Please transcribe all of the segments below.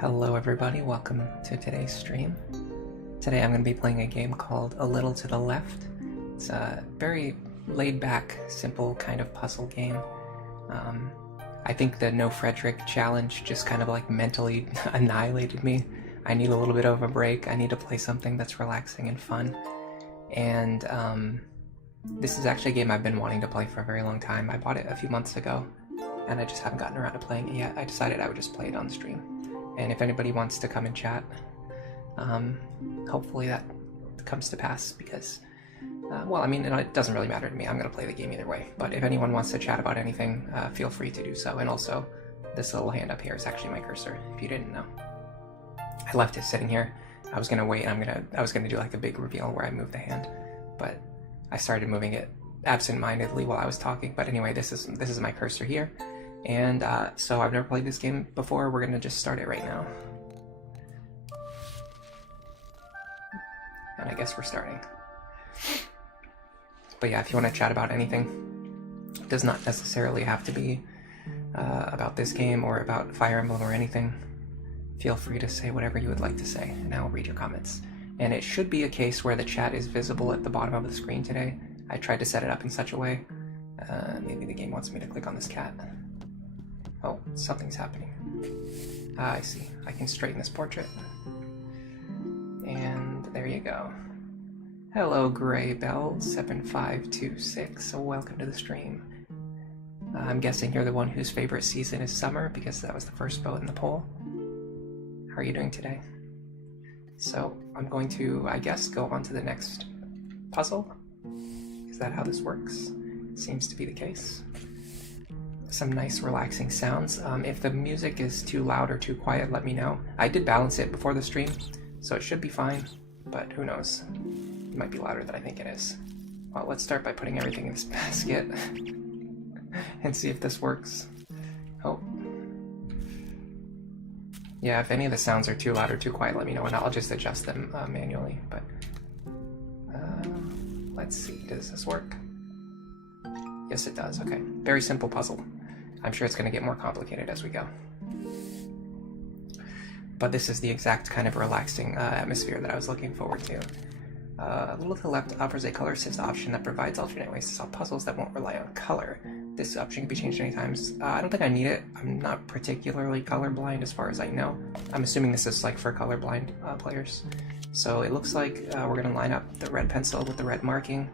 Hello everybody, welcome to today's stream. Today I'm going to be playing a game called A Little to the Left. It's a very laid-back, simple kind of puzzle game. I think the No Frederick challenge just kind of like mentally annihilated me. I need a little bit of a break. I need to play something that's relaxing and fun. And this is actually a game I've been wanting to play for a very long time. I bought it a few months ago, and I just haven't gotten around to playing it yet. I decided I would just play it on stream. And if anybody wants to come and chat, hopefully that comes to pass because, well, I mean, it doesn't really matter to me. I'm going to play the game either way. But if anyone wants to chat about anything, feel free to do so. And also, this little hand up here is actually my cursor, if you didn't know. I left it sitting here. I was going to wait, and I was going to do like a big reveal where I move the hand. But I started moving it absent-mindedly while I was talking. But anyway, this is my cursor here. And so I've never played this game before. We're gonna just start it right now. And I guess we're starting. But yeah, if you want to chat about anything, it does not necessarily have to be about this game or about Fire Emblem or anything. Feel free to say whatever you would like to say, and I'll read your comments. And it should be a case where the chat is visible at the bottom of the screen today. I tried to set it up in such a way. Maybe the game wants me to click on this cat. Oh, something's happening. I see. I can straighten this portrait. And there you go. Hello, Graybell7526. Welcome to the stream. I'm guessing you're the one whose favorite season is summer because that was the first vote in the poll. How are you doing today? So I'm going to, I guess, go on to the next puzzle. Is that how this works? Seems to be the case. Some nice relaxing sounds. If the music is too loud or too quiet, let me know. I did balance it before the stream, so it should be fine, but who knows? It might be louder than I think it is. Well, let's start by putting everything in this basket and see if this works. Oh. Yeah, if any of the sounds are too loud or too quiet, let me know, and I'll just adjust them manually, but let's see, does this work? Yes, it does. Okay. Very simple puzzle. I'm sure it's going to get more complicated as we go. But this is the exact kind of relaxing atmosphere that I was looking forward to. A Little to the Left offers a color assist option that provides alternate ways to solve puzzles that won't rely on color. This option can be changed many times. I don't think I need it. I'm not particularly colorblind as far as I know. I'm assuming this is like for colorblind players. So it looks like we're going to line up the red pencil with the red marking.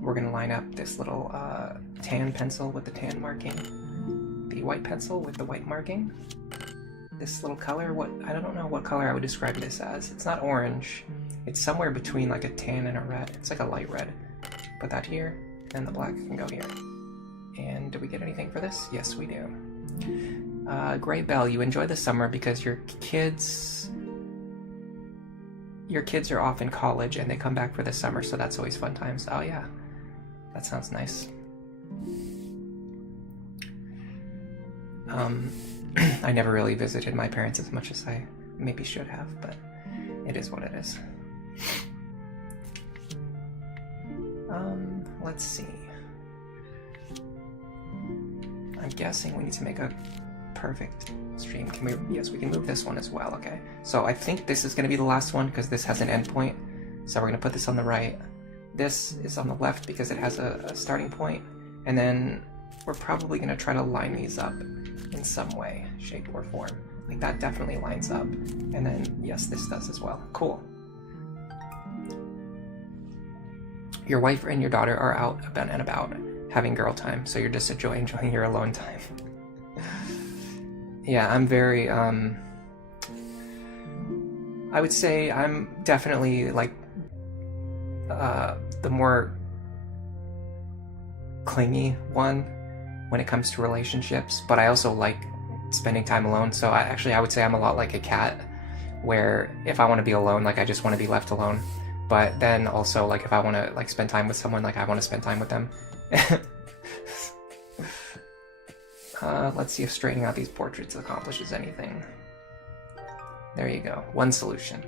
We're going to line up this little tan pencil with the tan marking, the white pencil with the white marking, this little color, I don't know what color I would describe this as. It's not orange, it's somewhere between like a tan and a red. It's like a light red. Put that here, and the black can go here. And do we get anything for this? Yes, we do. Gray Bell, you enjoy the summer because your kids are off in college and they come back for the summer, so that's always fun times. Oh yeah. That sounds nice. I never really visited my parents as much as I maybe should have, but it is what it is. Let's see. I'm guessing we need to make a perfect stream. Can we? Yes, we can move this one as well, okay. So I think this is going to be the last one because this has an endpoint. So we're going to put this on the right. This is on the left because it has a starting point, and then we're probably going to try to line these up in some way, shape, or form. Like that definitely lines up, and then yes, this does as well. Cool. Your wife and your daughter are out and about, having girl time, so you're just enjoying your alone time. Yeah, I'm very, I would say I'm definitely like the more clingy one when it comes to relationships, but I also like spending time alone. So I would say I'm a lot like a cat, where if I want to be alone, like I just want to be left alone. But then also like if I want to like spend time with someone, like I want to spend time with them. Let's see if straightening out these portraits accomplishes anything. There you go. One solution.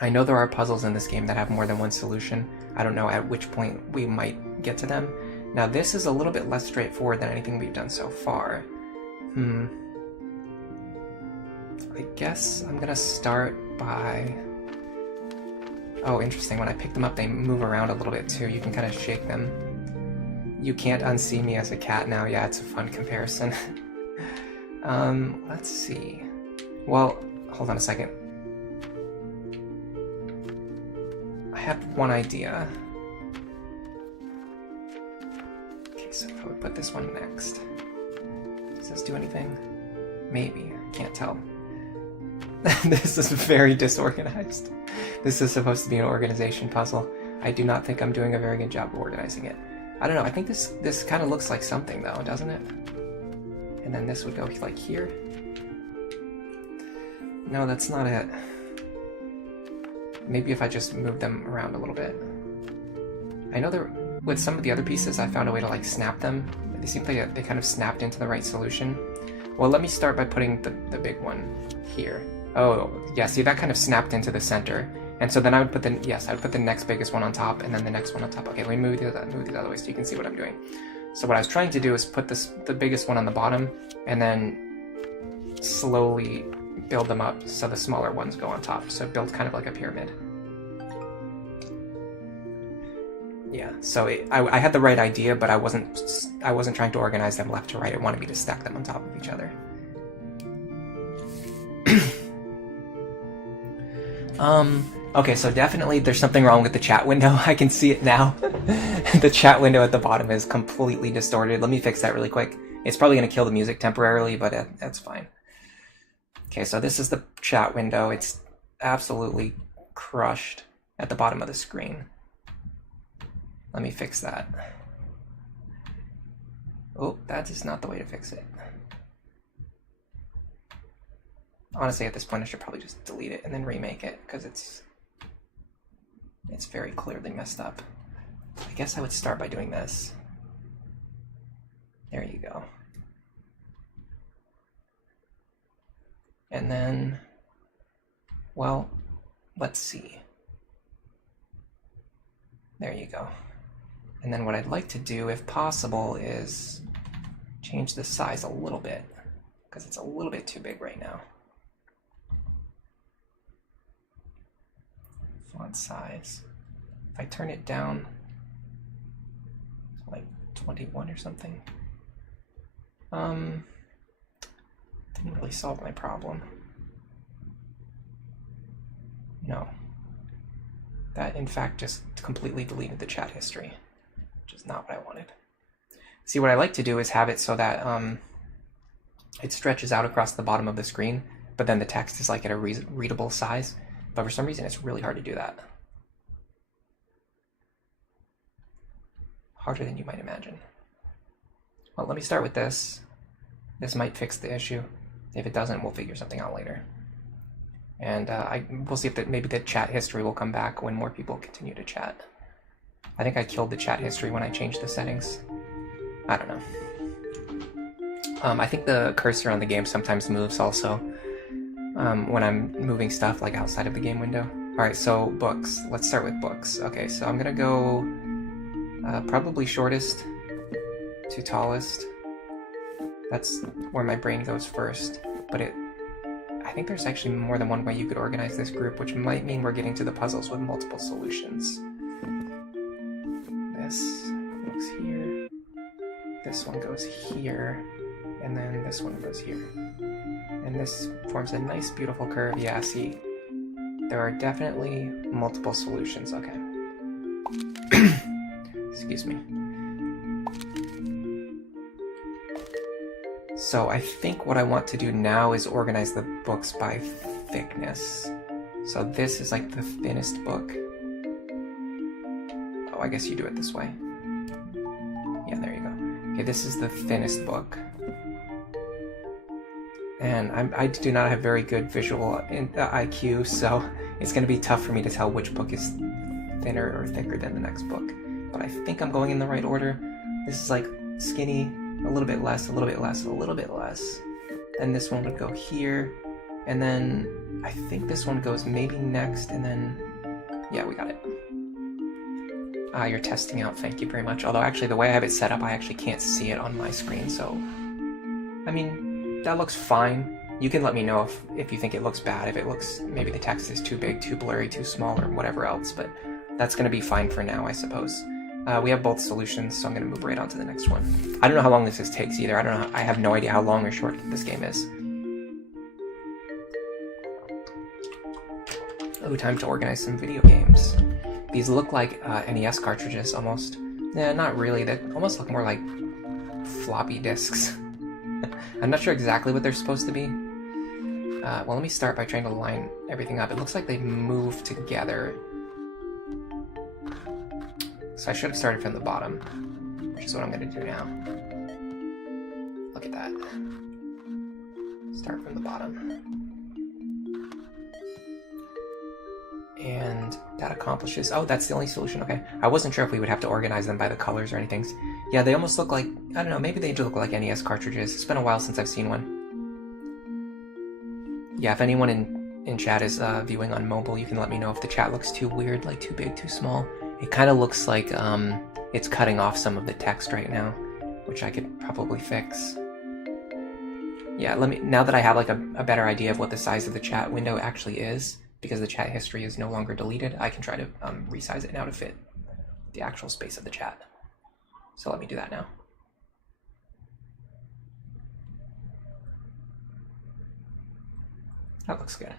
I know there are puzzles in this game that have more than one solution. I don't know at which point we might get to them. Now this is a little bit less straightforward than anything we've done so far. I guess I'm gonna start by... Oh, interesting. When I pick them up, they move around a little bit too. You can kind of shake them. You can't unsee me as a cat now. Yeah, it's a fun comparison. Let's see. Well, hold on a second. I had one idea. Okay, so if I would put this one next. Does this do anything? Maybe. I can't tell. This is very disorganized. This is supposed to be an organization puzzle. I do not think I'm doing a very good job of organizing it. I don't know, I think this kind of looks like something though, doesn't it? And then this would go like here. No, that's not it. Maybe if I just move them around a little bit. I know there, with some of the other pieces, I found a way to like snap them. They seem like they kind of snapped into the right solution. Well, let me start by putting the big one here. Oh, yeah, see, that kind of snapped into the center. And so then I would put I would put the next biggest one on top, and then the next one on top. Okay, let me move these other ways so you can see what I'm doing. So what I was trying to do is put the biggest one on the bottom, and then slowly build them up so the smaller ones go on top. So build kind of like a pyramid. Yeah, so I had the right idea, but I wasn't trying to organize them left to right. It wanted me to stack them on top of each other. Okay, so definitely there's something wrong with the chat window. I can see it now. The chat window at the bottom is completely distorted. Let me fix that really quick. It's probably going to kill the music temporarily, but that's fine. Okay, so this is the chat window. It's absolutely crushed at the bottom of the screen. Let me fix that. Oh, that is not the way to fix it. Honestly, at this point, I should probably just delete it and then remake it, because it's very clearly messed up. I guess I would start by doing this. There you go. And then, well, let's see. There you go. And then what I'd like to do, if possible, is change the size a little bit, because it's a little bit too big right now. Font size. If I turn it down to like 21 or something, didn't really solve my problem. No. That, in fact, just completely deleted the chat history, which is not what I wanted. See, what I like to do is have it so that it stretches out across the bottom of the screen, but then the text is like at a readable size. But for some reason, it's really hard to do that. Harder than you might imagine. Well, let me start with this. This might fix the issue. If it doesn't, we'll figure something out later. And we'll see if maybe the chat history will come back when more people continue to chat. I think I killed the chat history when I changed the settings. I don't know. I think the cursor on the game sometimes moves also when I'm moving stuff like outside of the game window. Alright, so books. Let's start with books. Okay, so I'm gonna go probably shortest to tallest. That's where my brain goes first, but I think there's actually more than one way you could organize this group, which might mean we're getting to the puzzles with multiple solutions. This goes here, this one goes here, and then this one goes here. And this forms a nice, beautiful curve. Yeah, see, there are definitely multiple solutions. Okay. Excuse me. So I think what I want to do now is organize the books by thickness. So this is like the thinnest book. Oh, I guess you do it this way. Yeah, there you go. Okay, this is the thinnest book. And I do not have very good visual IQ, so it's going to be tough for me to tell which book is thinner or thicker than the next book. But I think I'm going in the right order. This is like skinny, a little bit less, a little bit less, a little bit less. Then this one would go here, and then I think this one goes maybe next, and then, yeah, we got it. You're testing out, thank you very much. Although actually the way I have it set up, I actually can't see it on my screen, so, I mean, that looks fine. You can let me know if you think it looks bad, if it looks, maybe the text is too big, too blurry, too small, or whatever else, but that's going to be fine for now, I suppose. We have both solutions, so I'm going to move right on to the next one. I don't know how long this takes either. I have no idea how long or short this game is. Oh, time to organize some video games. These look like NES cartridges, almost. Yeah, not really. They almost look more like floppy disks. I'm not sure exactly what they're supposed to be. Well, let me start by trying to line everything up. It looks like they move together. So I should have started from the bottom, which is what I'm going to do now. Look at that. Start from the bottom. And that accomplishes... Oh, that's the only solution. Okay. I wasn't sure if we would have to organize them by the colors or anything. Yeah, they almost look like... I don't know, maybe they do look like NES cartridges. It's been a while since I've seen one. Yeah, if anyone in chat is viewing on mobile, you can let me know if the chat looks too weird, like too big, too small. It kind of looks like it's cutting off some of the text right now, which I could probably fix. Yeah, now that I have like a better idea of what the size of the chat window actually is, because the chat history is no longer deleted, I can try to resize it now to fit the actual space of the chat. So let me do that now. That looks good.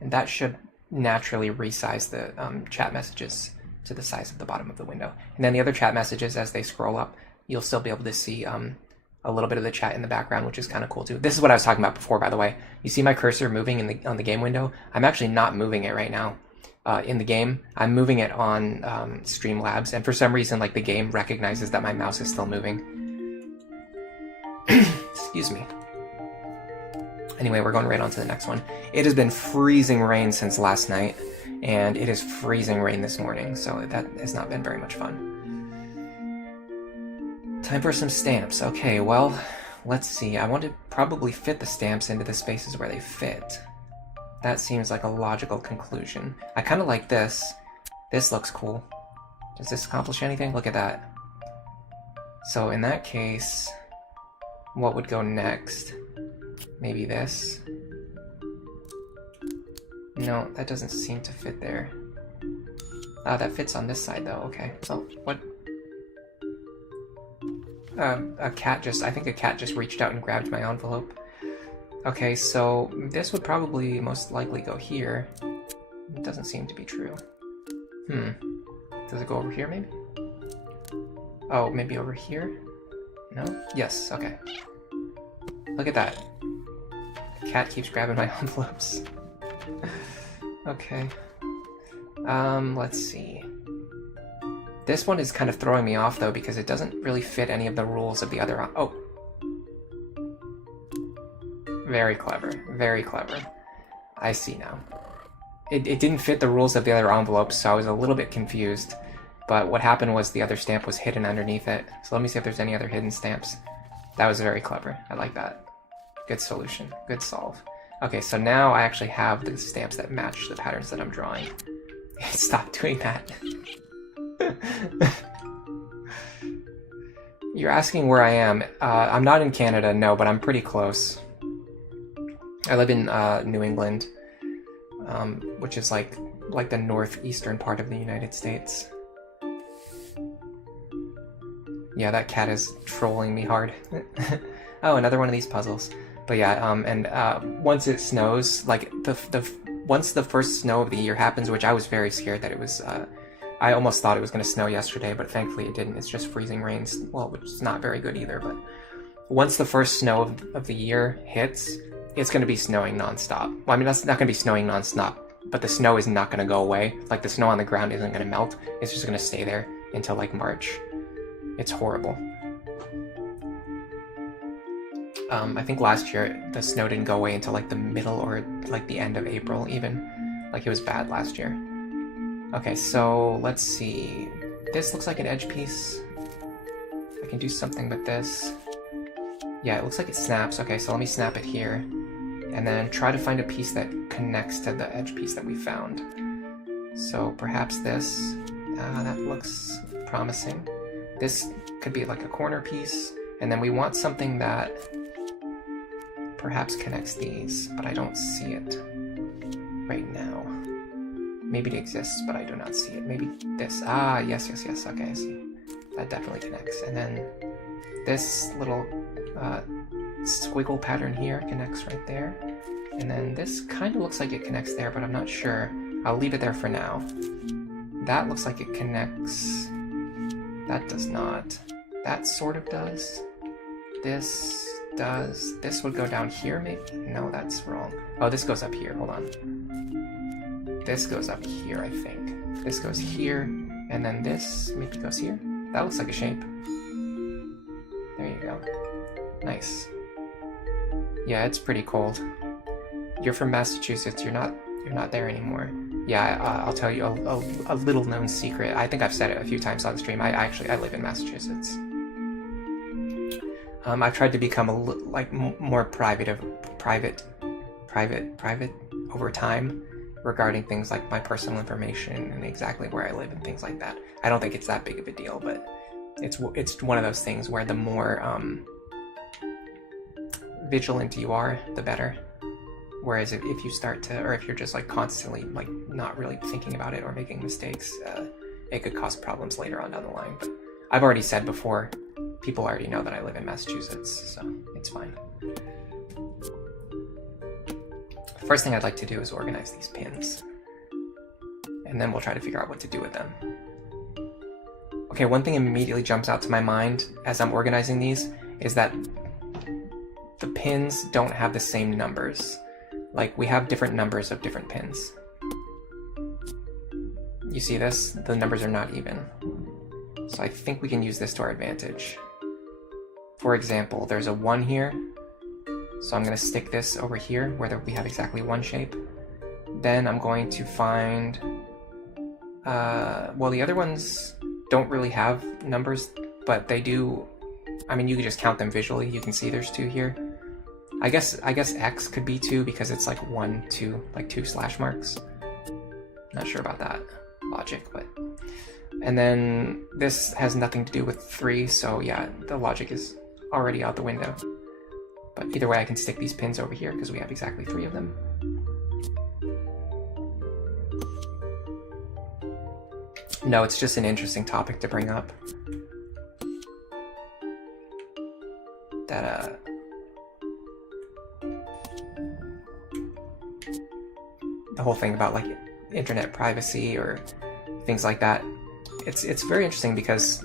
And that should naturally resize the chat messages to the size of the bottom of the window. And then the other chat messages, as they scroll up, you'll still be able to see a little bit of the chat in the background, which is kind of cool too. This is what I was talking about before, by the way. You see my cursor moving on the game window? I'm actually not moving it right now in the game. I'm moving it on Streamlabs, and for some reason, like, the game recognizes that my mouse is still moving. Excuse me. Anyway, we're going right on to the next one. It has been freezing rain since last night, and it is freezing rain this morning, so that has not been very much fun. Time for some stamps. Okay, well, let's see. I want to probably fit the stamps into the spaces where they fit. That seems like a logical conclusion. I kind of like this. This looks cool. Does this accomplish anything? Look at that. So in that case, what would go next? Maybe this? No, that doesn't seem to fit there. Ah, that fits on this side though, okay. Oh, what? I think a cat just reached out and grabbed my envelope. Okay, so this would probably most likely go here. It doesn't seem to be true. Does it go over here maybe? Oh, maybe over here? No? Yes, okay. Look at that. The cat keeps grabbing my envelopes. Okay. Let's see. This one is kind of throwing me off though, because it doesn't really fit any of the rules of the other... Oh! Very clever. Very clever. I see now. It didn't fit the rules of the other envelopes, so I was a little bit confused. But what happened was the other stamp was hidden underneath it. So let me see if there's any other hidden stamps. That was very clever. I like that. Good solution. Good solve. Okay, so now I actually have the stamps that match the patterns that I'm drawing. Stop doing that. You're asking where I am. I'm not in Canada, no, but I'm pretty close. I live in New England, which is like the northeastern part of the United States. Yeah, that cat is trolling me hard. Oh, another one of these puzzles. But yeah, once it snows, like once the first snow of the year happens, which I was very scared that it was, I almost thought it was going to snow yesterday, but thankfully it didn't. It's just freezing rain, well, which is not very good either, but once the first snow of the year hits, it's going to be snowing nonstop. Well, I mean, that's not going to be snowing nonstop, but the snow is not going to go away. Like, the snow on the ground isn't going to melt. It's just going to stay there until, like, March. It's horrible. I think last year the snow didn't go away until like the middle or like the end of April even. Like, it was bad last year. Okay, so let's see. This looks like an edge piece. I can do something with this. Yeah, it looks like it snaps. Okay, so let me snap it here. And then try to find a piece that connects to the edge piece that we found. So perhaps this. That looks promising. This could be like a corner piece. And then we want something that perhaps connects these, but I don't see it right now. Maybe it exists, but I do not see it. Maybe this. Ah, yes. Okay, I see. That definitely connects. And then this little squiggle pattern here connects right there. And then this kind of looks like it connects there, but I'm not sure. I'll leave it there for now. That looks like it connects. That does not. That sort of does. This does. This would go down here, maybe? No, that's wrong. Oh, this goes up here. Hold on. This goes up here, I think. This goes here, and then this maybe goes here. That looks like a shape. There you go. Nice. Yeah, it's pretty cold. You're from Massachusetts. You're not there anymore. Yeah, I'll tell you a little known secret. I think I've said it a few times on the stream. I live in Massachusetts. I've tried to become more private over time regarding things like my personal information and exactly where I live and things like that. I don't think it's that big of a deal, but it's one of those things where the more vigilant you are, the better. Whereas if you start to, or if you're just like constantly like not really thinking about it or making mistakes, it could cause problems later on down the line. But I've already said before, people already know that I live in Massachusetts, so it's fine. First thing I'd like to do is organize these pins, and then we'll try to figure out what to do with them. Okay, one thing immediately jumps out to my mind as I'm organizing these is that the pins don't have the same numbers. Like, we have different numbers of different pins. You see this? The numbers are not even. So I think we can use this to our advantage. For example, there's a 1 here. So I'm going to stick this over here where we have exactly one shape. Then I'm going to find... well, the other ones don't really have numbers, but they do... I mean, you can just count them visually. You can see there's 2 here. I guess X could be 2 because it's like 1, 2, like 2 slash marks. Not sure about that logic, but... And then this has nothing to do with 3, so yeah, the logic is already out the window. But either way, I can stick these pins over here because we have exactly 3 of them. No, it's just an interesting topic to bring up. That, the whole thing about like internet privacy or things like that. It's very interesting because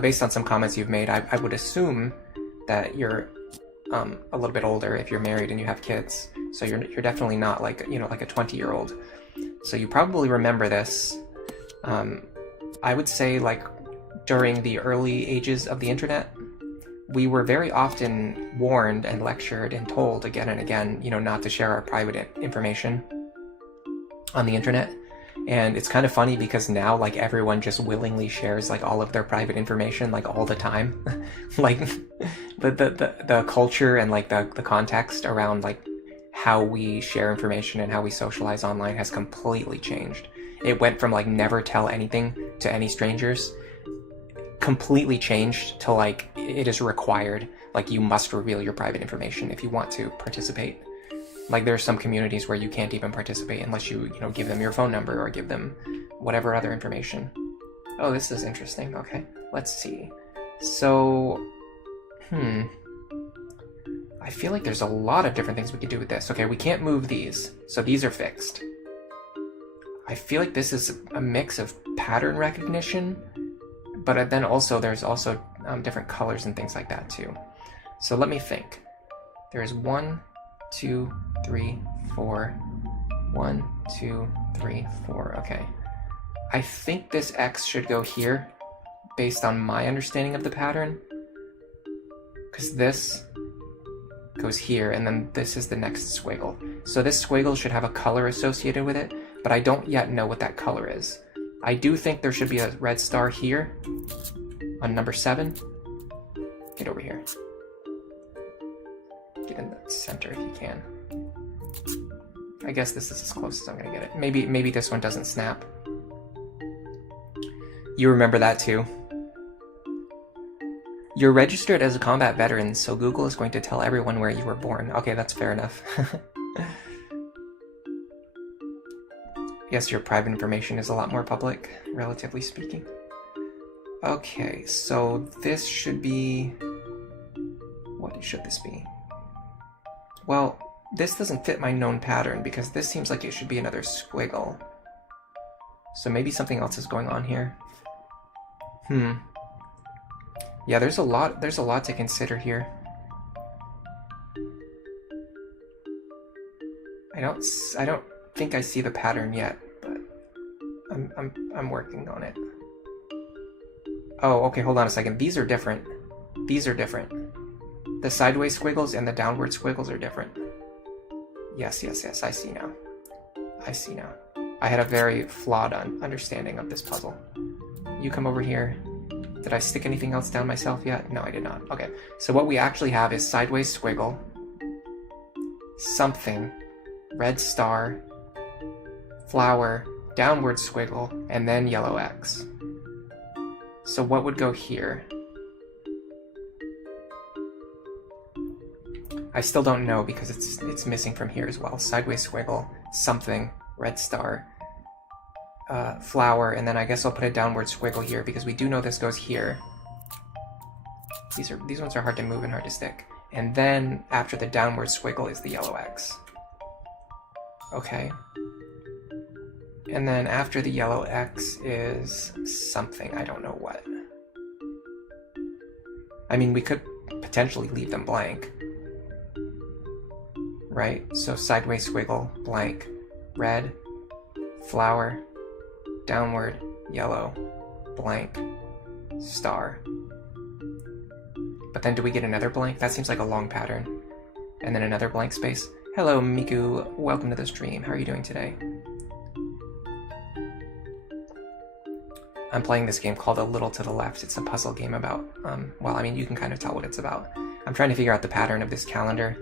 based on some comments you've made, I would assume that you're a little bit older if you're married and you have kids. So you're definitely not like, you know, like a 20-year-old. So you probably remember this. I would say like during the early ages of the internet, we were very often warned and lectured and told again and again, you know, not to share our private information on the internet. And it's kind of funny because now like everyone just willingly shares like all of their private information like all the time. Like the culture and like the context around like how we share information and how we socialize online has completely changed. It went from like never tell anything to any strangers, completely changed to like it is required, like you must reveal your private information if you want to participate. Like there's some communities where you can't even participate unless you know, give them your phone number or give them whatever other information. Oh, this is interesting. Okay, let's see. So, I feel like there's a lot of different things we could do with this. Okay, we can't move these, so these are fixed. I feel like this is a mix of pattern recognition, but then also there's also different colors and things like that too. So let me think. There's 1, 2, 3, 4. 1, 2, 3, 4. Okay. I think this X should go here based on my understanding of the pattern. Because this goes here, and then this is the next squiggle. So this squiggle should have a color associated with it, but I don't yet know what that color is. I do think there should be a red star here on number 7. Get over here. Get in the center if you can. I guess this is as close as I'm gonna get it. Maybe this one doesn't snap. You remember that too? You're registered as a combat veteran, so Google is going to tell everyone where you were born. Okay, that's fair enough. Yes, your private information is a lot more public, relatively speaking. Okay, so this should be... What should this be? Well, this doesn't fit my known pattern because this seems like it should be another squiggle. So maybe something else is going on here. Yeah, there's a lot to consider here. I don't think I see the pattern yet, but I'm working on it. Oh, okay, hold on a second. These are different. These are different. The sideways squiggles and the downward squiggles are different. Yes, I see now. I see now. I had a very flawed understanding of this puzzle. You come over here. Did I stick anything else down myself yet? No, I did not. Okay, so what we actually have is sideways squiggle, something, red star, flower, downward squiggle, and then yellow X. So what would go here? I still don't know because it's missing from here as well. Sideways squiggle, something, red star, flower, and then I guess I'll put a downward squiggle here because we do know this goes here. These ones are hard to move and hard to stick. And then after the downward squiggle is the yellow X. Okay. And then after the yellow X is something, I don't know what. I mean, we could potentially leave them blank. Right? So sideways squiggle, blank, red, flower, downward, yellow, blank, star. But then do we get another blank? That seems like a long pattern. And then another blank space. Hello, Miku. Welcome to the stream. How are you doing today? I'm playing this game called A Little to the Left. It's a puzzle game about, well, I mean, you can kind of tell what it's about. I'm trying to figure out the pattern of this calendar.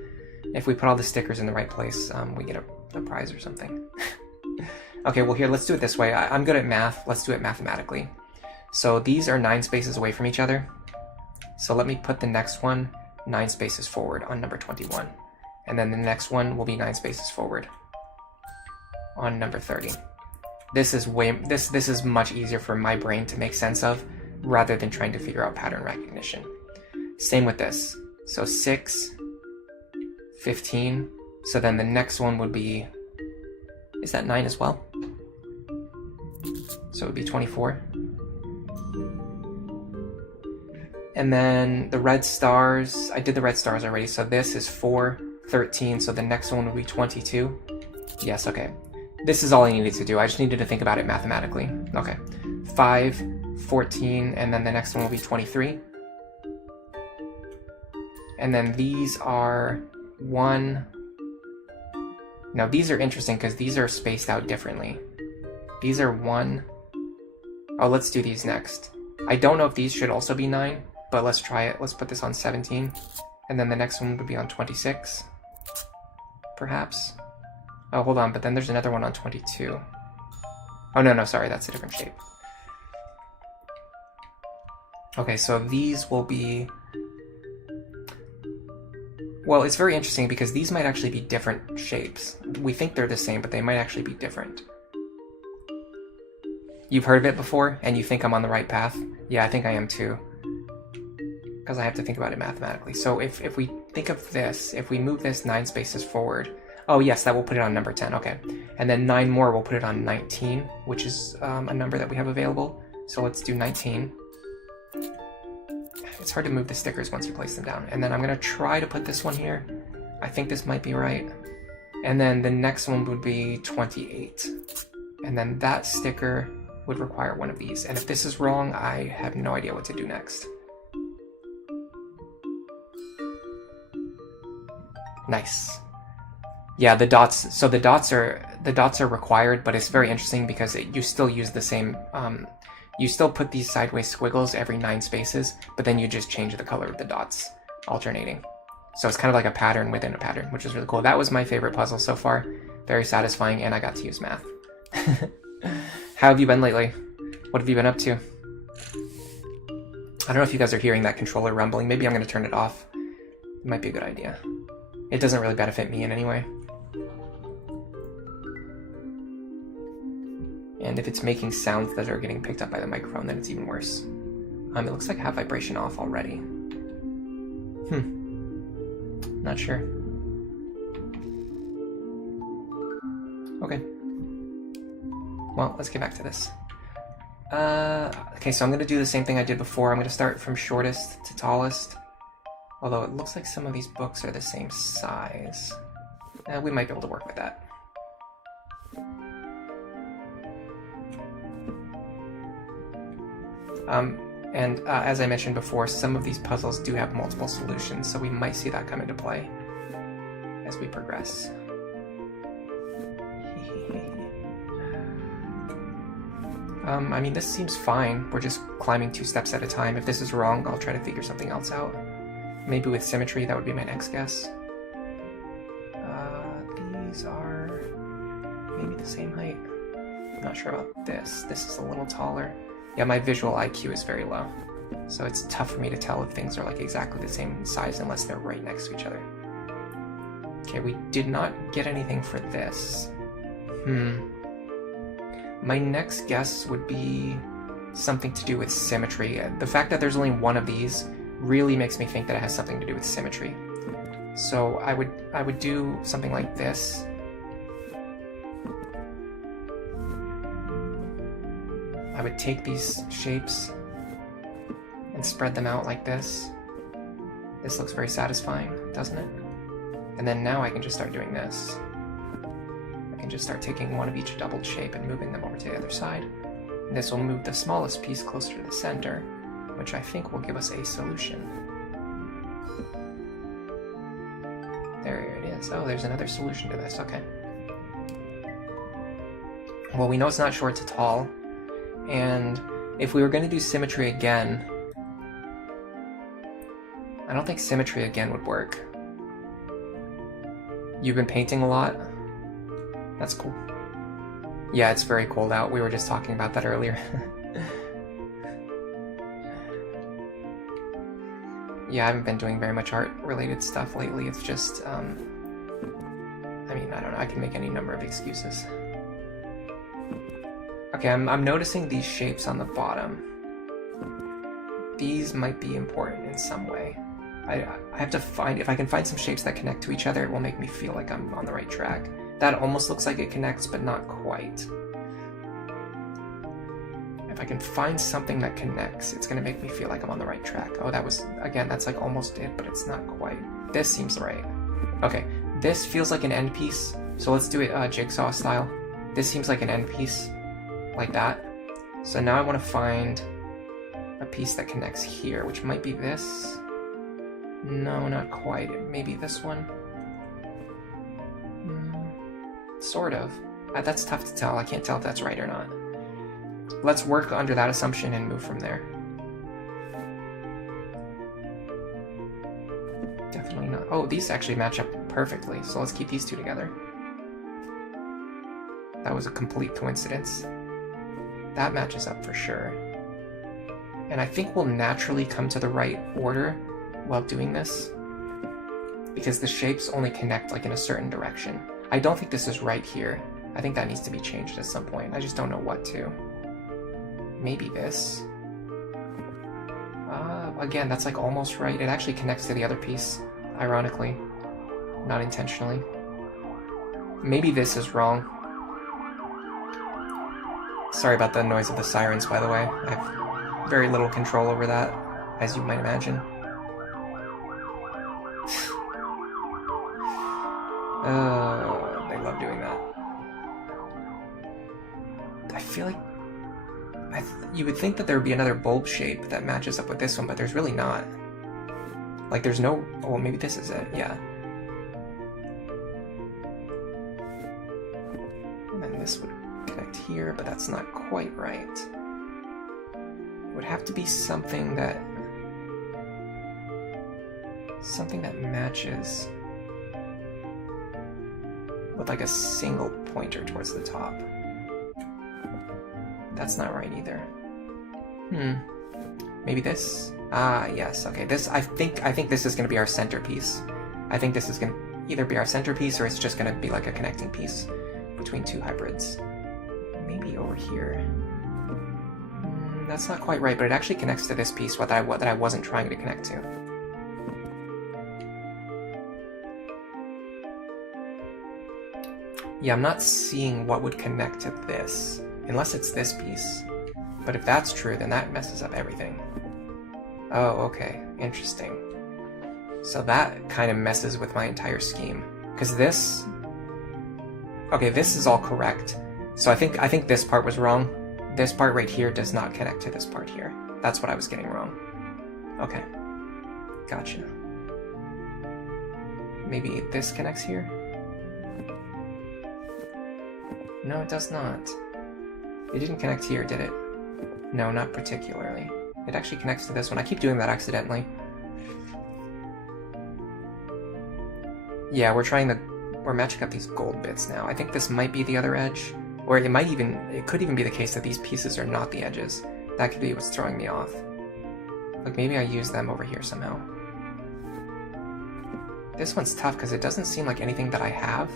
If we put all the stickers in the right place, we get a prize or something. Okay, well here, let's do it this way. I'm good at math. Let's do it mathematically. So these are 9 spaces away from each other. So let me put the next one 9 spaces forward on number 21. And then the next one will be 9 spaces forward on number 30. This is this is much easier for my brain to make sense of rather than trying to figure out pattern recognition. Same with this. So 6, 15. So then the next one would be, is that 9 as well? So it would be 24. And then the red stars, I did the red stars already. So this is 4, 13. So the next one would be 22. Yes, okay. This is all I needed to do. I just needed to think about it mathematically. Okay. 5, 14, and then the next one will be 23. And then these are 1. Now these are interesting because these are spaced out differently. These are 1. Oh, let's do these next. I don't know if these should also be 9, but let's try it. Let's put this on 17. And then the next one would be on 26. Perhaps. Oh, hold on, but then there's another one on 22. Oh, no, sorry, that's a different shape. Okay, so these will be... Well, it's very interesting because these might actually be different shapes. We think they're the same, but they might actually be different. You've heard of it before, and you think I'm on the right path? Yeah, I think I am too. Because I have to think about it mathematically. So if we think of this, if we move this 9 spaces forward... Oh yes, that will put it on number 10, okay. And then 9 more will put it on 19, which is a number that we have available. So let's do 19. It's hard to move the stickers once you place them down. And then I'm gonna try to put this one here. I think this might be right. And then the next one would be 28. And then that sticker would require one of these. And if this is wrong, I have no idea what to do next. Nice. Yeah, the dots. So the dots are required, but it's very interesting because you still use the same. You still put these sideways squiggles every 9 spaces, but then you just change the color of the dots, alternating. So it's kind of like a pattern within a pattern, which is really cool. That was my favorite puzzle so far. Very satisfying, and I got to use math. How have you been lately? What have you been up to? I don't know if you guys are hearing that controller rumbling. Maybe I'm going to turn it off. It might be a good idea. It doesn't really benefit me in any way. And if it's making sounds that are getting picked up by the microphone, then it's even worse. It looks like I have vibration off already. Not sure. Okay. Well, let's get back to this. Okay, so I'm going to do the same thing I did before. I'm going to start from shortest to tallest. Although it looks like some of these books are the same size. We might be able to work with that. As I mentioned before, some of these puzzles do have multiple solutions, so we might see that come into play as we progress. I mean, this seems fine. We're just climbing 2 steps at a time. If this is wrong, I'll try to figure something else out. Maybe with symmetry, that would be my next guess. These are maybe the same height. I'm not sure about this. This is a little taller. Yeah, my visual IQ is very low, so it's tough for me to tell if things are like exactly the same size unless they're right next to each other. Okay, we did not get anything for this. My next guess would be something to do with symmetry. The fact that there's only one of these really makes me think that it has something to do with symmetry. So I would do something like this. I would take these shapes and spread them out like this. This looks very satisfying, doesn't it? And then now I can just start doing this. I can just start taking one of each doubled shape and moving them over to the other side. And this will move the smallest piece closer to the center, which I think will give us a solution. There it is. Oh, there's another solution to this. Okay. Well, we know it's not short to tall. And if we were going to do symmetry again, I don't think symmetry again would work. You've been painting a lot? That's cool. Yeah, it's very cold out. We were just talking about that earlier. Yeah, I haven't been doing very much art-related stuff lately. It's just, I mean, I don't know. I can make any number of excuses. Okay, I'm noticing these shapes on the bottom. These might be important in some way. I have to find, if I can find some shapes that connect to each other, it will make me feel like I'm on the right track. That almost looks like it connects, but not quite. If I can find something that connects, it's going to make me feel like I'm on the right track. Oh, that was, again, that's like almost it, but it's not quite. This seems right. Okay, this feels like an end piece, so let's do it jigsaw style. This seems like an end piece, like that. So now I want to find a piece that connects here, which might be this. No, not quite. Maybe this one. Sort of. That's tough to tell. I can't tell if that's right or not. Let's work under that assumption and move from there. Definitely not. Oh, these actually match up perfectly, so let's keep these two together. That was a complete coincidence. That matches up for sure. And I think we'll naturally come to the right order while doing this, because the shapes only connect like in a certain direction. I don't think this is right here. I think that needs to be changed at some point. I just don't know what to. Maybe this. Again, that's like almost right. It actually connects to the other piece, ironically, not intentionally. Maybe this is wrong. Sorry about the noise of the sirens, by the way. I have very little control over that, as you might imagine. They love doing that. I feel like you would think that there would be another bulb shape that matches up with this one, but there's really not. Like, there's no... Oh, well, maybe this is it, yeah. And then this would connect here, but that's not quite right. It would have to be something that... something that matches with like a single pointer towards the top. That's not right either. Maybe this? Ah, yes, okay. I think this is gonna be our centerpiece. I think this is gonna either be our centerpiece or it's just gonna be like a connecting piece between two hybrids. Maybe over here. That's not quite right, but it actually connects to this piece that I wasn't trying to connect to. Yeah, I'm not seeing what would connect to this, unless it's this piece. But if that's true, then that messes up everything. Oh, okay, interesting. So that kind of messes with my entire scheme. Because this... Okay, this is all correct. So I think this part was wrong. This part right here does not connect to this part here. That's what I was getting wrong. Okay. Gotcha. Maybe this connects here? No, it does not. It didn't connect here, did it? No, not particularly. It actually connects to this one. I keep doing that accidentally. Yeah, we're matching up these gold bits now. I think this might be the other edge. Or it could even be the case that these pieces are not the edges. That could be what's throwing me off. Like maybe I use them over here somehow. This one's tough because it doesn't seem like anything that I have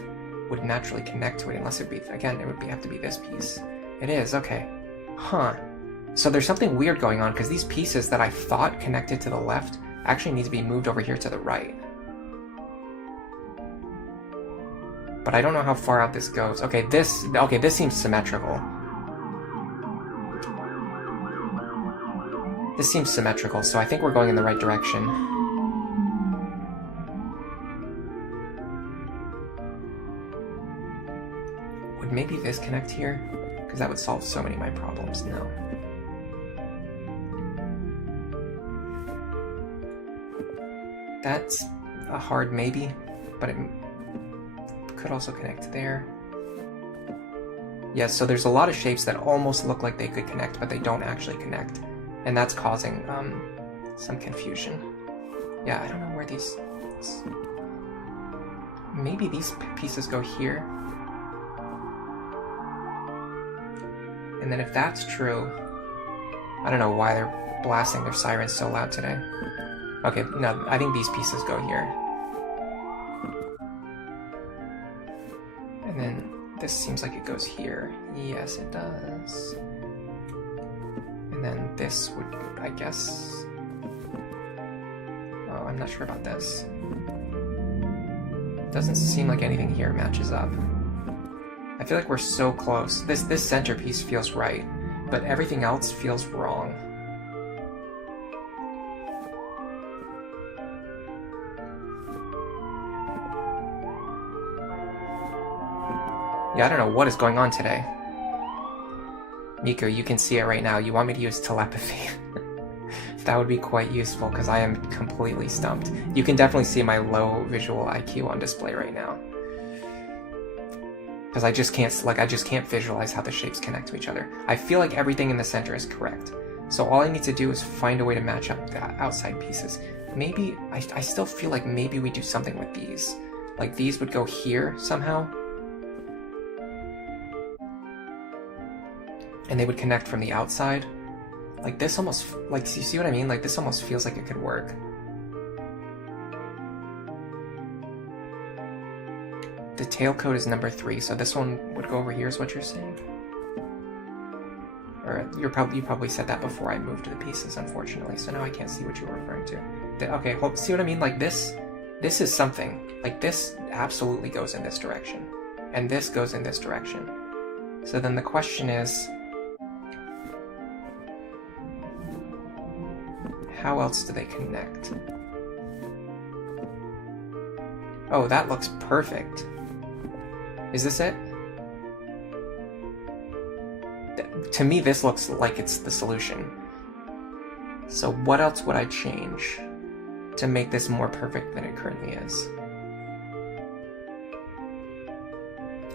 would naturally connect to it unless it would be, again, it would have to be this piece. It is, okay. Huh. So there's something weird going on because these pieces that I thought connected to the left actually need to be moved over here to the right. But I don't know how far out this goes. Okay, this seems symmetrical. This seems symmetrical, so I think we're going in the right direction. Would maybe this connect here? Because that would solve so many of my problems. No. That's a hard maybe, but it could also connect there. Yeah, so there's a lot of shapes that almost look like they could connect, but they don't actually connect. And that's causing some confusion. Yeah, I don't know where these... Maybe these pieces go here. And then if that's true... I don't know why they're blasting their sirens so loud today. Okay, no, I think these pieces go here. And then this seems like it goes here. Yes, it does. And then this would, I guess... Oh, I'm not sure about this. Doesn't seem like anything here matches up. I feel like we're so close. This centerpiece feels right, but everything else feels wrong. Yeah, I don't know what is going on today. Nico, you can see it right now. You want me to use telepathy? That would be quite useful, because I am completely stumped. You can definitely see my low visual IQ on display right now. Because I just can't visualize how the shapes connect to each other. I feel like everything in the center is correct. So all I need to do is find a way to match up the outside pieces. Maybe, I still feel like maybe we do something with these. Like these would go here somehow. And they would connect from the outside. Like this almost, like, you see what I mean? Like this almost feels like it could work. The tail code is number 3, so this one would go over here is what you're saying? Or you probably said that before I moved the pieces, unfortunately, so now I can't see what you were referring to. Okay, well, see what I mean? Like this is something. Like this absolutely goes in this direction. And this goes in this direction. So then the question is, how else do they connect? Oh, that looks perfect. Is this it? To me, this looks like it's the solution. So what else would I change to make this more perfect than it currently is?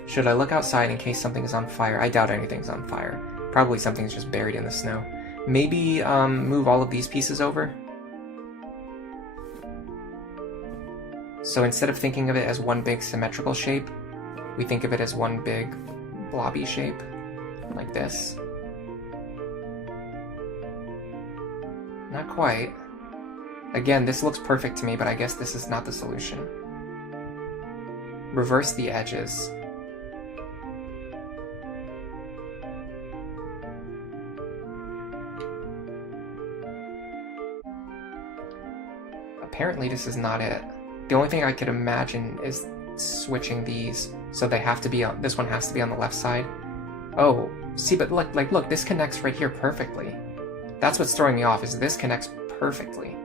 Should I look outside in case something is on fire? I doubt anything's on fire. Probably something's just buried in the snow. Maybe move all of these pieces over? So instead of thinking of it as one big symmetrical shape, we think of it as one big blobby shape, like this. Not quite. Again, this looks perfect to me, but I guess this is not the solution. Reverse the edges. Apparently this is not it. The only thing I could imagine is switching these so they have to be on, this one has to be on the left side. Oh, see, but look, this connects right here perfectly. That's what's throwing me off, is this connects perfectly.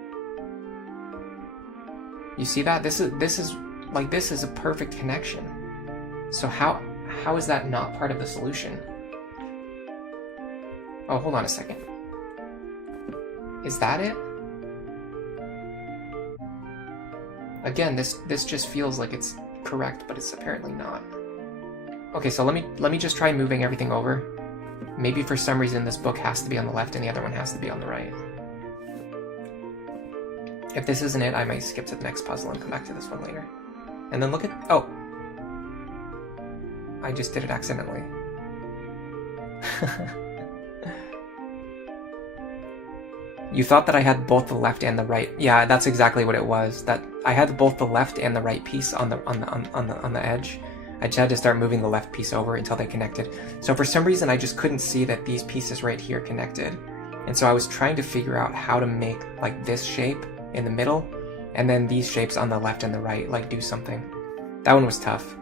You see that? This is a perfect connection. So how is that not part of the solution? Oh, hold on a second. Is that it? Again, this just feels like it's correct, but it's apparently not. Okay, so let me just try moving everything over. Maybe for some reason this book has to be on the left and the other one has to be on the right. If this isn't it, I might skip to the next puzzle and come back to this one later. And then look at... oh! I just did it accidentally. You thought that I had both the left and the right. Yeah, that's exactly what it was. That I had both the left and the right piece on the edge. I just had to start moving the left piece over until they connected. So for some reason I just couldn't see that these pieces right here connected. And so I was trying to figure out how to make like this shape in the middle and then these shapes on the left and the right like do something. That one was tough.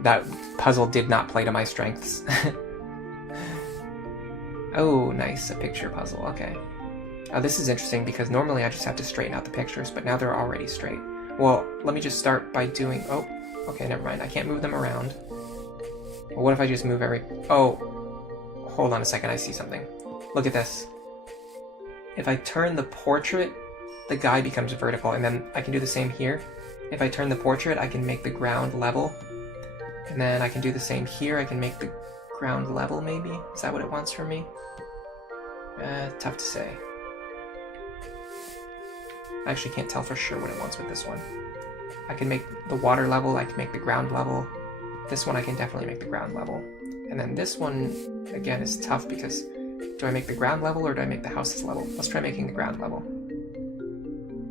That puzzle did not play to my strengths. Oh, nice, a picture puzzle, okay. This is interesting because normally I just have to straighten out the pictures, but now they're already straight. Well, let me just start by doing... oh, okay, never mind. I can't move them around. Well, what if I just move every... oh, hold on a second. I see something. Look at this. If I turn the portrait, the guy becomes vertical, and then I can do the same here. If I turn the portrait, I can make the ground level. And then I can do the same here. I can make the ground level, maybe? Is that what it wants from me? Tough to say. I actually can't tell for sure what it wants with this one. I can make the water level, I can make the ground level. This one I can definitely make the ground level. And then this one, again, is tough because do I make the ground level or do I make the houses level? Let's try making the ground level.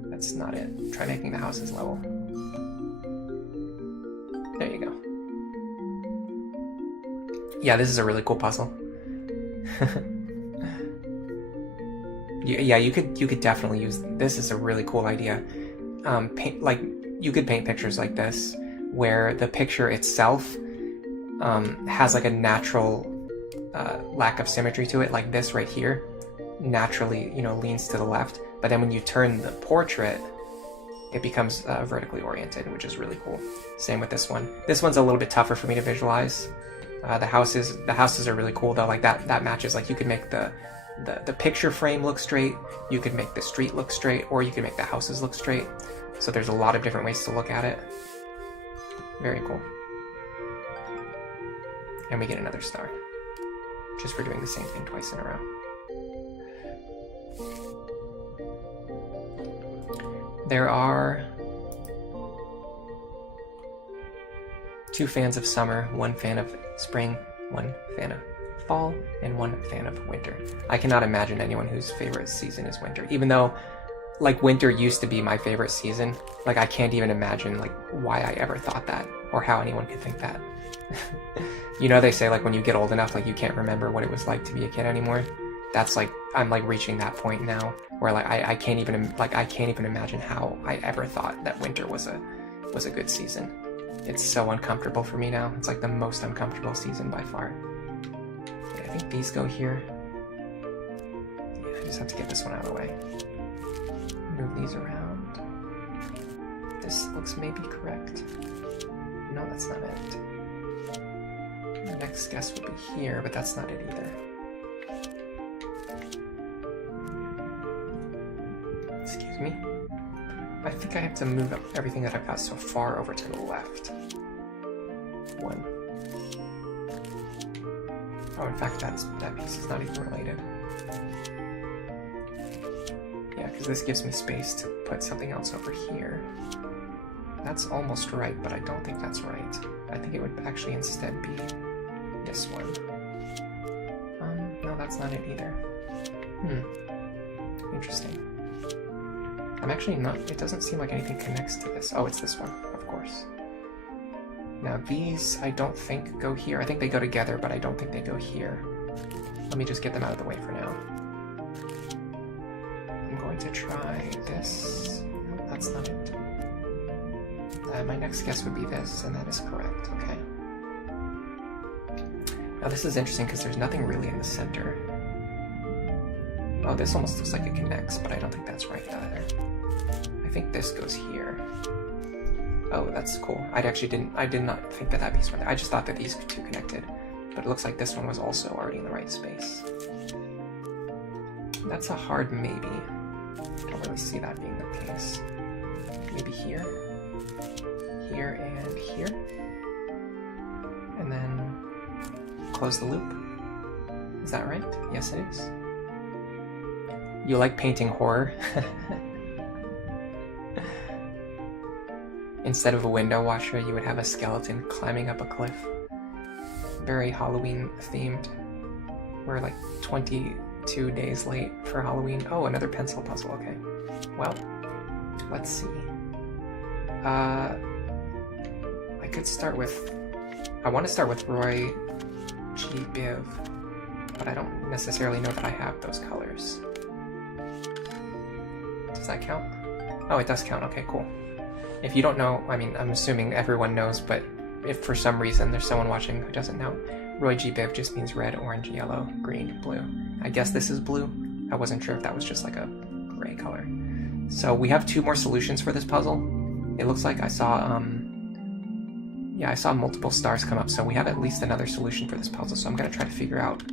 That's not it. Try making the houses level. There you go. Yeah, this is a really cool puzzle. Yeah, you could definitely use this. Is a really cool idea. You could paint pictures like this, where the picture itself has like a natural lack of symmetry to it, like this right here, naturally, leans to the left. But then when you turn the portrait, it becomes vertically oriented, which is really cool. Same with this one. This one's a little bit tougher for me to visualize. The houses are really cool though. Like that matches. Like you could make the picture frame look straight, you could make the street look straight, or you could make the houses look straight. So there's a lot of different ways to look at it. Very cool. And we get another star. Just for doing the same thing twice in a row. There are 2 fans of summer, 1 fan of spring, 1 fan of fall, and 1 fan of winter. I cannot imagine anyone whose favorite season is winter, even though like winter used to be my favorite season. Like I can't even imagine like why I ever thought that or how anyone could think that. They say like when you get old enough, like you can't remember what it was like to be a kid anymore. That's like I'm like reaching that point now where like I can't even imagine how I ever thought that winter was a good season. It's so uncomfortable for me now. It's like the most uncomfortable season by far. Okay, I think these go here. Yeah, I just have to get this one out of the way. Move these around. This looks maybe correct. No, that's not it. The next guess would be here, but that's not it either. Excuse me. I think I have to move everything that I've got so far over to the left. 1. Oh, in fact, that piece is not even related. Yeah, because this gives me space to put something else over here. That's almost right, but I don't think that's right. I think it would actually instead be this one. No, that's not it either. Interesting. I'm actually not, it doesn't seem like anything connects to this. Oh, it's this one, of course. Now these, I don't think go here. I think they go together, but I don't think they go here. Let me just get them out of the way for now. I'm going to try this. No, that's not it. My next guess would be this, and that is correct, okay. Now this is interesting because there's nothing really in the center. Oh, this almost looks like it connects, but I don't think that's right either. I think this goes here. Oh, that's cool. I did not think that that piece went there. I just thought that these two connected, but it looks like this one was also already in the right space. That's a hard maybe. Don't really see that being the case. Maybe here, here, and here. And then close the loop. Is that right? Yes, it is. You like painting horror? Instead of a window washer, you would have a skeleton climbing up a cliff. Very Halloween themed. We're like 22 days late for Halloween. Oh, another pencil puzzle, okay. Well, let's see. I could start with... I want to start with Roy G. Biv, but I don't necessarily know that I have those colors. Does that count? Oh, it does count. Okay, cool. If you don't know, I mean, I'm assuming everyone knows, but if for some reason there's someone watching who doesn't know, Roy G. Biv just means red, orange, yellow, green, blue. I guess this is blue. I wasn't sure if that was just like a gray color. So we have 2 more solutions for this puzzle. It looks like I saw, yeah, I saw multiple stars come up, so we have at least another solution for this puzzle, so I'm going to try to figure out.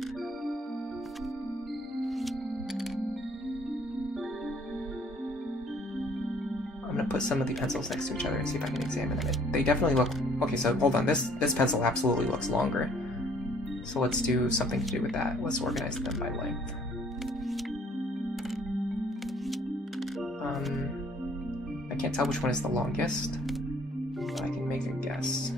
I'm going to put some of the pencils next to each other and see if I can examine them. They definitely look... Okay, so hold on. This pencil absolutely looks longer. So let's do something to do with that. Let's organize them by length. I can't tell which one is the longest, but I can make a guess.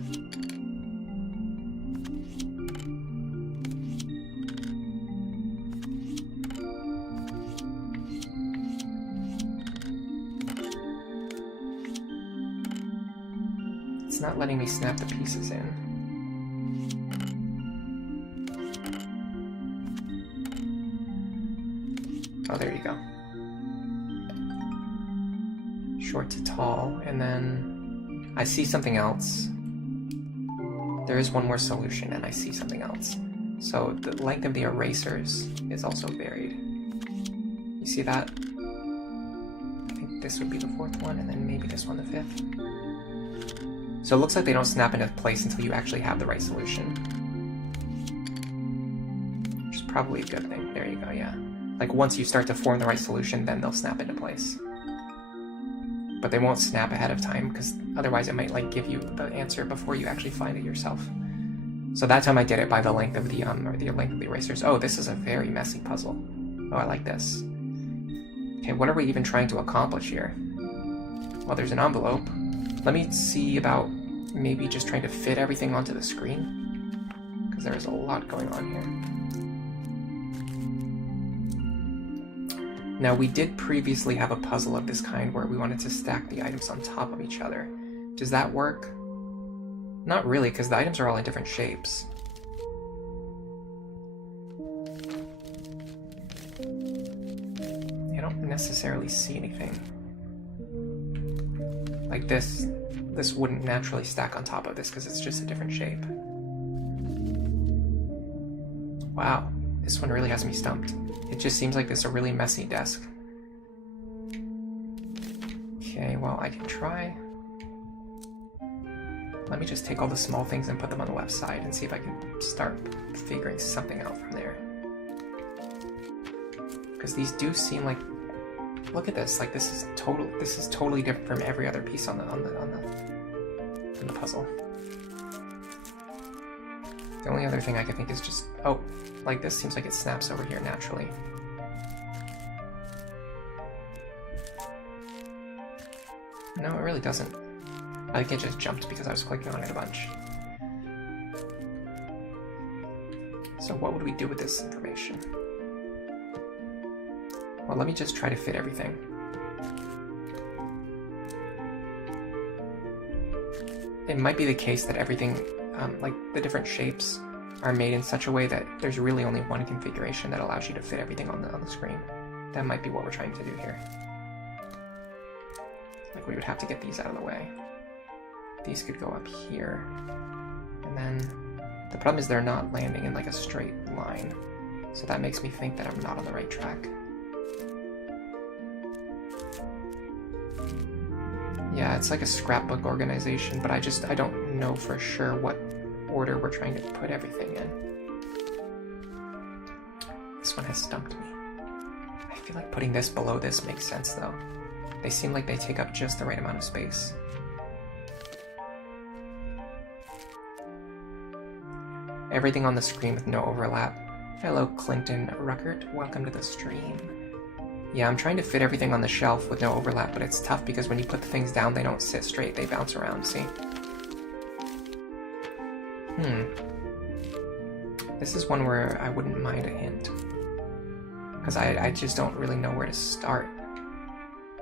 It's not letting me snap the pieces in. Oh, there you go. Short to tall, and then I see something else. There is one more solution, and I see something else. So the length of the erasers is also varied. You see that? I think this would be the 4th one, and then maybe this one the 5th. So it looks like they don't snap into place until you actually have the right solution. Which is probably a good thing. There you go, yeah. Like once you start to form the right solution, then they'll snap into place. But they won't snap ahead of time, because otherwise it might like give you the answer before you actually find it yourself. So that time I did it by the length of the or the length of the erasers. Oh, this is a very messy puzzle. Oh, I like this. Okay, what are we even trying to accomplish here? Well, there's an envelope. Let me see about maybe just trying to fit everything onto the screen, because there is a lot going on here. Now, we did previously have a puzzle of this kind where we wanted to stack the items on top of each other. Does that work? Not really, because the items are all in different shapes. I don't necessarily see anything. Like this wouldn't naturally stack on top of this because it's just a different shape. Wow, this one really has me stumped. It just seems like this is a really messy desk. Okay, well, I can try. Let me just take all the small things and put them on the left side and see if I can start figuring something out from there. Because these do seem like, look at this, like this is totally different from every other piece on the puzzle. The only other thing I can think is just, oh, like this seems like it snaps over here naturally. No, it really doesn't. I think it just jumped because I was clicking on it a bunch. So what would we do with this information? Well, let me just try to fit everything. it might be the case that everything, like the different shapes, are made in such a way that there's really only one configuration that allows you to fit everything on the screen. That might be what we're trying to do here. Like we would have to get these out of the way. These could go up here. And then the problem is they're not landing in like a straight line. So that makes me think that I'm not on the right track. Yeah, it's like a scrapbook organization, but I don't know for sure what order we're trying to put everything in. This one has stumped me. I feel like putting this below this makes sense though. They seem like they take up just the right amount of space. Everything on the screen with no overlap. Hello, Clinton Ruckert. Welcome to the stream. Yeah, I'm trying to fit everything on the shelf with no overlap, but it's tough because when you put the things down, they don't sit straight. They bounce around, see? This is one where I wouldn't mind a hint. Because I just don't really know where to start.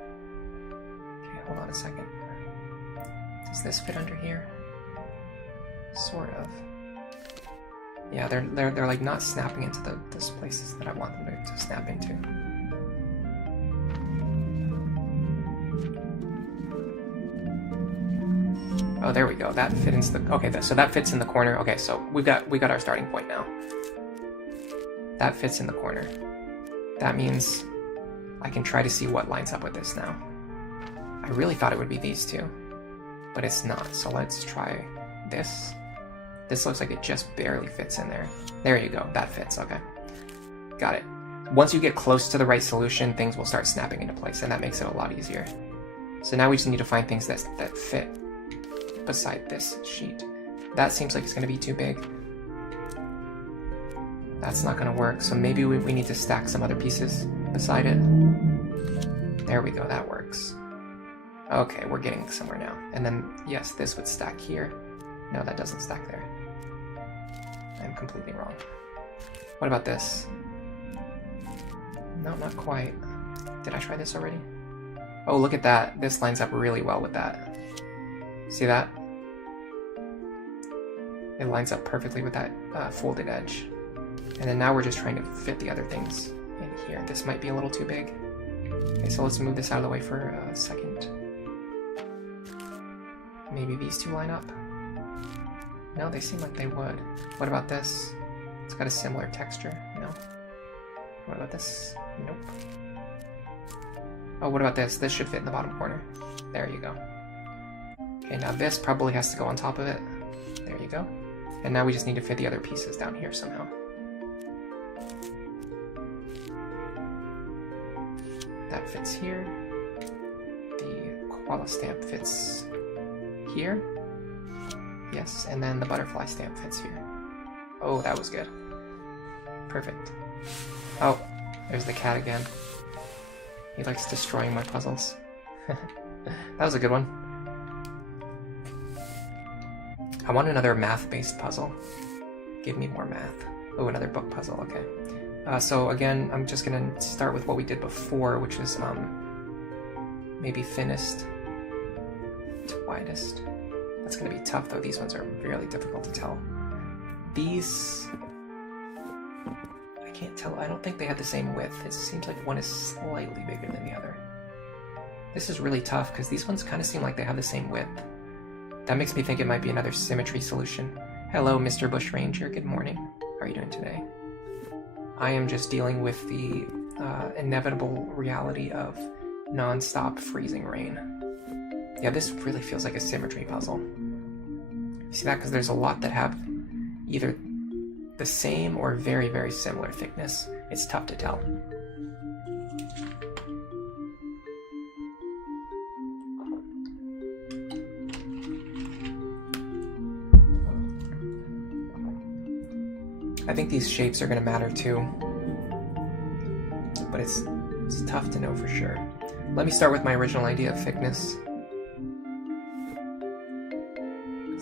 Okay, hold on a second. Does this fit under here? Sort of. Yeah, they're like not snapping into those places that I want them to snap into. Oh, there we go. That fits into the... Okay, so that fits in the corner. Okay, so we got our starting point now. That fits in the corner. That means I can try to see what lines up with this now. I really thought it would be these two, but it's not. So let's try this. This looks like it just barely fits in there. There you go. That fits. Okay. Got it. Once you get close to the right solution, things will start snapping into place, and that makes it a lot easier. So now we just need to find things that fit beside this sheet. That seems like it's going to be too big. That's not going to work, so maybe we need to stack some other pieces beside it. There we go, that works. Okay, we're getting somewhere now. And then, yes, this would stack here. No, that doesn't stack there. I'm completely wrong. What about this? No, not quite. Did I try this already? Oh, look at that. This lines up really well with that. See that? It lines up perfectly with that folded edge. And then now we're just trying to fit the other things in here. This might be a little too big. Okay, so let's move this out of the way for a second. Maybe these two line up? No, they seem like they would. What about this? It's got a similar texture. No. What about this? Nope. Oh, what about this? This should fit in the bottom corner. There you go. Okay, now this probably has to go on top of it. There you go. And now we just need to fit the other pieces down here somehow. That fits here. The koala stamp fits here. Yes, and then the butterfly stamp fits here. Oh, that was good. Perfect. Oh, there's the cat again. He likes destroying my puzzles. That was a good one. I want another math-based puzzle. Give me more math. Oh, another book puzzle, okay. So again, I'm just gonna start with what we did before, which is maybe thinnest to widest. That's gonna be tough though, these ones are really difficult to tell. These, I can't tell, I don't think they have the same width. It seems like one is slightly bigger than the other. This is really tough because these ones kind of seem like they have the same width. That makes me think it might be another symmetry solution. Hello, Mr. Bushranger, good morning. How are you doing today? I am just dealing with the inevitable reality of non-stop freezing rain. Yeah, this really feels like a symmetry puzzle. You see that? Because there's a lot that have either the same or very, very similar thickness. It's tough to tell. I think these shapes are going to matter too, but it's tough to know for sure. Let me start with my original idea of thickness.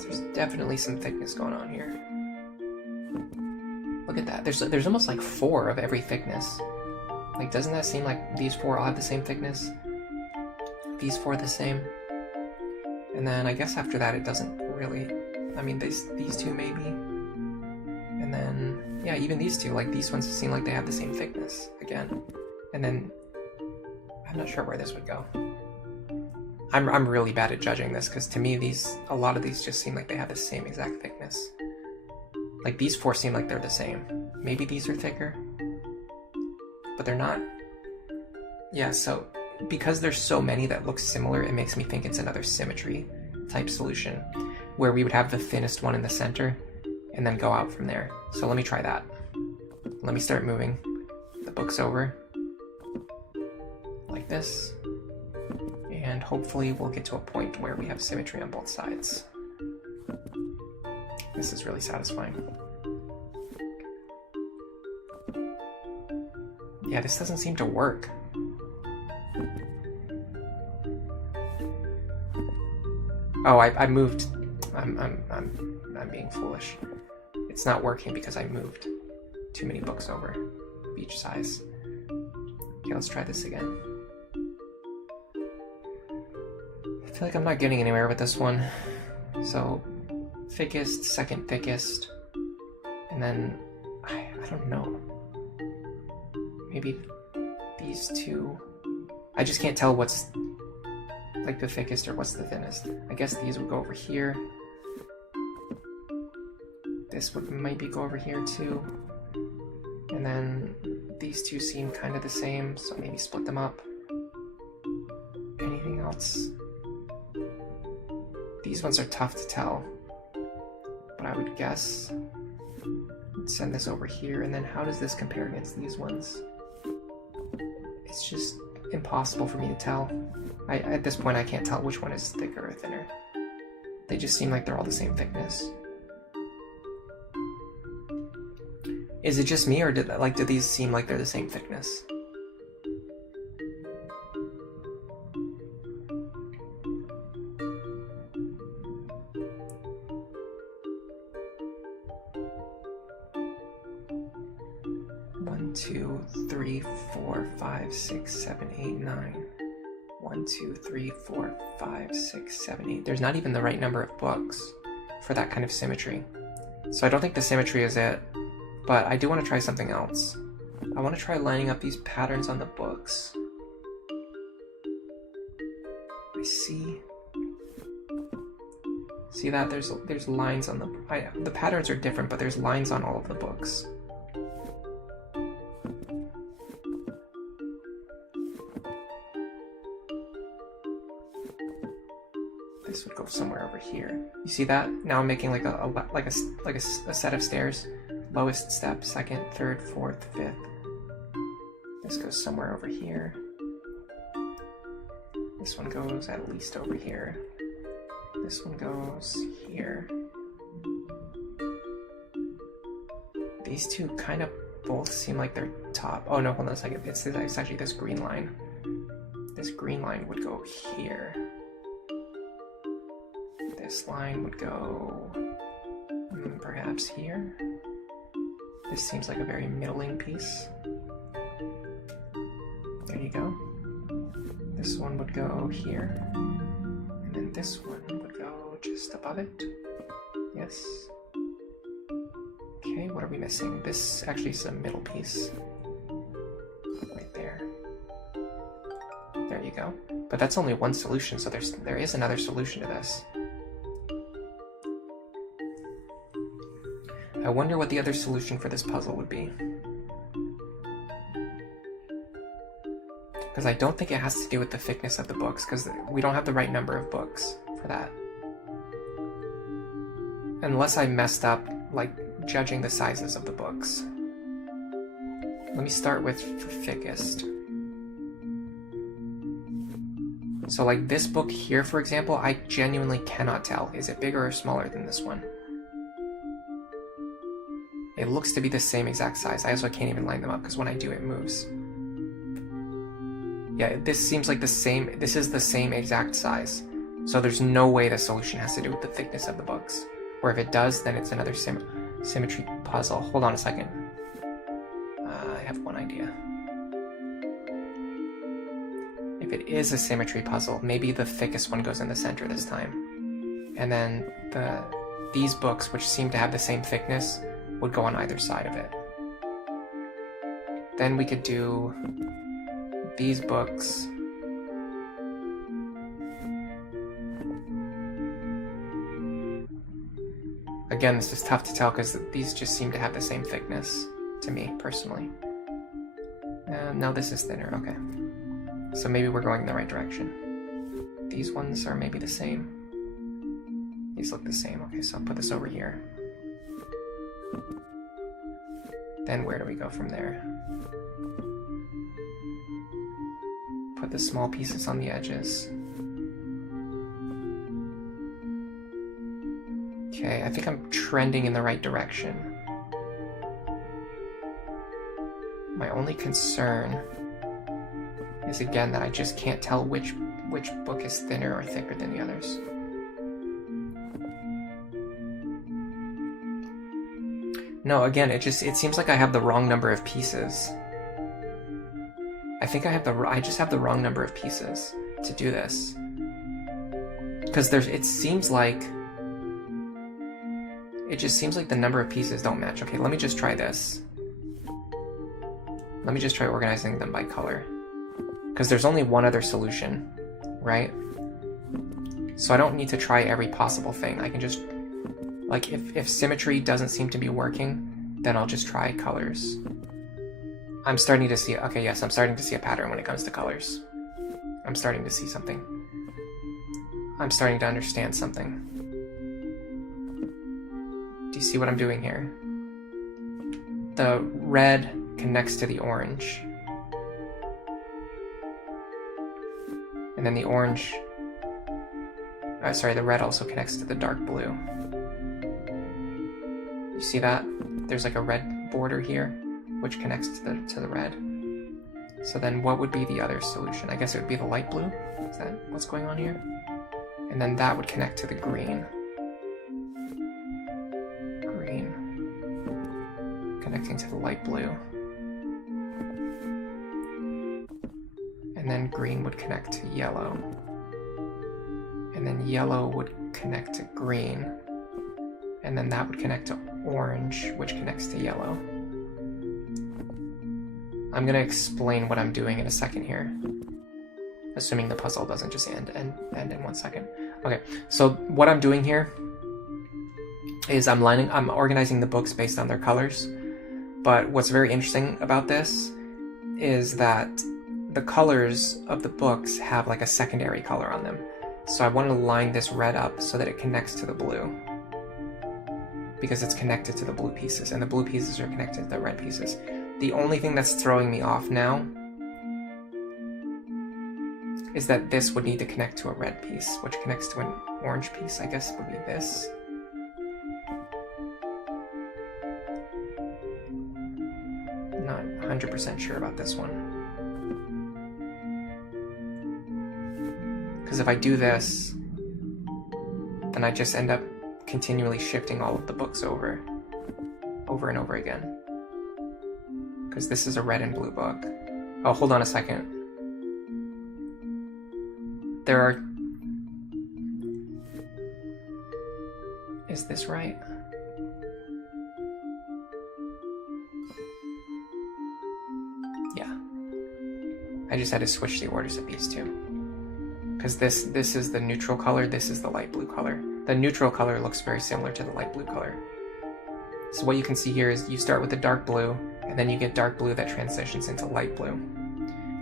There's definitely some thickness going on here. Look at that. There's almost like 4 of every thickness. Like, doesn't that seem like these 4 all have the same thickness? These 4 the same? And then I guess after that it doesn't really. I mean, these two maybe. And then, yeah, even these two, like these ones seem like they have the same thickness again. And then, I'm not sure where this would go. I'm really bad at judging this, because to me a lot of these just seem like they have the same exact thickness. Like these four seem like they're the same. Maybe these are thicker, but they're not. Yeah, so because there's so many that look similar, it makes me think it's another symmetry type solution, where we would have the thinnest one in the center and then go out from there. So let me try that. Let me start moving the books over like this, and hopefully we'll get to a point where we have symmetry on both sides. This is really satisfying. Yeah, this doesn't seem to work. Oh, I moved. I'm being foolish. It's not working because I moved too many books over of each size. Okay, let's try this again. I feel like I'm not getting anywhere with this one. So, thickest, second thickest, and then I don't know. Maybe these two. I just can't tell what's like the thickest or what's the thinnest. I guess these would go over here. This would maybe go over here too. And then these two seem kind of the same, so maybe split them up. Anything else? These ones are tough to tell, but I would guess send this over here, and then how does this compare against these ones? It's just impossible for me to tell. At this point I can't tell which one is thicker or thinner. They just seem like they're all the same thickness. Is it just me, or do these seem like they're the same thickness? One, two, three, four, five, six, seven, eight, nine. 1, 2, 3, 4, 5, 6, 7, 8. There's not even the right number of books for that kind of symmetry. So I don't think the symmetry is it, but I do want to try something else. I want to try lining up these patterns on the books. I see that there's lines on the patterns are different, but there's lines on all of the books. This would go somewhere over here. You see that? Now I'm making like a set of stairs. Lowest step, second, third, fourth, fifth. This goes somewhere over here. This one goes at least over here. This one goes here. These two kind of both seem like they're top. Oh no, hold on a second. It's actually this green line. This green line would go here. This line would go perhaps here. This seems like a very middling piece. There you go. This one would go here. And then this one would go just above it. Yes. Okay, what are we missing? This actually is a middle piece. Right there. There you go. But that's only one solution, so there is another solution to this. I wonder what the other solution for this puzzle would be. Because I don't think it has to do with the thickness of the books, because we don't have the right number of books for that. Unless I messed up, like, judging the sizes of the books. Let me start with the thickest. So like this book here, for example, I genuinely cannot tell. Is it bigger or smaller than this one? It looks to be the same exact size. I also can't even line them up because when I do, it moves. Yeah, this seems like the same. This is the same exact size. So there's no way the solution has to do with the thickness of the books. Or if it does, then it's another symmetry puzzle. Hold on a second. I have one idea. If it is a symmetry puzzle, maybe the thickest one goes in the center this time. and then these books, which seem to have the same thickness, would go on either side of it. Then we could do these books. Again, this is tough to tell because these just seem to have the same thickness to me, personally. No, this is thinner, okay. So maybe we're going in the right direction. These ones are maybe the same. These look the same. Okay, so I'll put this over here. Then where do we go from there? Put the small pieces on the edges. Okay, I think I'm trending in the right direction. My only concern is again that I just can't tell which book is thinner or thicker than the others. No, again, it seems like I have the wrong number of pieces. I think I just have the wrong number of pieces to do this. Because it just seems like the number of pieces don't match. Okay, let me just try this. Let me just try organizing them by color. Because there's only one other solution, right? So I don't need to try every possible thing. I can just, like, if symmetry doesn't seem to be working, then I'll just try colors. I'm starting to see, okay, yes, I'm starting to see a pattern when it comes to colors. I'm starting to see something. I'm starting to understand something. Do you see what I'm doing here? The red connects to the orange. And then the orange, the red also connects to the dark blue. You see that? There's like a red border here, which connects to the red. So then what would be the other solution? I guess it would be the light blue? Is that what's going on here? And then that would connect to the green. Green. Connecting to the light blue. And then green would connect to yellow. And then yellow would connect to green. And then that would connect to orange, which connects to yellow. I'm gonna explain what I'm doing in a second here. Assuming the puzzle doesn't just end in 1 second. Okay, so what I'm doing here is I'm organizing the books based on their colors. But what's very interesting about this is that the colors of the books have like a secondary color on them. So I want to line this red up so that it connects to the blue. Because it's connected to the blue pieces, and the blue pieces are connected to the red pieces. The only thing that's throwing me off now is that this would need to connect to a red piece, which connects to an orange piece, I guess would be this. Not 100% sure about this one. Because if I do this, then I just end up continually shifting all of the books over and over again. Because this is a red and blue book. Oh, hold on a second. There are... Is this right? Yeah. I just had to switch the orders of these two. Because this is the neutral color, this is the light blue color. The neutral color looks very similar to the light blue color. So what you can see here is you start with the dark blue, and then you get dark blue that transitions into light blue.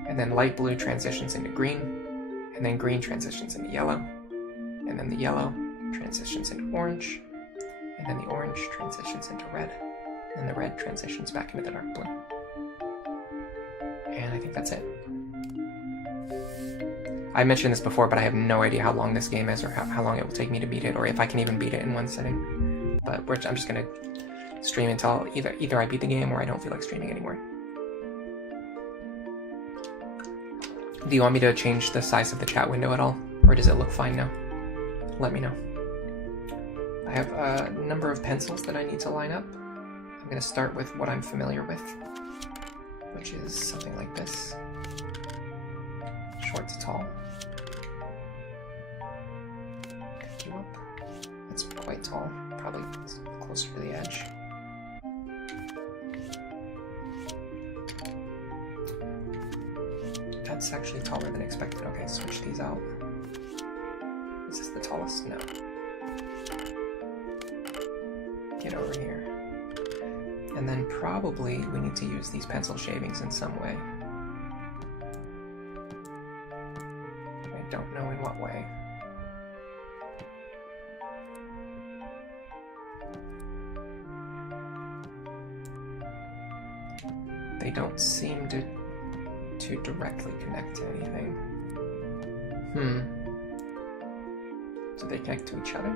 And then light blue transitions into green, and then green transitions into yellow, and then the yellow transitions into orange, and then the orange transitions into red, and the red transitions back into the dark blue. And I think that's it. I mentioned this before, but I have no idea how long this game is, or how long it will take me to beat it, or if I can even beat it in one sitting. But I'm just gonna stream until either I beat the game or I don't feel like streaming anymore. Do you want me to change the size of the chat window at all? Or does it look fine now? Let me know. I have a number of pencils that I need to line up. I'm gonna start with what I'm familiar with, which is something like this. Short to tall. Pick you up. quite tall, probably closer to the edge. That's actually taller than expected. Okay, switch these out. Is this the tallest? No. Get over here. And then probably we need to use these pencil shavings in some way. I don't know in what way. They don't seem to directly connect to anything. Do they connect to each other?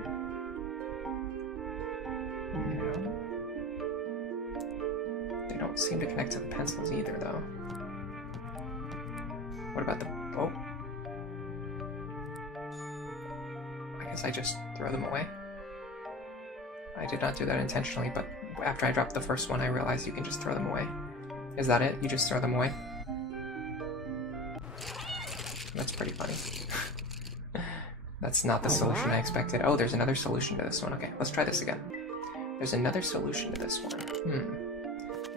No. They don't seem to connect to the pencils either, though. What about the... oh. I guess I just throw them away. I did not do that intentionally, but after I dropped the first one, I realized you can just throw them away. Is that it? You just throw them away? That's pretty funny. That's not the solution I expected. Oh, there's another solution to this one. Okay, let's try this again. There's another solution to this one.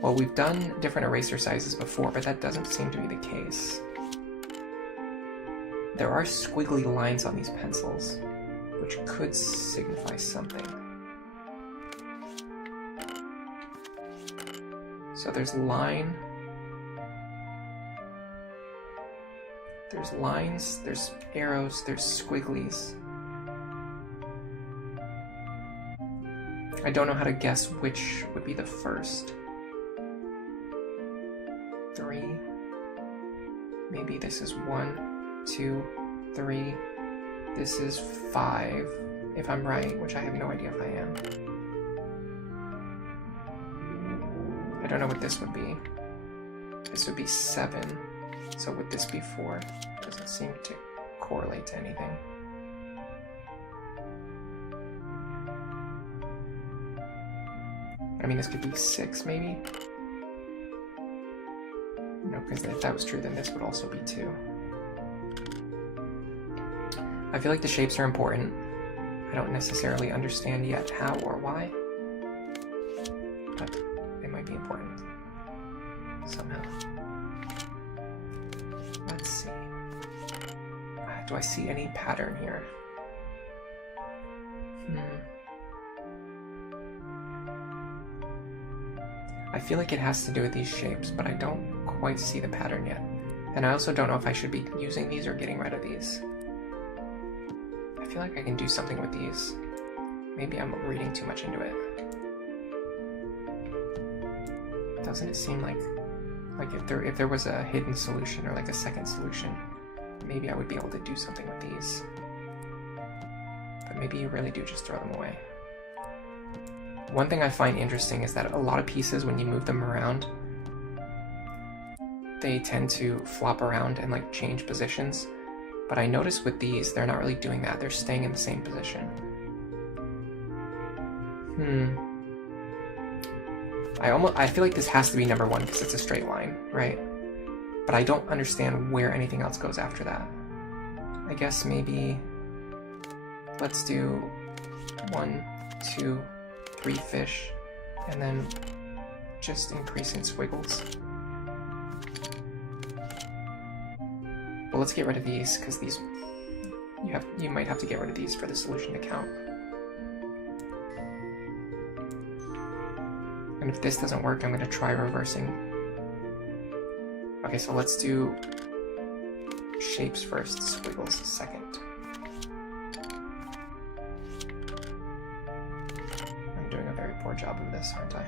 Well, we've done different eraser sizes before, but that doesn't seem to be the case. There are squiggly lines on these pencils, which could signify something. So there's line, there's lines, there's arrows, there's squigglies. I don't know how to guess which would be the first. 3. Maybe this is 1, 2, 3. This is 5, if I'm right, which I have no idea if I am. I don't know what this would be. This would be 7. So would this be 4? Doesn't seem to correlate to anything. I mean, this could be 6, maybe? No, because if that was true, then this would also be 2. I feel like the shapes are important. I don't necessarily understand yet how or why, but they might be important somehow. Let's see. Do I see any pattern here? I feel like it has to do with these shapes, but I don't quite see the pattern yet. And I also don't know if I should be using these or getting rid of these. I feel like I can do something with these. Maybe I'm reading too much into it. Doesn't it seem like if there was a hidden solution or like a second solution, maybe I would be able to do something with these. But maybe you really do just throw them away. One thing I find interesting is that a lot of pieces, when you move them around, they tend to flop around and like change positions. But I notice with these, they're not really doing that. They're staying in the same position. I feel like this has to be number 1 because it's a straight line, right? But I don't understand where anything else goes after that. I guess maybe let's do 1, 2, 3 fish, and then just increasing squiggles. Well, let's get rid of these because these you might have to get rid of these for the solution to count. And if this doesn't work, I'm going to try reversing. Okay, so let's do shapes first, squiggles second. I'm doing a very poor job of this, aren't I?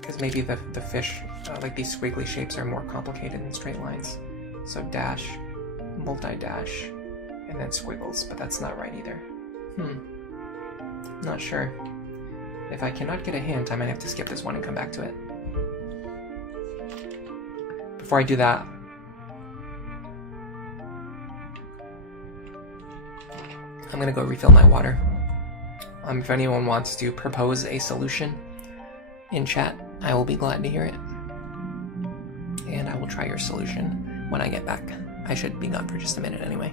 Because maybe the fish, like these squiggly shapes, are more complicated than straight lines. So dash, multi-dash, and then squiggles, but that's not right either. Not sure. If I cannot get a hint, I might have to skip this one and come back to it. Before I do that, I'm gonna go refill my water. If anyone wants to propose a solution in chat, I will be glad to hear it. And I will try your solution when I get back. I should be gone for just a minute anyway.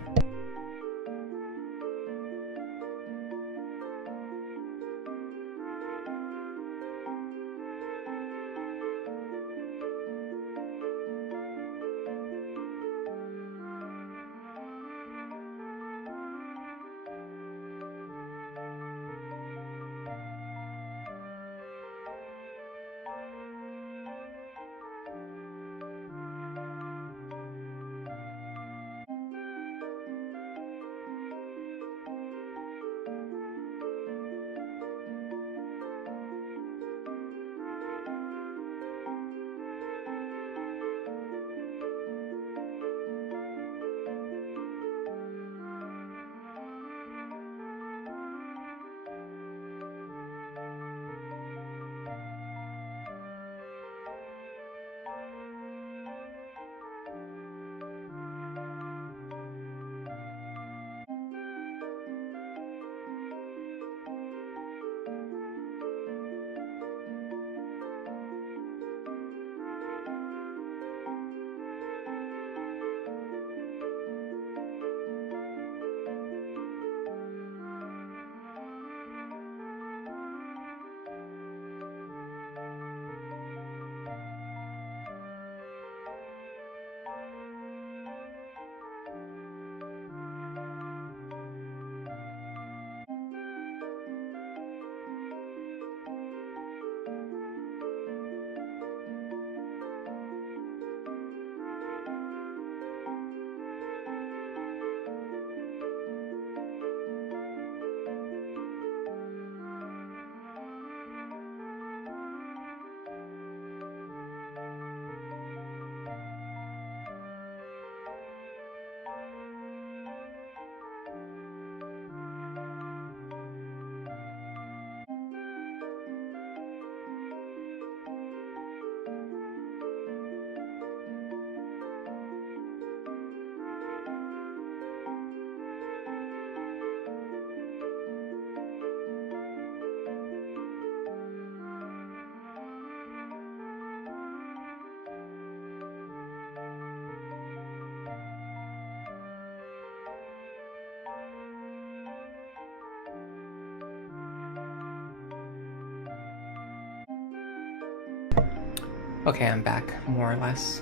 Okay, I'm back, more or less.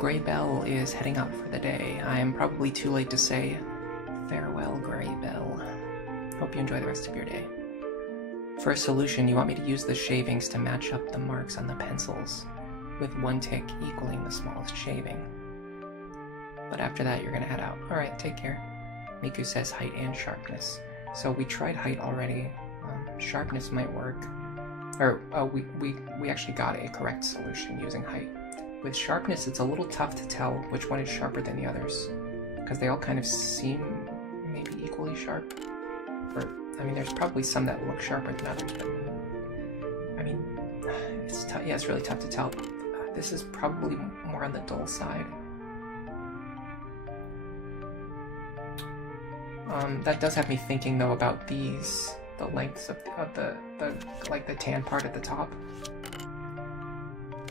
Grey Bell is heading out for the day. I am probably too late to say farewell, Grey Bell. Hope you enjoy the rest of your day. For a solution, you want me to use the shavings to match up the marks on the pencils, with one tick equaling the smallest shaving. But after that, you're gonna head out. Alright, take care. Miku says height and sharpness. So we tried height already. Sharpness might work. We actually got a correct solution using height. With sharpness, it's a little tough to tell which one is sharper than the others, because they all kind of seem maybe equally sharp. Or, I mean, there's probably some that look sharper than others, but I mean, it's really tough to tell. This is probably more on the dull side. That does have me thinking though about these. The lengths of the like the tan part at the top,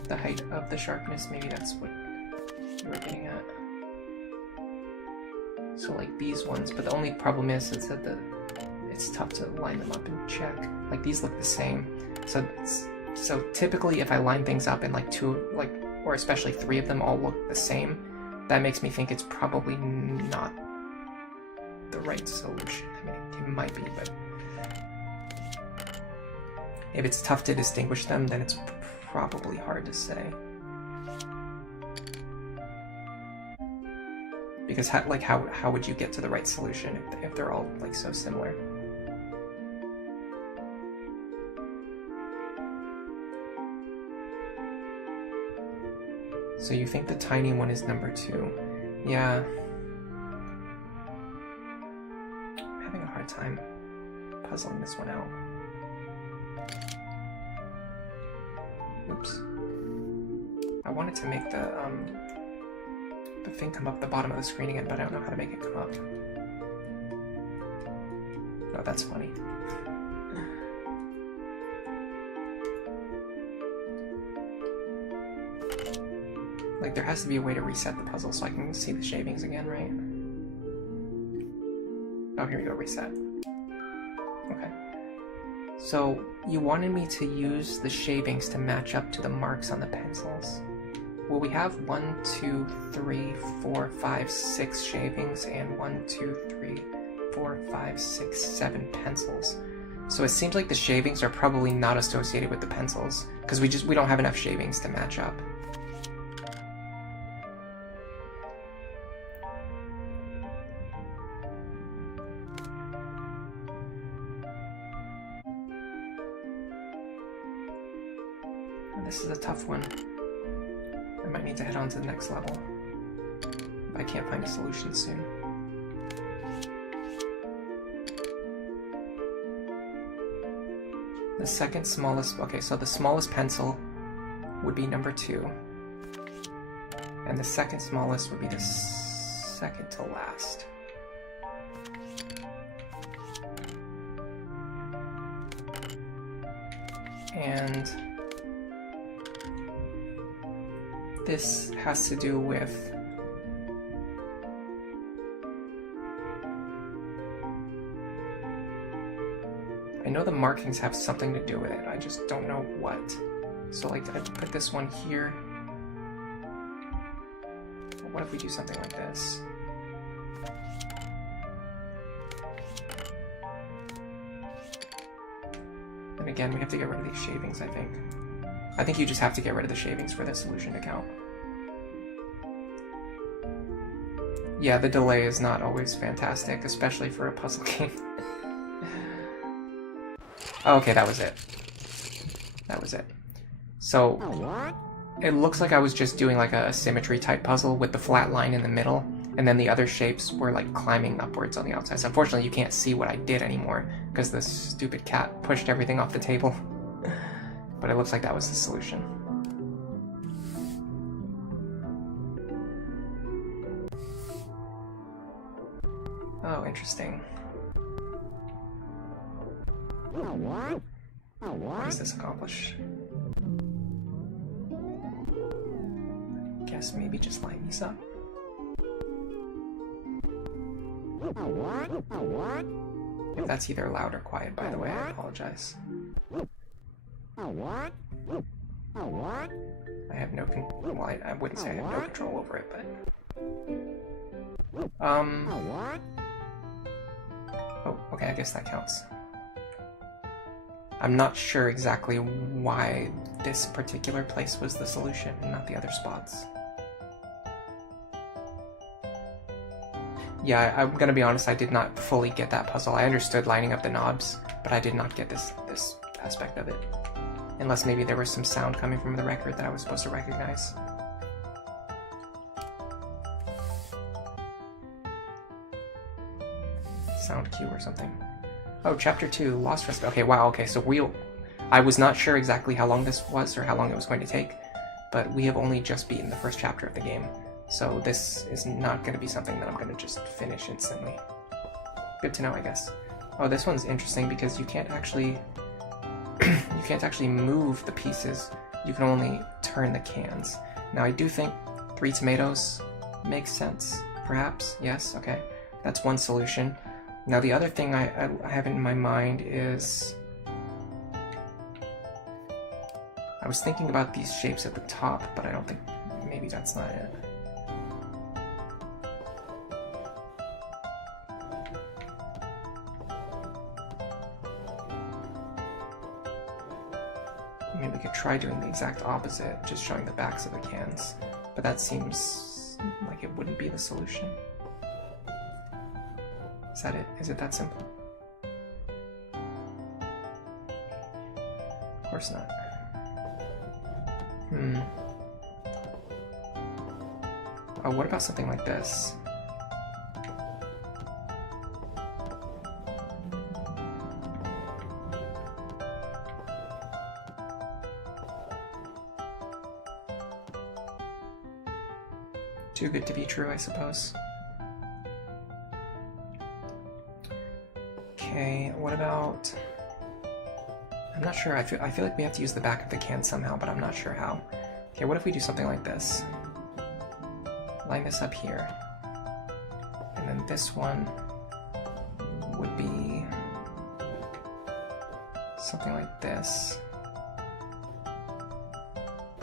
the height of the sharpness. Maybe that's what you were getting at. So like these ones, but the only problem is that it's tough to line them up and check. Like these look the same, so typically if I line things up and like or especially three of them all look the same, that makes me think it's probably not the right solution. I mean, it might be, but if it's tough to distinguish them, then it's probably hard to say. Because how would you get to the right solution if they're all like so similar? So you think the tiny one is number 2? Yeah. I'm having a hard time puzzling this one out. Oops. I wanted to make the thing come up the bottom of the screen again, but I don't know how to make it come up. Oh, that's funny. Like, there has to be a way to reset the puzzle so I can see the shavings again, right? Oh, here we go, reset. Okay. So, you wanted me to use the shavings to match up to the marks on the pencils. Well, we have 1, 2, 3, 4, 5, 6 shavings, and 1, 2, 3, 4, 5, 6, 7 pencils. So it seems like the shavings are probably not associated with the pencils, because we don't have enough shavings to match up. This is a tough one. I might need to head on to the next level if I can't find a solution soon. The second smallest, okay, so the smallest pencil would be number 2. And the second smallest would be the second to last. And this has to do with I know the markings have something to do with it, I just don't know what. So like, I put this one here. What if we do something like this? And again, we have to get rid of these shavings, I think. I think you just have to get rid of the shavings for the solution to count. Yeah, the delay is not always fantastic, especially for a puzzle game. Okay, that was it. That was it. So, it looks like I was just doing like a symmetry type puzzle with the flat line in the middle, and then the other shapes were like climbing upwards on the outside. So unfortunately you can't see what I did anymore, because the stupid cat pushed everything off the table. But it looks like that was the solution. Oh, interesting. What does this accomplish? Guess maybe just line these up. If that's either loud or quiet, by the way, I apologize. I have no well, I wouldn't say I have no control over it, but... Oh, okay, I guess that counts. I'm not sure exactly why this particular place was the solution and not the other spots. Yeah, I'm gonna be honest, I did not fully get that puzzle. I understood lining up the knobs, but I did not get this aspect of it. Unless maybe there was some sound coming from the record that I was supposed to recognize. Sound cue or something. Oh, Chapter 2, Lost Recipe. Okay, wow, okay, so I was not sure exactly how long this was or how long it was going to take, but we have only just beaten the first chapter of the game, so this is not going to be something that I'm going to just finish instantly. Good to know, I guess. Oh, this one's interesting because you can't actually move the pieces, you can only turn the cans. Now, I do think 3 tomatoes makes sense, perhaps, yes, okay. That's one solution. Now the other thing I have in my mind is... I was thinking about these shapes at the top, but I don't think... maybe that's not it. Maybe we could try doing the exact opposite, just showing the backs of the cans. But that seems like it wouldn't be the solution. Is that it? Is it that simple? Of course not. Oh, what about something like this? Too good to be true, I suppose. Okay, what about... I'm not sure, I feel like we have to use the back of the can somehow, but I'm not sure how. Okay, what if we do something like this? line this up here. And then this one would be something like this.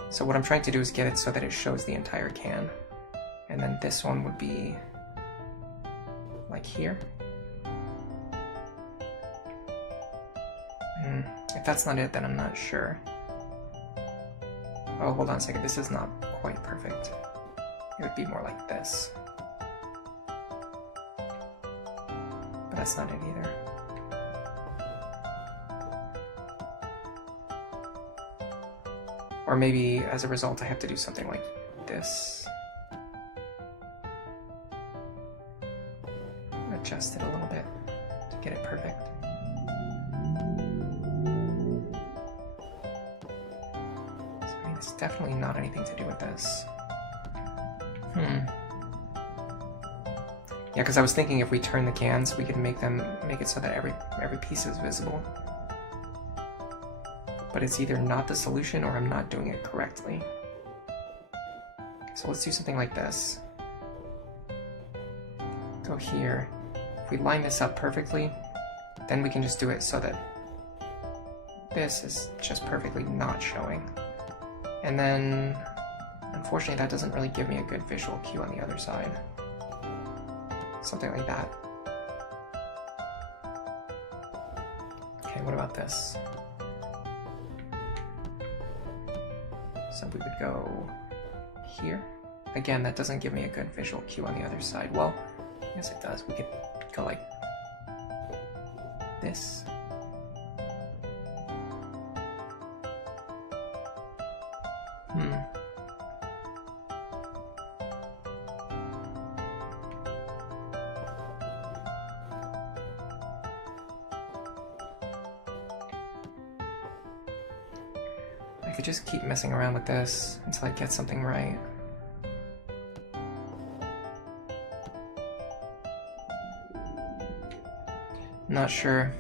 So what I'm trying to do is get it so that it shows the entire can. And then this one would be like here. If that's not it, then I'm not sure. Oh, hold on a second, this is not quite perfect. It would be more like this. But that's not it either. Or maybe, as a result, I have to do something like this. Adjust it a little bit to get it perfect. So, I mean, it's definitely not anything to do with this. Yeah, because I was thinking if we turn the cans, we could make it so that every piece is visible. But it's either not the solution or I'm not doing it correctly. So let's do something like this. Go here. If we line this up perfectly, then we can just do it so that this is just perfectly not showing. And then, unfortunately, that doesn't really give me a good visual cue on the other side. Something like that. Okay, what about this? So we would go here. Again, that doesn't give me a good visual cue on the other side. Well, yes it does. We could go like this. I could just keep messing around with this until I get something right. Not sure.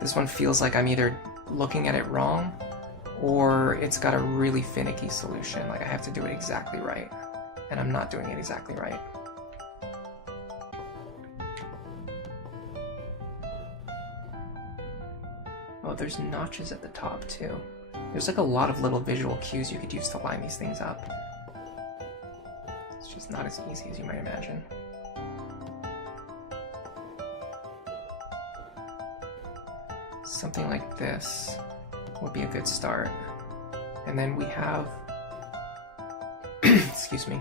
This one feels like I'm either looking at it wrong or it's got a really finicky solution. Like I have to do it exactly right, and I'm not doing it exactly right. Oh, there's notches at the top too. There's like a lot of little visual cues you could use to line these things up. It's just not as easy as you might imagine. Something like this would be a good start. And then we have, excuse me,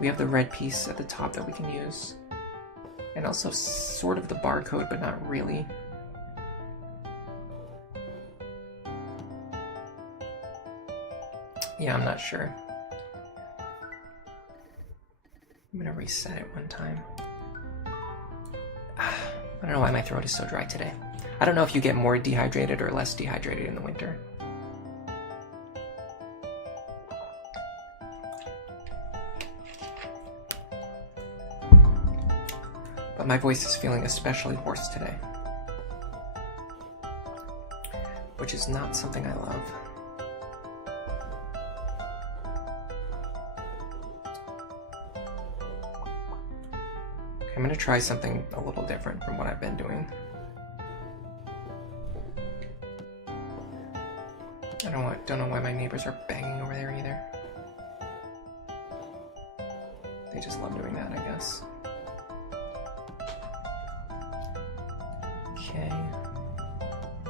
we have the red piece at the top that we can use. And also sort of the barcode, but not really. Yeah, I'm not sure. I'm gonna reset it one time. I don't know why my throat is so dry today. I don't know if you get more dehydrated or less dehydrated in the winter. But my voice is feeling especially hoarse today, which is not something I love. I'm gonna try something a little different from what I've been doing. I don't know why my neighbors are banging over there either. They just love doing that, I guess. Okay.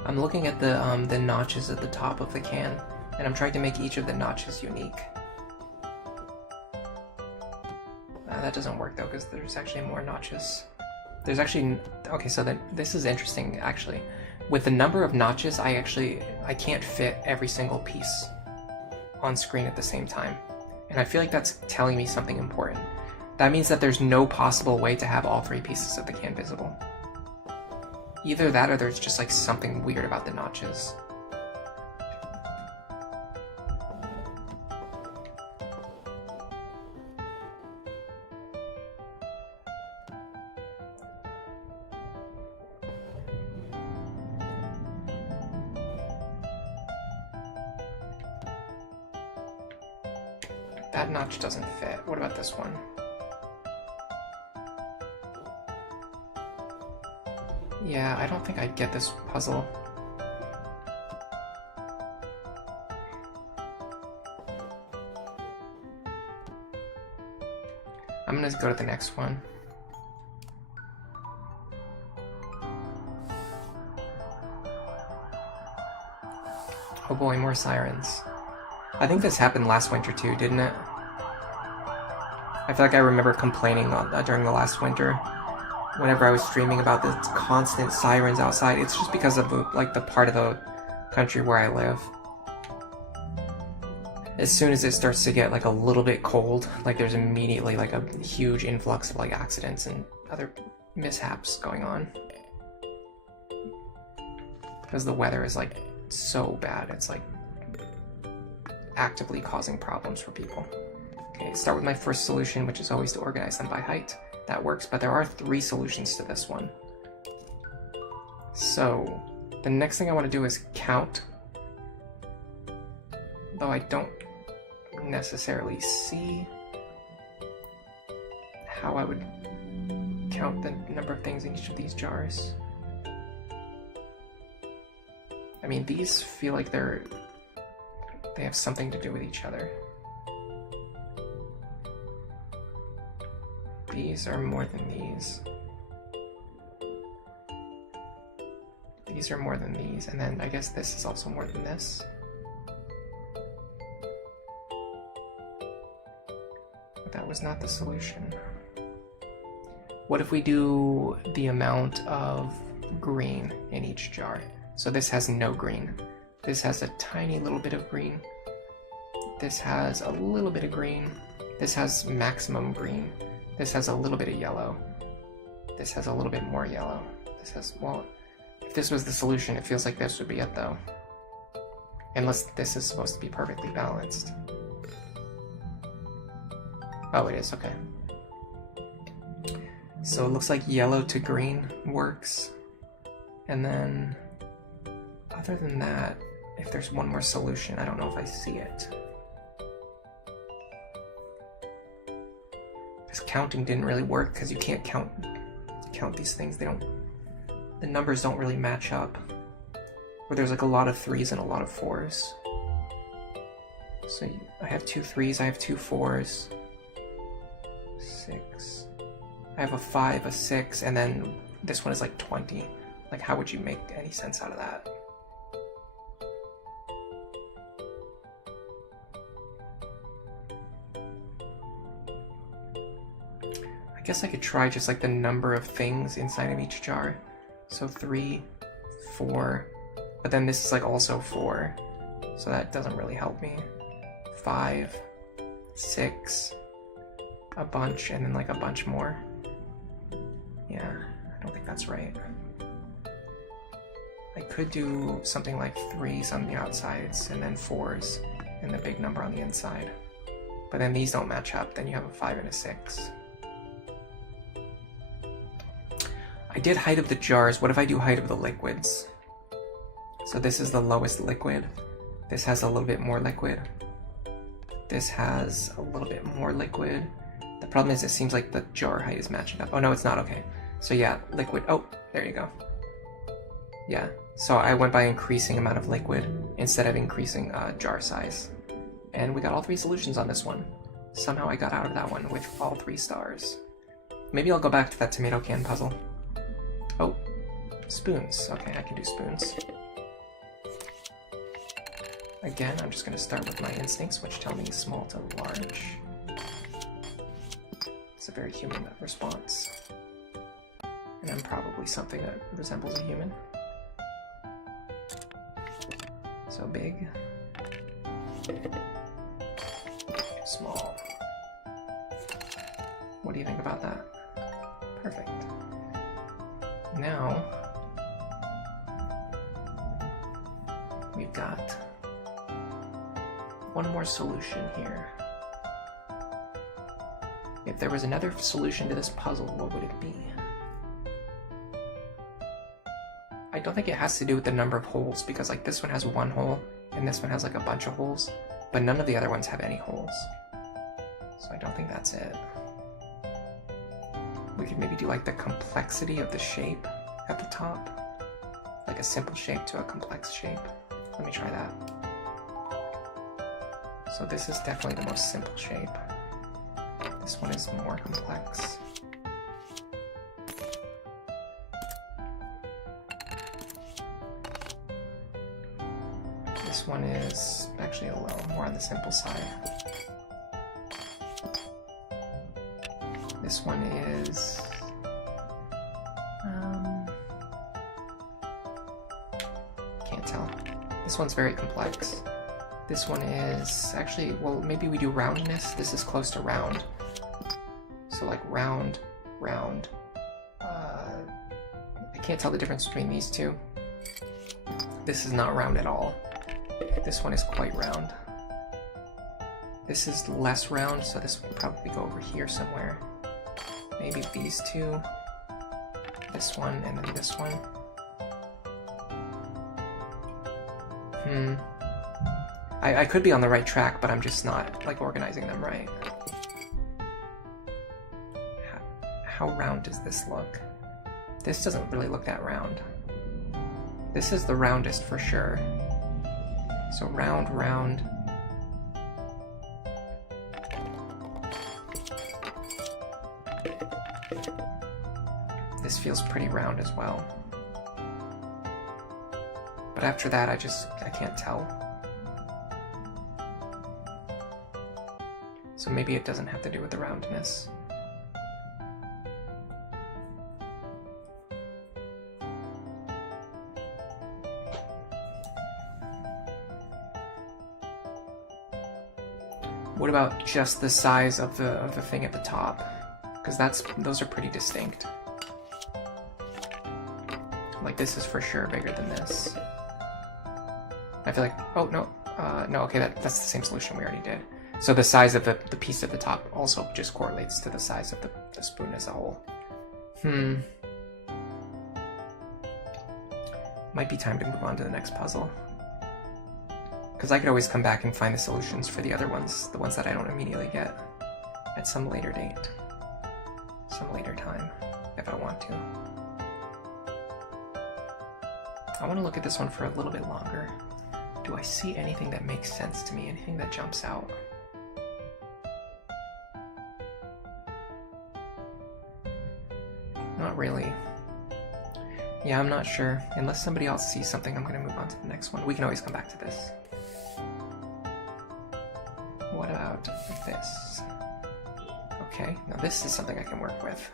I'm looking at the notches at the top of the can, and I'm trying to make each of the notches unique. That doesn't work though, because there's actually more notches. There's actually, okay, so then this is interesting actually. With the number of notches, I can't fit every single piece on screen at the same time. And I feel like that's telling me something important. That means that there's no possible way to have all three pieces of the can visible. Either that or there's just like something weird about the notches. that notch doesn't fit. What about this one? Yeah, I don't think I get this puzzle. I'm gonna go to the next one. Oh boy, more sirens. I think this happened last winter too, didn't it? I feel like I remember complaining during the last winter whenever I was streaming about the constant sirens outside. It's just because of the part of the country where I live. As soon as it starts to get like a little bit cold, like there's immediately like a huge influx of like accidents and other mishaps going on. Because the weather is like so bad, it's like actively causing problems for people. Okay, start with my first solution, which is always to organize them by height. That works, but there are 3 solutions to this one. So the next thing I want to do is count, though I don't necessarily see how I would count the number of things in each of these jars. I mean, these feel like they have something to do with each other. These are more than these. These are more than these, and then I guess this is also more than this. But that was not the solution. What if we do the amount of green in each jar? So this has no green. This has a tiny little bit of green. This has a little bit of green. This has maximum green. This has a little bit of yellow. This has a little bit more yellow. This has, well, if this was the solution, it feels like this would be it though. Unless this is supposed to be perfectly balanced. Oh, it is, okay. So it looks like yellow to green works. And then, other than that, if there's one more solution, I don't know if I see it. Because counting didn't really work, because you can't count these things. The numbers don't really match up. Where there's like a lot of 3s and a lot of 4s. So I have 2 3s, I have 2 4s. 6. I have a 5, a 6, and then this one is like 20. Like, how would you make any sense out of that? I guess I could try just like the number of things inside of each jar. So 3, 4, but then this is like also 4, so that doesn't really help me. 5, 6, a bunch, and then like a bunch more. Yeah, I don't think that's right. I could do something like 3s on the outsides and then 4s and the big number on the inside. But then these don't match up, then you have a 5 and a 6. I did height of the jars. What if I do height of the liquids? So this is the lowest liquid. This has a little bit more liquid. This has a little bit more liquid. The problem is it seems like the jar height is matching up. Oh no, it's not, okay. So yeah, liquid, oh, there you go. Yeah, so I went by increasing amount of liquid instead of increasing jar size. And we got all 3 solutions on this one. Somehow I got out of that one with all 3 stars. Maybe I'll go back to that tomato can puzzle. Oh, spoons. Okay, I can do spoons. Again, I'm just going to start with my instincts, which tell me small to large. It's a very human response. And I'm probably something that resembles a human. So big. Small. What do you think about that? Perfect. Now, we've got one more solution here. If there was another solution to this puzzle, what would it be? I don't think it has to do with the number of holes, because like this one has 1 hole, and this one has like a bunch of holes, but none of the other ones have any holes. So I don't think that's it. We could maybe do like the complexity of the shape at the top. Like a simple shape to a complex shape. Let me try that. So this is definitely the most simple shape. This one is more complex. This one is actually a little more on the simple side. This one is can't tell. This one's very complex. This one is actually, well, maybe we do roundness. This is close to round. So like round, round. I can't tell the difference between these two. This is not round at all. This one is quite round. This is less round, so this would probably go over here somewhere. Maybe these two. This one, and then this one. I could be on the right track, but I'm just not, like, organizing them right. How round does this look? This doesn't really look that round. This is the roundest for sure. So round, round. This feels pretty round as well. But after that, I can't tell. So maybe it doesn't have to do with the roundness. What about just the size of the thing at the top? Because those are pretty distinct. Like this is for sure bigger than this. I feel like, oh no, no, okay, that's the same solution we already did. So the size of the piece at the top also just correlates to the size of the spoon as a whole. Might be time to move on to the next puzzle. Because I could always come back and find the solutions for the other ones, the ones that I don't immediately get, at some later date. Some later time, if I want to. I want to look at this one for a little bit longer. Do I see anything that makes sense to me? Anything that jumps out? Not really. Yeah, I'm not sure. Unless somebody else sees something, I'm going to move on to the next one. We can always come back to this. What about this? Okay, now this is something I can work with.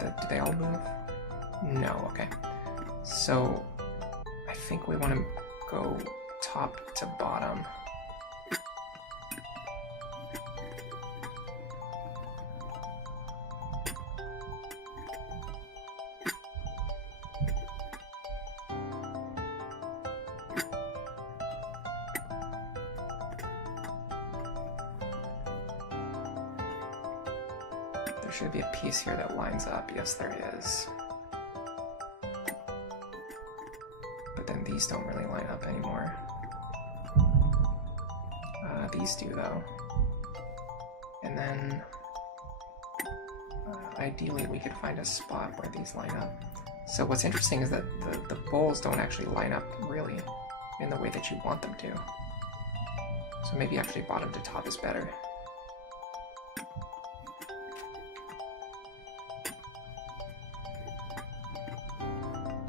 Do they all move? No, okay. So, I think we want to go top to bottom. There should be a piece here that lines up. Yes, there is. But then these don't really line up anymore. These do, though. And then, ideally, we could find a spot where these line up. So what's interesting is that the bowls don't actually line up, really, in the way that you want them to. So maybe actually bottom to top is better.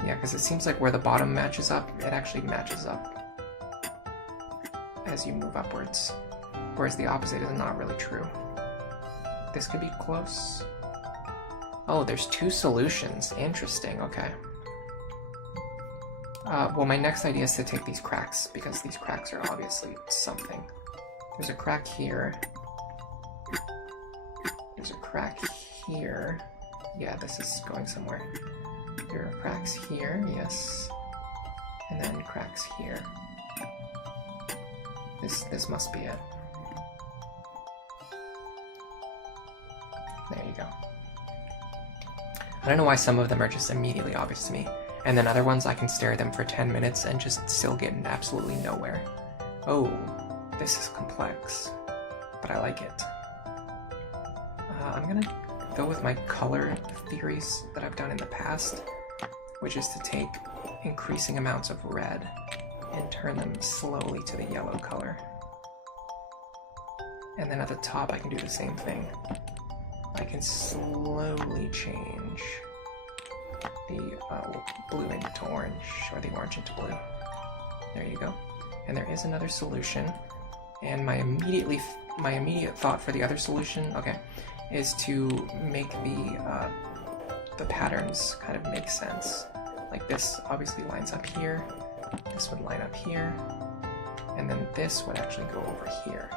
Yeah, because it seems like where the bottom matches up, it actually matches up as you move upwards. Whereas the opposite is not really true. This could be close. Oh, there's two solutions. Interesting, okay. Well, my next idea is to take these cracks, because these cracks are obviously something. There's a crack here. There's a crack here. Yeah, this is going somewhere. There are cracks here, yes. And then cracks here. This must be it. There you go. I don't know why some of them are just immediately obvious to me, and then other ones I can stare at them for 10 minutes and just still get absolutely nowhere. Oh, This is complex, but I like it. I'm gonna go with my color theories that I've done in the past, which is to take increasing amounts of red and turn them slowly to the yellow color. And then at the top I can do the same thing. I can slowly change the blue into orange, or the orange into blue. There you go. And there is another solution, and my immediate thought for the other solution, okay, is to make the patterns kind of make sense. Like this obviously lines up here, this would line up here, and then this would actually go over here.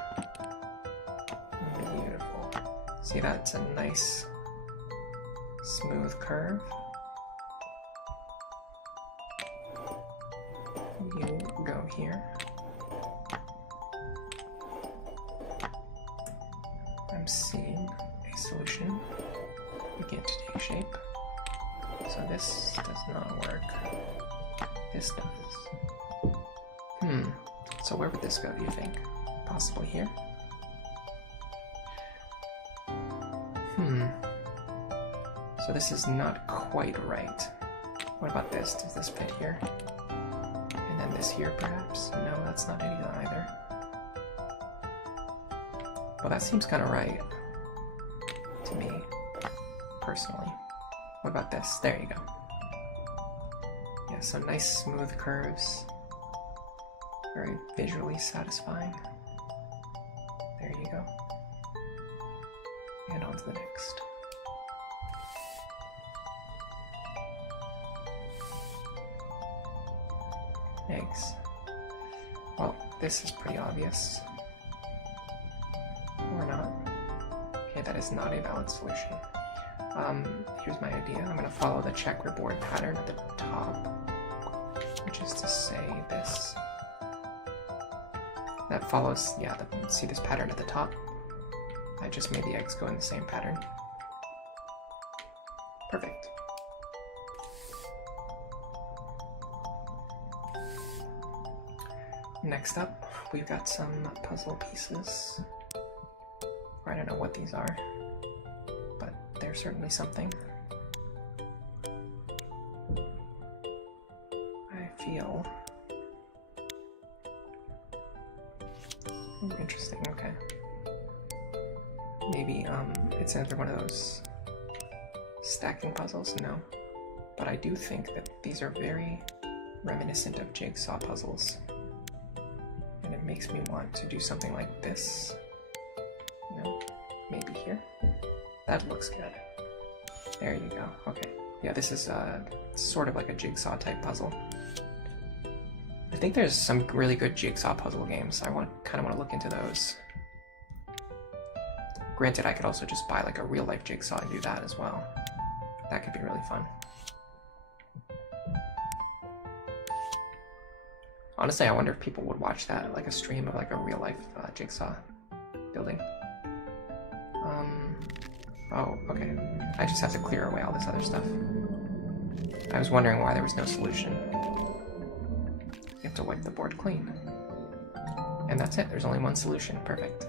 Beautiful. See, that's a nice smooth curve. You go here. I'm seeing a solution begin to take shape. So this does not work. This does. So where would this go, do you think? Possibly here? So this is not quite right. What about this? Does this fit here? And then this here, perhaps? No, that's not it either. Well, that seems kind of right to me, personally. What about this? There you go. Yeah, so nice smooth curves. Very visually satisfying. There you go. And on to the next. Eggs. Well, this is pretty obvious. Or not. Okay, that is not a valid solution. Here's my idea. I'm going to follow the checkerboard pattern at the top, which is to say this. That follows, yeah, see this pattern at the top? I just made the eggs go in the same pattern. Perfect. Next up, we've got some puzzle pieces. I don't know what these are, but they're certainly something. I feel... interesting, okay. Maybe, it's another one of those stacking puzzles? No. But I do think that these are very reminiscent of jigsaw puzzles. And it makes me want to do something like this. No, maybe here. That looks good. There you go. Okay. Yeah, this is sort of like a jigsaw type puzzle. I think there's some really good jigsaw puzzle games. I kind of want to look into those. Granted, I could also just buy like a real life jigsaw and do that as well. That could be really fun. Honestly, I wonder if people would watch that, like a stream of like a real life jigsaw building. Oh, okay. I just have to clear away all this other stuff. I was wondering why there was no solution. You have to wipe the board clean. And that's it, there's only one solution. Perfect.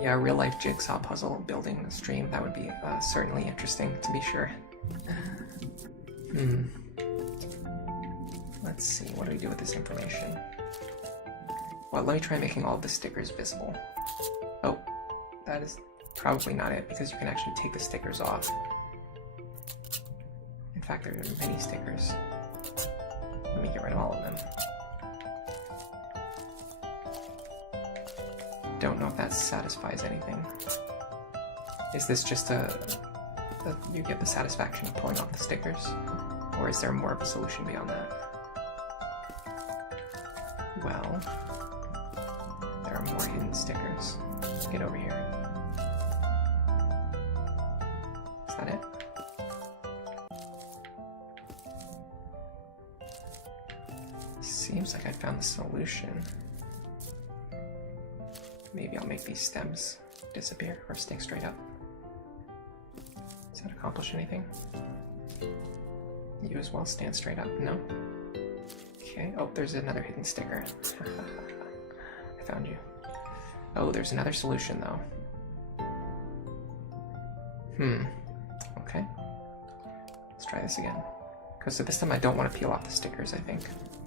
Yeah, a real life jigsaw puzzle building stream, that would be certainly interesting, to be sure. Let's see, what do we do with this information? Well, let me try making all of the stickers visible. Oh, that is probably not it, because you can actually take the stickers off. In fact, there are many stickers. Let me get rid of all of them. Don't know if that satisfies anything. Is this just you get the satisfaction of pulling off the stickers? Or is there more of a solution beyond that? Well, there are more hidden stickers. Let's get over here. Is that it? Seems like I found the solution. Maybe I'll make these stems disappear or stick straight up. Does that accomplish anything? You as well, stand straight up. No? Okay, oh, there's another hidden sticker. I found you. Oh, there's another solution, though. Okay. Let's try this again. Because this time I don't want to peel off the stickers, I think.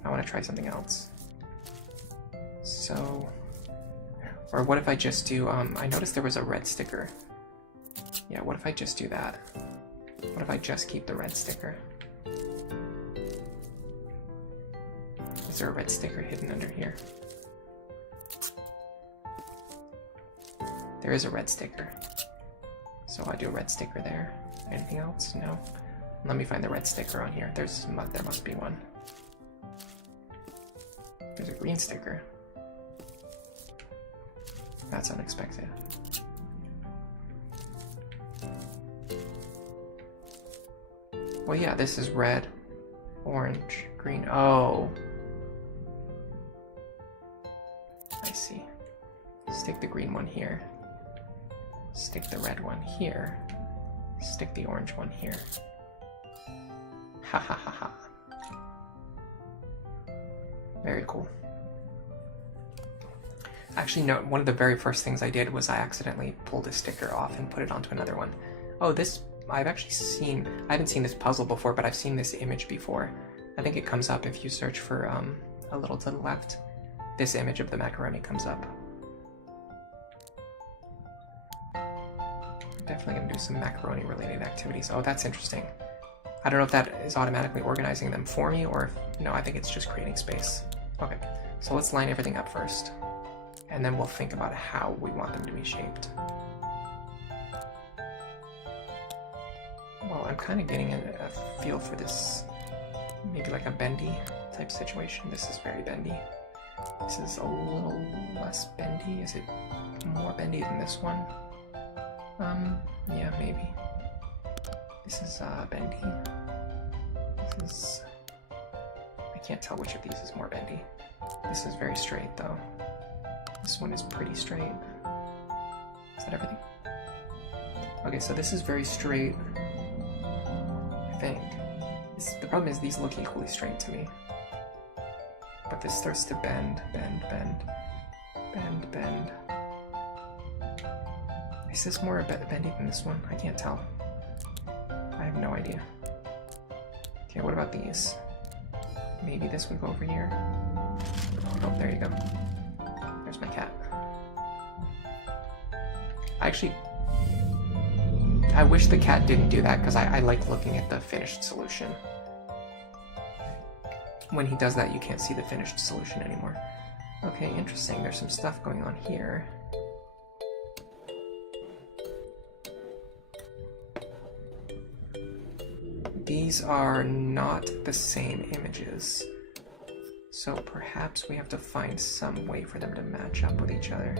I want to try something else. So... Or what if I just do, I noticed there was a red sticker. Yeah, what if I just do that? What if I just keep the red sticker? Is there a red sticker hidden under here? There is a red sticker. So I do a red sticker there. Anything else? No. Let me find the red sticker on here. There must be one. There's a green sticker. That's unexpected. Well, yeah, this is red, orange, green. Oh. I see. Stick the green one here. Stick the red one here. Stick the orange one here. Ha ha ha ha. Very cool. Actually, no, one of the very first things I did was I accidentally pulled a sticker off and put it onto another one. Oh, this, I've actually seen, I haven't seen this puzzle before, but I've seen this image before. I think it comes up if you search for a little to the left. This image of the macaroni comes up. Definitely gonna do some macaroni related activities. Oh, that's interesting. I don't know if that is automatically organizing them for me or if, no, I think it's just creating space. Okay, so let's line everything up first. And then we'll think about how we want them to be shaped. Well, I'm kind of getting a feel for this, maybe like a bendy type situation. This is very bendy. This is a little less bendy. Is it more bendy than this one? Yeah, maybe. This is bendy. This is... I can't tell which of these is more bendy. This is very straight though. This one is pretty straight. Is that everything? Okay, so this is very straight, I think. The problem is these look equally straight to me. But this starts to bend, bend, bend, bend, bend. Is this more bendy than this one? I can't tell. I have no idea. Okay, what about these? Maybe this would go over here. Oh, there you go. There's my cat. I wish the cat didn't do that because I like looking at the finished solution. When he does that, you can't see the finished solution anymore. Okay, interesting. There's some stuff going on here. These are not the same images. So perhaps we have to find some way for them to match up with each other.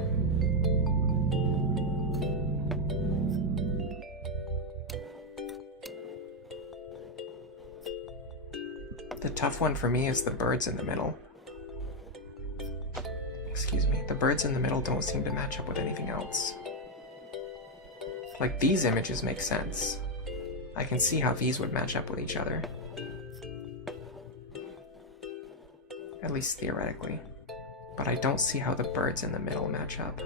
The tough one for me is the birds in the middle. Excuse me. The birds in the middle don't seem to match up with anything else. Like, these images make sense. I can see how these would match up with each other. At least theoretically. But I don't see how the birds in the middle match up.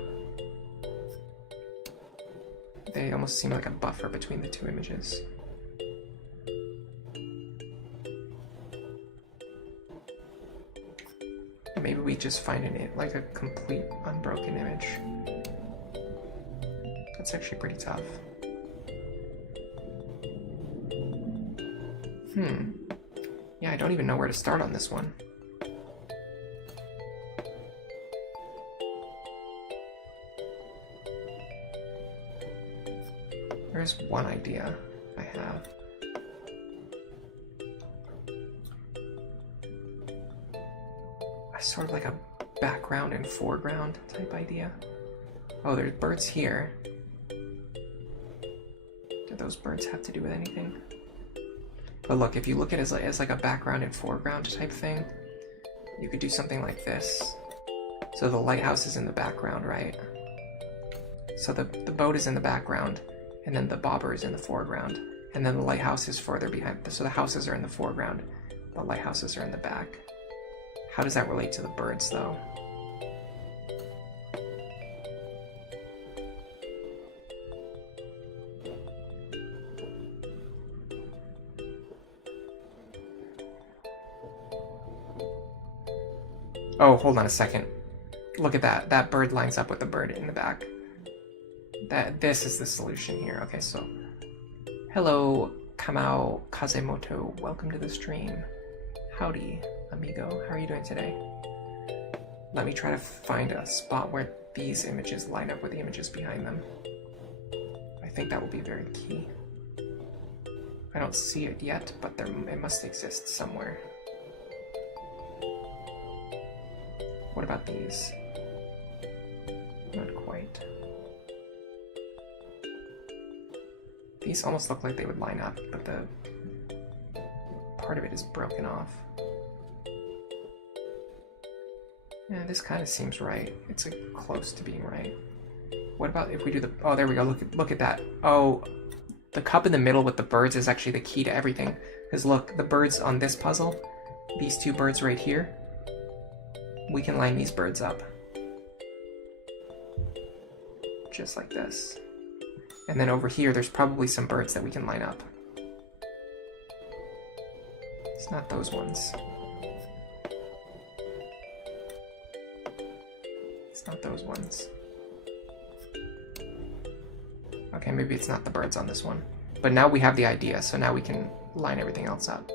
They almost seem like a buffer between the two images. Maybe we just find like a complete unbroken image. That's actually pretty tough. Yeah, I don't even know where to start on this one. There's one idea I have. Sort of like a background and foreground type idea. Oh, there's birds here. Do those birds have to do with anything? But look, if you look at it as like a background and foreground type thing, you could do something like this. So the lighthouse is in the background, right? So the boat is in the background, and then the bobber is in the foreground, and then the lighthouse is further behind. So the houses are in the foreground, the lighthouses are in the back. How does that relate to the birds, though? Oh, hold on a second. Look at that. That bird lines up with the bird in the back. This is the solution here. Okay, so hello, Kamau Kazemoto. Welcome to the stream. Howdy, amigo. How are you doing today? Let me try to find a spot where these images line up with the images behind them. I think that will be very key. I don't see it yet, but it must exist somewhere. What about these? Not quite. These almost look like they would line up, but the part of it is broken off. Yeah, this kind of seems right. It's like close to being right. What about if we do the... Oh, there we go. Look at that. Oh, the cup in the middle with the birds is actually the key to everything. Because look, the birds on this puzzle, these two birds right here, we can line these birds up. Just like this. And then over here, there's probably some birds that we can line up. It's not those ones. It's not those ones. Okay, maybe it's not the birds on this one. But now we have the idea, so now we can line everything else up.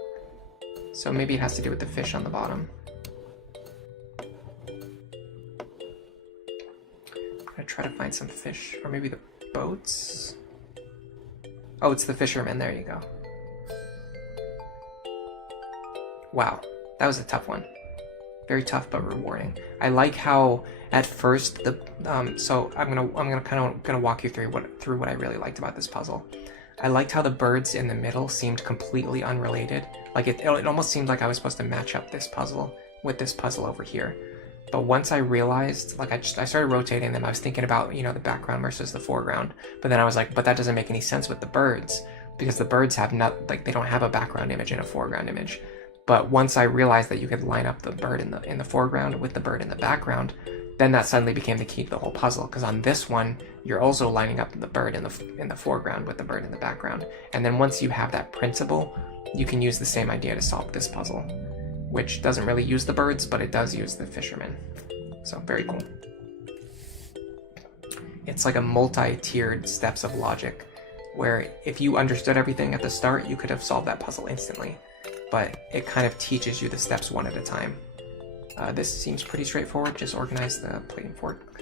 So maybe it has to do with the fish on the bottom. I'm gonna try to find some fish, or maybe the boats? Oh, it's the fishermen, there you go. Wow, that was a tough one. Very tough but rewarding. I like how at first the so I'm gonna walk you through what I really liked about this puzzle. I liked how the birds in the middle seemed completely unrelated. Like it almost seemed like I was supposed to match up this puzzle with this puzzle over here. But once I realized, like I started rotating them, I was thinking about, you know, the background versus the foreground. But then I was like, but that doesn't make any sense with the birds, because the birds have they don't have a background image and a foreground image. But once I realized that you could line up the bird in the foreground with the bird in the background, then that suddenly became the key to the whole puzzle. Because on this one, you're also lining up the bird in the foreground with the bird in the background. And then once you have that principle, you can use the same idea to solve this puzzle, which doesn't really use the birds, but it does use the fishermen. So very cool. It's like a multi-tiered steps of logic, where if you understood everything at the start, you could have solved that puzzle instantly. But it kind of teaches you the steps one at a time. This seems pretty straightforward. Just organize the plate and fork.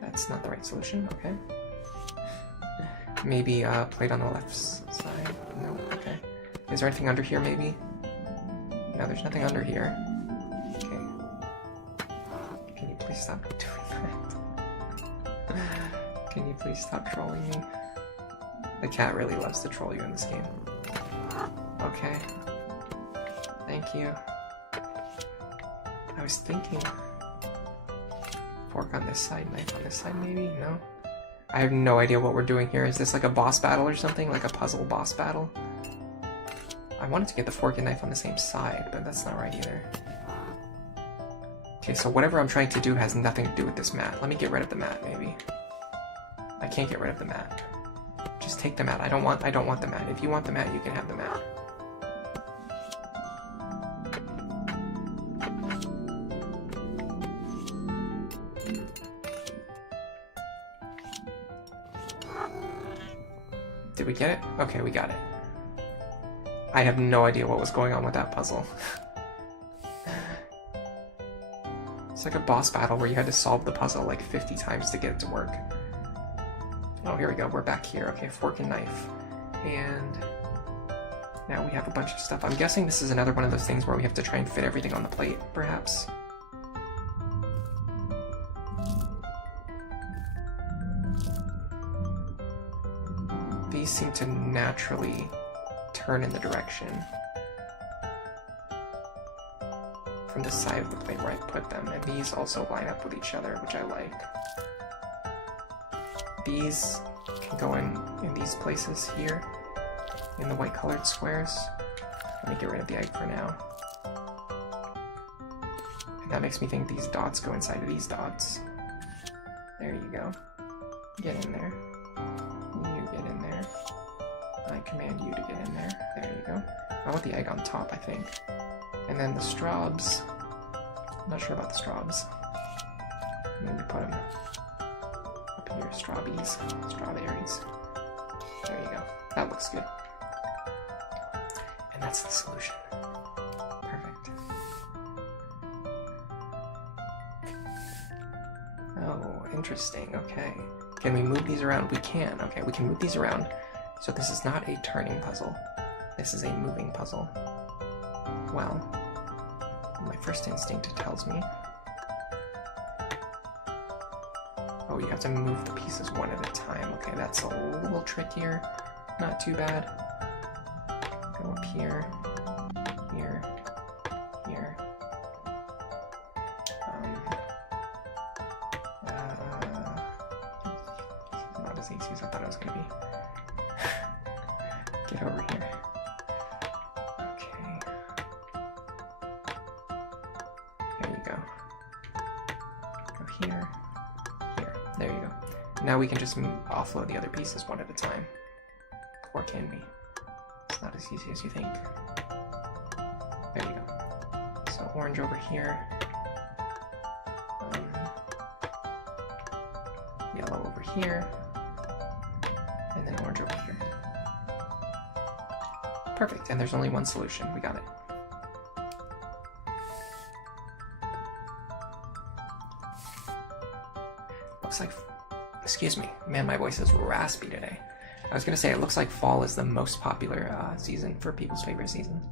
That's not the right solution. Okay. Maybe plate on the left side. No. Okay. Is there anything under here? Maybe. No, there's nothing under here. Okay. Can you please stop doing that? Can you please stop trolling me? The cat really loves to troll you in this game. Okay. Thank you. I was thinking... Fork on this side, knife on this side maybe? No? I have no idea what we're doing here. Is this like a boss battle or something? Like a puzzle boss battle? I wanted to get the fork and knife on the same side, but that's not right either. Okay, so whatever I'm trying to do has nothing to do with this mat. Let me get rid of the mat, maybe. I can't get rid of the mat. Just take the mat. I don't want the mat. If you want the mat, you can have the mat. Did we get it? Okay, we got it. I have no idea what was going on with that puzzle. It's like a boss battle where you had to solve the puzzle like 50 times to get it to work. Oh, here we go. We're back here. Okay, fork and knife. And now we have a bunch of stuff. I'm guessing this is another one of those things where we have to try and fit everything on the plate, perhaps. These seem to naturally turn in the direction from the side of the plate where I put them, and these also line up with each other, which I like. These can go in these places here, in the white colored squares. Let me get rid of the egg for now. And that makes me think these dots go inside of these dots. There you go. Get in there. You get in there. I command you to get in there. There you go. I want the egg on top, I think. And then the straws. I'm not sure about the straws. Maybe put them up here. Strawberries. Strawberries. There you go. That looks good. And that's the solution. Perfect. Oh, interesting. Okay. Can we move these around? We can. Okay, we can move these around. So this is not a turning puzzle. This is a moving puzzle. Well, my first instinct tells me... Oh, you have to move the pieces one at a time. Okay, that's a little trickier. Not too bad. Go up here, here, here. Not as easy as I thought it was going to be. Get over here. Okay. There you go. Go here, here. There you go. Now we can just offload the other pieces one at a time. Or can we? It's not as easy as you think. There you go. So orange over here. Yellow over here. And then orange over here. Perfect, and there's only one solution. We got it. Looks like... Excuse me. Man, my voice is raspy today. I was going to say, it looks like fall is the most popular season for people's favorite seasons.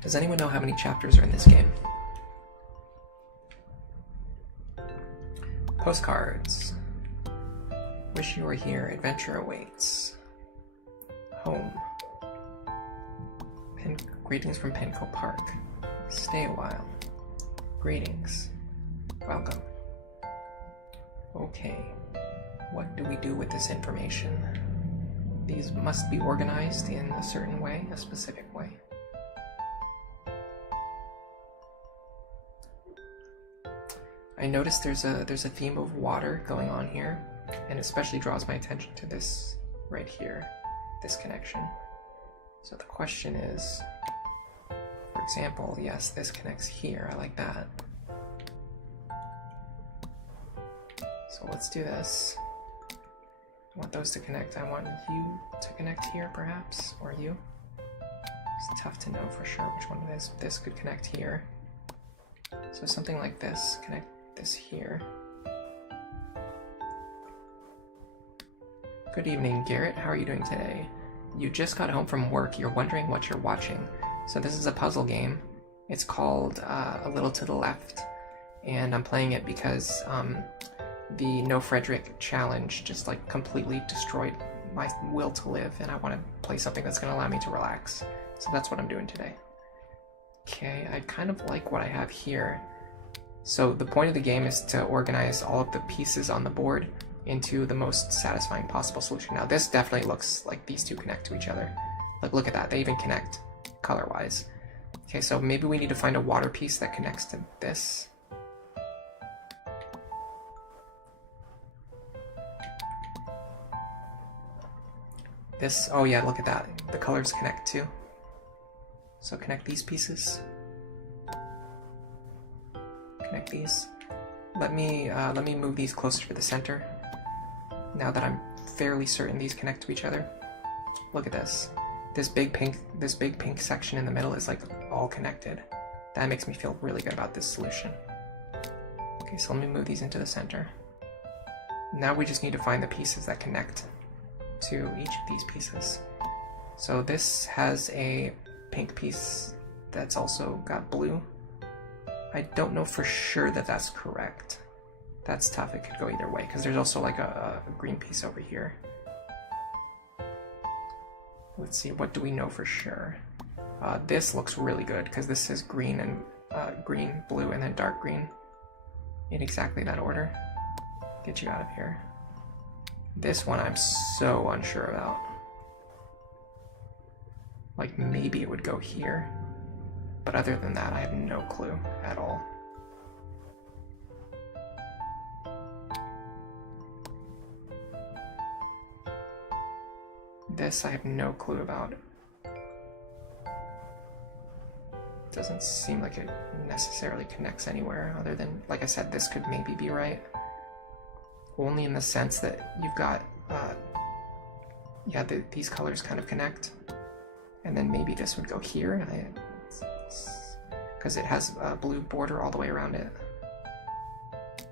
Does anyone know how many chapters are in this game? Postcards. Wish you were here. Adventure awaits. Home. Greetings from Penco Park. Stay a while. Greetings. Welcome. Okay. What do we do with this information? These must be organized in a certain way, a specific way. I noticed there's a theme of water going on here, and especially draws my attention to this right here, this connection. So the question is, for example, yes, this connects here. I like that. So let's do this. I want those to connect. I want you to connect here, perhaps, or you. It's tough to know for sure which one it is. This could connect here. So something like this, connect this here. Good evening, Garrett. How are you doing today? You just got home from work. You're wondering what you're watching. So this is a puzzle game. It's called A Little to the Left, and I'm playing it because the No Frederick challenge just like completely destroyed my will to live, and I want to play something that's going to allow me to relax. So that's what I'm doing today. Okay, I kind of like what I have here. So the point of the game is to organize all of the pieces on the board into the most satisfying possible solution. Now this definitely looks like these two connect to each other. Like, look at that, they even connect color-wise. Okay, so maybe we need to find a water piece that connects to this. This, oh yeah, look at that. The colors connect too. So connect these pieces. Connect these. Let me move these closer to the center. Now that I'm fairly certain these connect to each other. Look at this. This big pink section in the middle is like all connected. That makes me feel really good about this solution. Okay, so let me move these into the center. Now we just need to find the pieces that connect to each of these pieces. So this has a pink piece that's also got blue. I don't know for sure that that's correct. That's tough, it could go either way, because there's also like a green piece over here. Let's see, what do we know for sure? This looks really good, because this is green and blue, and then dark green in exactly that order. Get you out of here. This one I'm so unsure about. Like, maybe it would go here. But other than that, I have no clue at all. This I have no clue about. Doesn't seem like it necessarily connects anywhere other than, like I said, this could maybe be right. Only in the sense that you've got, these colors kind of connect. And then maybe this would go here, because it has a blue border all the way around it.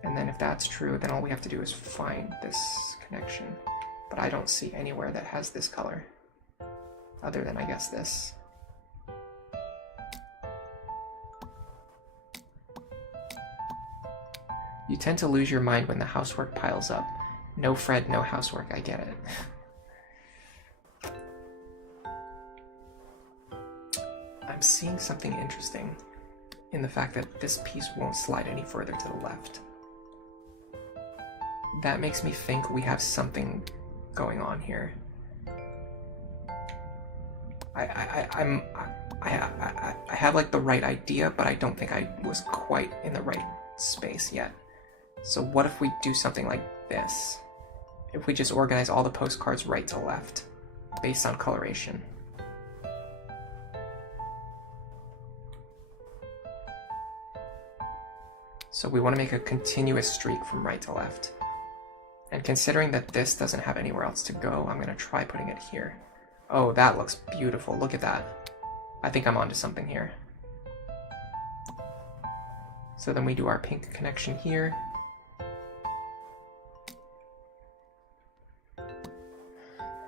And then if that's true, then all we have to do is find this connection. But I don't see anywhere that has this color, other than, I guess, this. You tend to lose your mind when the housework piles up. No Fred, no housework, I get it. I'm seeing something interesting in the fact that this piece won't slide any further to the left. That makes me think we have something going on here. I have like the right idea, but I don't think I was quite in the right space yet. So what if we do something like this? If we just organize all the postcards right to left, based on coloration. So we want to make a continuous streak from right to left. And considering that this doesn't have anywhere else to go, I'm going to try putting it here. Oh, that looks beautiful. Look at that. I think I'm onto something here. So then we do our pink connection here.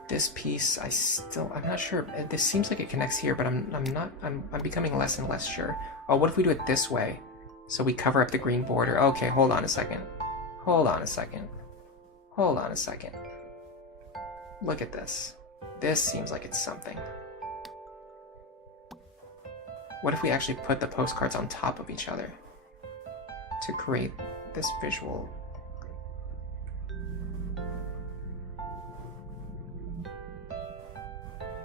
This piece, I'm not sure. This seems like it connects here, but I'm becoming less and less sure. Oh, what if we do it this way? So we cover up the green border. Okay, hold on a second. Hold on a second. Hold on a second. Look at this. This seems like it's something. What if we actually put the postcards on top of each other to create this visual?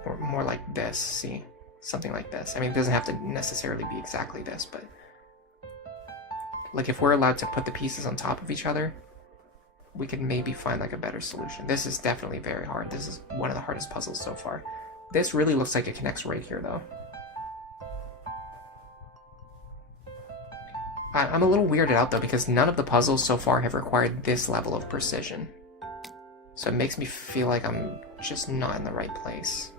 Or more like this, see? Something like this. I mean, it doesn't have to necessarily be exactly this, but like if we're allowed to put the pieces on top of each other, we could maybe find like a better solution. This is definitely very hard. This is one of the hardest puzzles so far. This really looks like it connects right here though. I'm a little weirded out though because none of the puzzles so far have required this level of precision. So it makes me feel like I'm just not in the right place.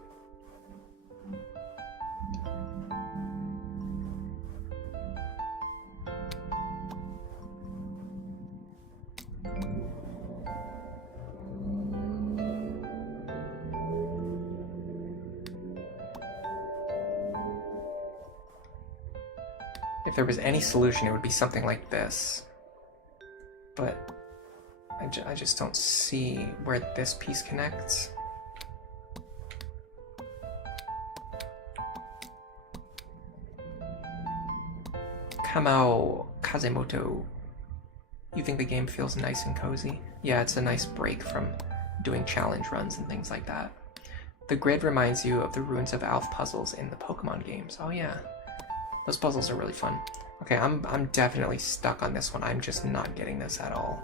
If there was any solution, it would be something like this. But I just don't see where this piece connects. Kamao Kazemoto. You think the game feels nice and cozy? Yeah, it's a nice break from doing challenge runs and things like that. The grid reminds you of the Ruins of Alph puzzles in the Pokemon games. Oh yeah. Those puzzles are really fun. Okay, I'm definitely stuck on this one. I'm just not getting this at all.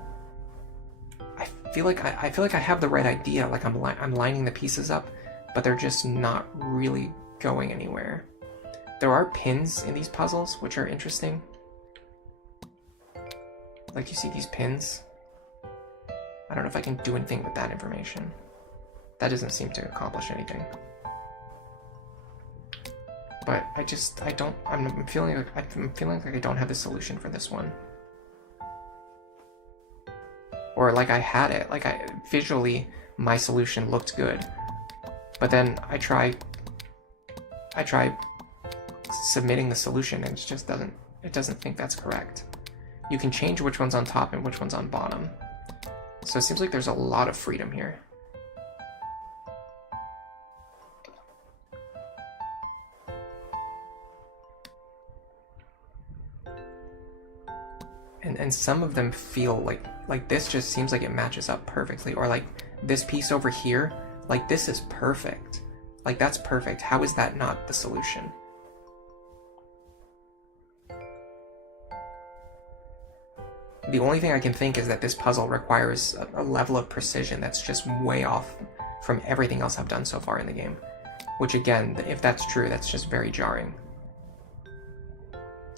I feel like I have the right idea. Like I'm lining the pieces up, but they're just not really going anywhere. There are pins in these puzzles, which are interesting. Like you see these pins. I don't know if I can do anything with that information. That doesn't seem to accomplish anything. But I'm feeling like I don't have the solution for this one. Or like I had it, like visually my solution looked good. But then I try submitting the solution and it doesn't think that's correct. You can change which one's on top and which one's on bottom. So it seems like there's a lot of freedom here. And some of them feel like this just seems like it matches up perfectly, or like this piece over here, like this is perfect. Like that's perfect. How is that not the solution? The only thing I can think is that this puzzle requires a level of precision that's just way off from everything else I've done so far in the game. Which again, if that's true, that's just very jarring.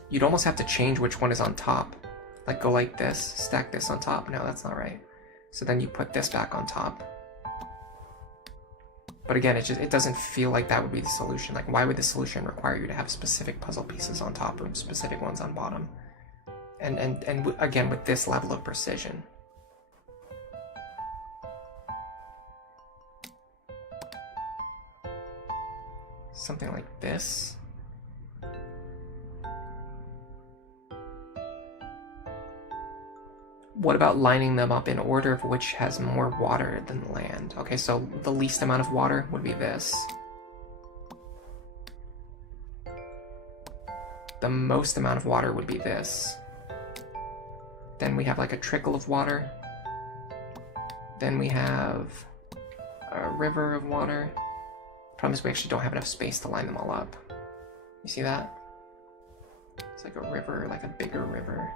You'd almost have to change which one is on top. Like go like this, stack this on top. No, that's not right. So then you put this back on top. But again, it doesn't feel like that would be the solution. Like why would the solution require you to have specific puzzle pieces on top or specific ones on bottom? And again, with this level of precision. Something like this. What about lining them up in order of which has more water than land? Okay, so the least amount of water would be this. The most amount of water would be this. Then we have like a trickle of water. Then we have a river of water. Problem is we actually don't have enough space to line them all up. You see that? It's like a river, like a bigger river.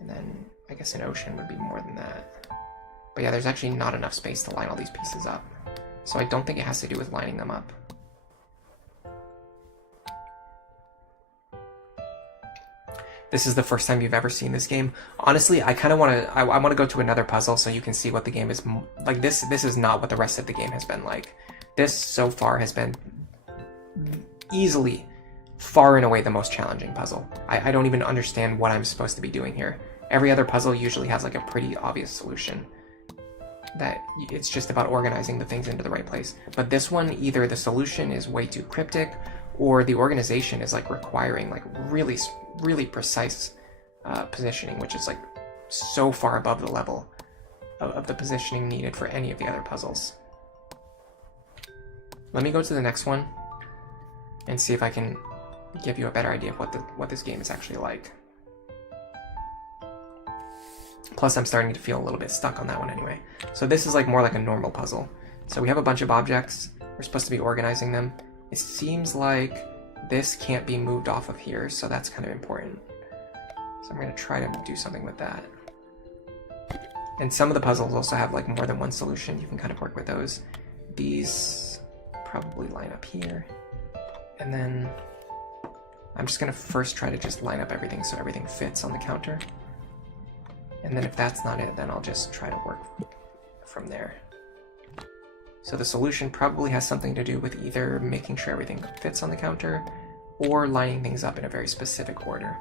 And then I guess an ocean would be more than that. But yeah, there's actually not enough space to line all these pieces up. So I don't think it has to do with lining them up. This is the first time you've ever seen this game. Honestly, I kind of want to. I want to go to another puzzle so you can see what the game is like. This is not what the rest of the game has been like. This so far has been easily, far and away the most challenging puzzle. I don't even understand what I'm supposed to be doing here. Every other puzzle usually has like a pretty obvious solution. That it's just about organizing the things into the right place. But this one, either the solution is way too cryptic, or the organization is like requiring like really precise positioning, which is like so far above the level of the positioning needed for any of the other puzzles. Let me go to the next one and see if I can give you a better idea of what this game is actually like. Plus, I'm starting to feel a little bit stuck on that one anyway. So this is like more like a normal puzzle. So we have a bunch of objects. We're supposed to be organizing them. It seems like this can't be moved off of here, so that's kind of important. So I'm going to try to do something with that. And some of the puzzles also have like more than one solution. You can kind of work with those. These probably line up here. And then I'm just going to first try to just line up everything so everything fits on the counter. And then if that's not it, then I'll just try to work from there. So the solution probably has something to do with either making sure everything fits on the counter or lining things up in a very specific order.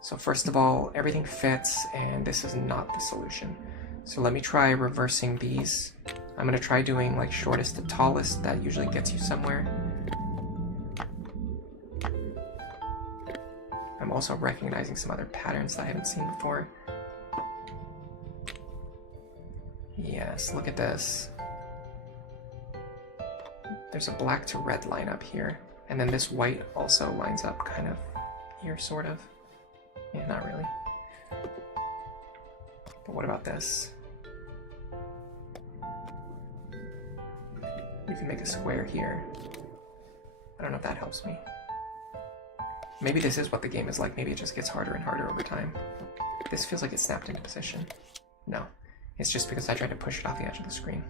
So first of all, everything fits, and this is not the solution. So let me try reversing these. I'm going to try doing like shortest to tallest. That usually gets you somewhere. I'm also recognizing some other patterns that I haven't seen before. Yes, look at this. There's a black to red line up here. And then this white also lines up kind of here, sort of. Yeah, not really. But what about this? You can make a square here. I don't know if that helps me. Maybe this is what the game is like. Maybe it just gets harder and harder over time. This feels like it snapped into position. No. It's just because I tried to push it off the edge of the screen.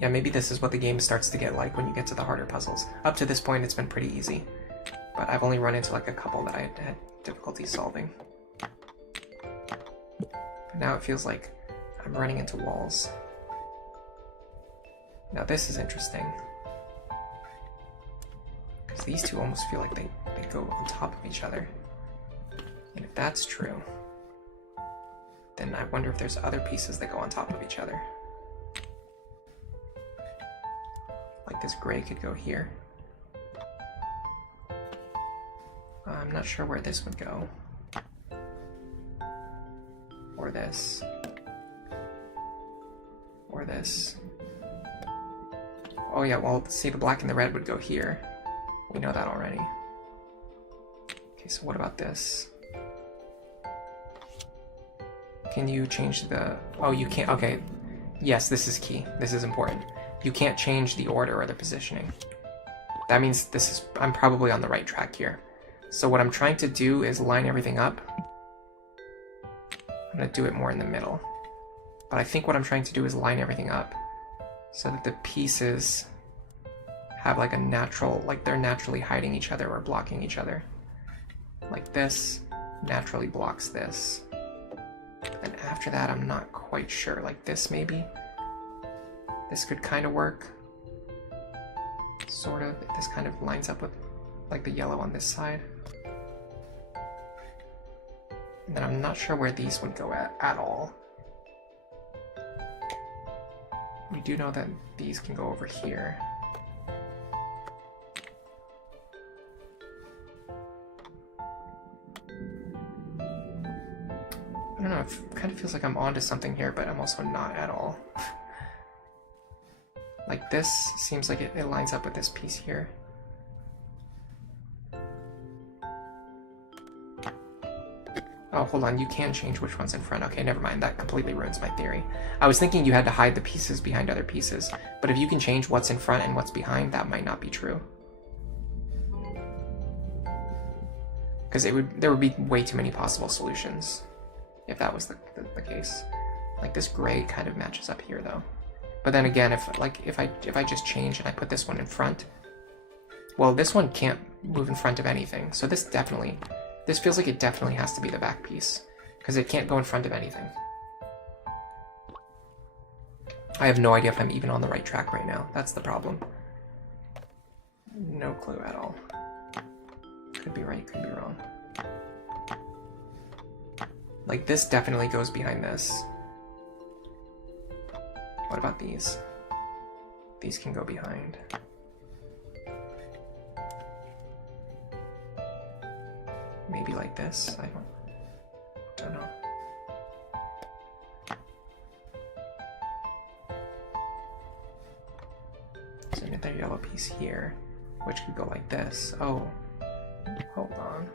Yeah, maybe this is what the game starts to get like when you get to the harder puzzles. Up to this point, it's been pretty easy. But I've only run into like a couple that I had difficulty solving. But now it feels like I'm running into walls. Now this is interesting. Because these two almost feel like they go on top of each other. And if that's true, then I wonder if there's other pieces that go on top of each other. Like this gray could go here. I'm not sure where this would go. Or this. Or this. Oh yeah, well, see, the black and the red would go here. We know that already. Okay, so what about this? Can you change the... Oh, you can't... Okay. Yes, this is key. This is important. You can't change the order or the positioning. That means this is... I'm probably on the right track here. So what I'm trying to do is line everything up. I'm going to do it more in the middle. But I think what I'm trying to do is line everything up so that the pieces have like a natural... Like they're naturally hiding each other or blocking each other. Like this naturally blocks this. And after that, I'm not quite sure. Like this, maybe? This could kind of work. Sort of. This kind of lines up with like the yellow on this side. And then I'm not sure where these would go at all. We do know that these can go over here. I don't know, it kind of feels like I'm onto something here, but I'm also not at all. Like this seems like it lines up with this piece here. Oh, hold on, you can change which one's in front. Okay, never mind, that completely ruins my theory. I was thinking you had to hide the pieces behind other pieces, but if you can change what's in front and what's behind, that might not be true. Because there would be way too many possible solutions if that was the case. Like this gray kind of matches up here though. But then again, if I just change and I put this one in front, well, this one can't move in front of anything. So this feels like it definitely has to be the back piece because it can't go in front of anything. I have no idea if I'm even on the right track right now. That's the problem. No clue at all. Could be right, could be wrong. Like this definitely goes behind this. What about these? These can go behind. Maybe like this? I don't know. So another yellow piece here, which could go like this. Oh, hold on.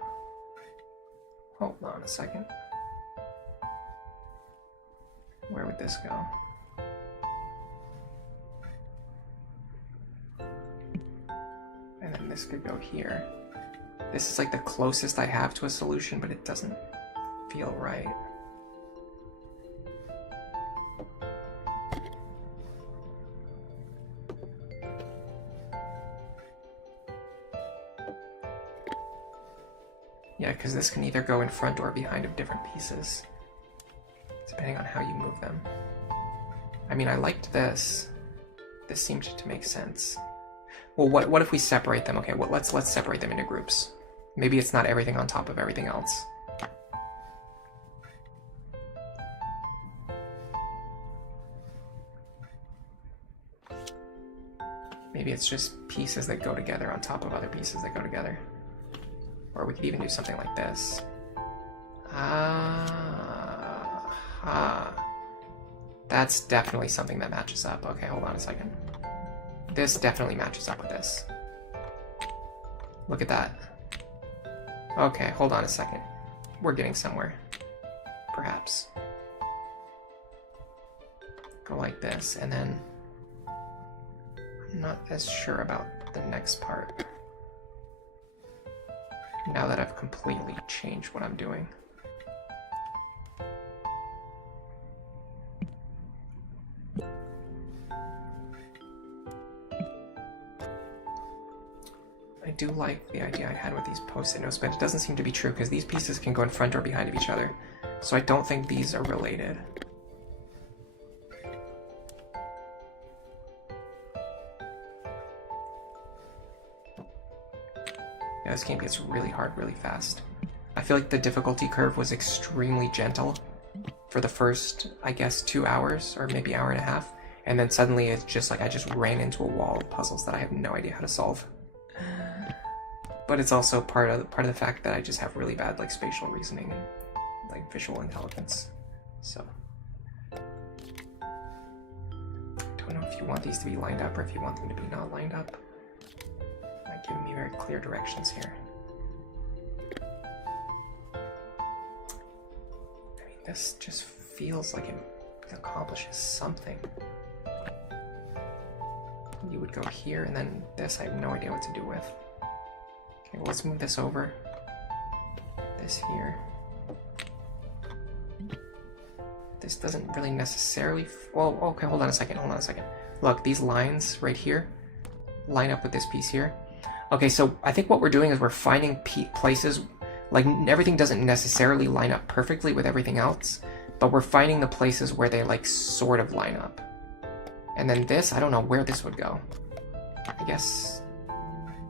Hold on a second. Where would this go? And then this could go here. This is like the closest I have to a solution, but it doesn't feel right. Yeah, because this can either go in front or behind of different pieces, depending on how you move them. I mean, I liked this. This seemed to make sense. Well, what if we separate them? Okay, well, let's separate them into groups. Maybe it's not everything on top of everything else. Maybe it's just pieces that go together on top of other pieces that go together. Or we could even do something like this. That's definitely something that matches up. Okay, hold on a second. This definitely matches up with this. Look at that. Okay, hold on a second. We're getting somewhere. Perhaps. Go like this, and then... I'm not as sure about the next part. Now that I've completely changed what I'm doing. I do like the idea I had with these post-it notes, but it doesn't seem to be true because these pieces can go in front or behind of each other. So I don't think these are related. Yeah, this game gets really hard really fast. I feel like the difficulty curve was extremely gentle for the first, I guess, 2 hours or maybe hour and a half. And then suddenly it's just like I just ran into a wall of puzzles that I have no idea how to solve. But it's also part of the fact that I just have really bad like spatial reasoning and like visual intelligence. So don't know if you want these to be lined up or if you want them to be not lined up. Not giving me very clear directions here. I mean, this just feels like it accomplishes something. You would go here, and then this I have no idea what to do with. Okay, well, let's move this over. This here. This doesn't really necessarily... Well, okay, hold on a second. Look, these lines right here line up with this piece here. Okay, so I think what we're doing is we're finding places... Like, everything doesn't necessarily line up perfectly with everything else, but we're finding the places where they, like, sort of line up. And then this, I don't know where this would go. I guess...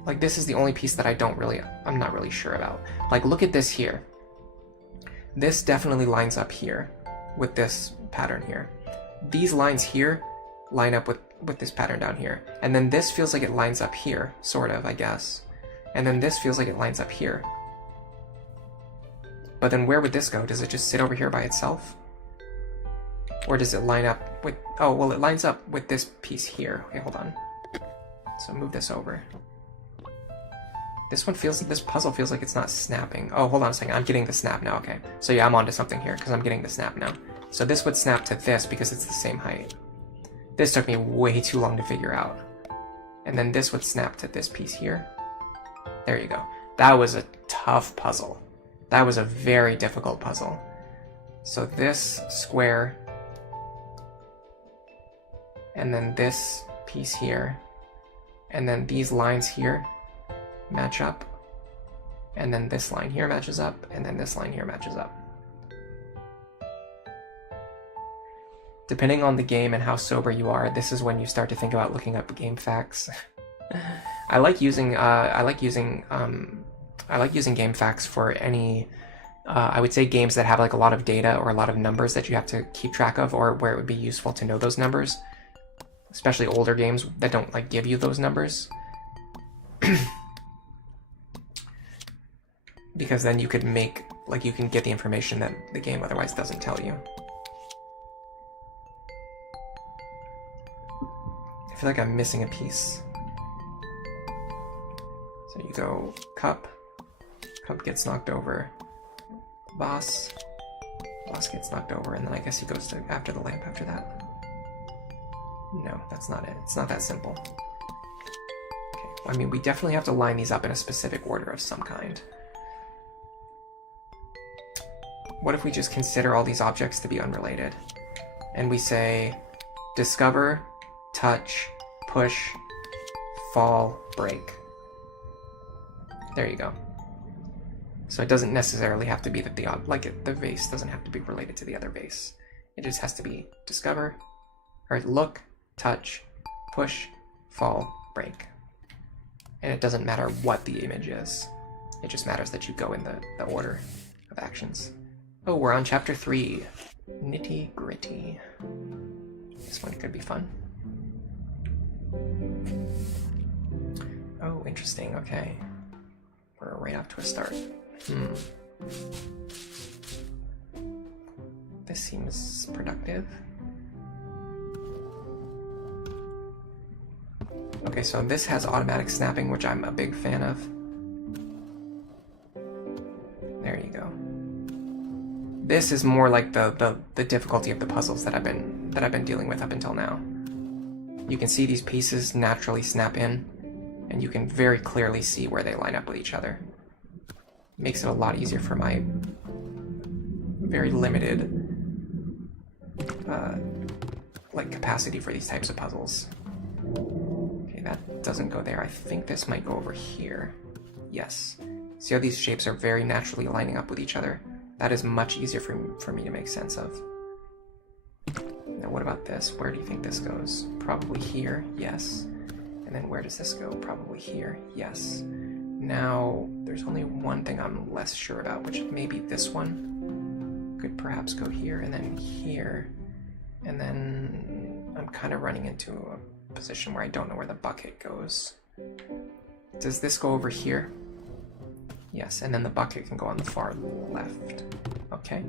Like, this is the only piece that I'm not really sure about. Like, look at this here. This definitely lines up here with this pattern here. These lines here line up with this pattern down here. And then this feels like it lines up here, sort of, I guess. And then this feels like it lines up here. But then where would this go? Does it just sit over here by itself? Or does it line up with... Oh, well, it lines up with this piece here. Okay, hold on. So move this over. This puzzle feels like it's not snapping. Oh, hold on a second. I'm getting the snap now. Okay. So yeah, I'm onto something here because I'm getting the snap now. So this would snap to this because it's the same height. This took me way too long to figure out. And then this would snap to this piece here. There you go. That was a tough puzzle. That was a very difficult puzzle. So this square, and then this piece here, and then these lines here match up, and then this line here matches up, and then this line here matches up. Depending on the game and how sober you are, this is when you start to think about looking up game facts. I like using game facts for any I would say games that have like a lot of data or a lot of numbers that you have to keep track of, or where it would be useful to know those numbers, especially older games that don't like give you those numbers. Because then you could make, like, you can get the information that the game otherwise doesn't tell you. I feel like I'm missing a piece. So you go cup gets knocked over, boss gets knocked over, and then I guess he goes to after the lamp after that. No, that's not it. It's not that simple. Okay, I mean, we definitely have to line these up in a specific order of some kind. What if we just consider all these objects to be unrelated? And we say, discover, touch, push, fall, break. There you go. So it doesn't necessarily have to be that the vase doesn't have to be related to the other vase. It just has to be discover, or look, touch, push, fall, break. And it doesn't matter what the image is. It just matters that you go in the order of actions. Oh, we're on chapter 3. Nitty Gritty. This one could be fun. Oh, interesting. Okay. We're right off to a start. This seems productive. Okay, so this has automatic snapping, which I'm a big fan of. There you go. This is more like the difficulty of the puzzles that I've been dealing with up until now. You can see these pieces naturally snap in, and you can very clearly see where they line up with each other. Makes it a lot easier for my very limited like capacity for these types of puzzles. Okay, that doesn't go there. I think this might go over here. Yes. See how these shapes are very naturally lining up with each other? That is much easier for me to make sense of. Now what about this? Where do you think this goes? Probably here, yes. And then where does this go? Probably here, yes. Now, there's only one thing I'm less sure about, which maybe this one could perhaps go here and then here. And then I'm kind of running into a position where I don't know where the bucket goes. Does this go over here? Yes, and then the bucket can go on the far left. Okay.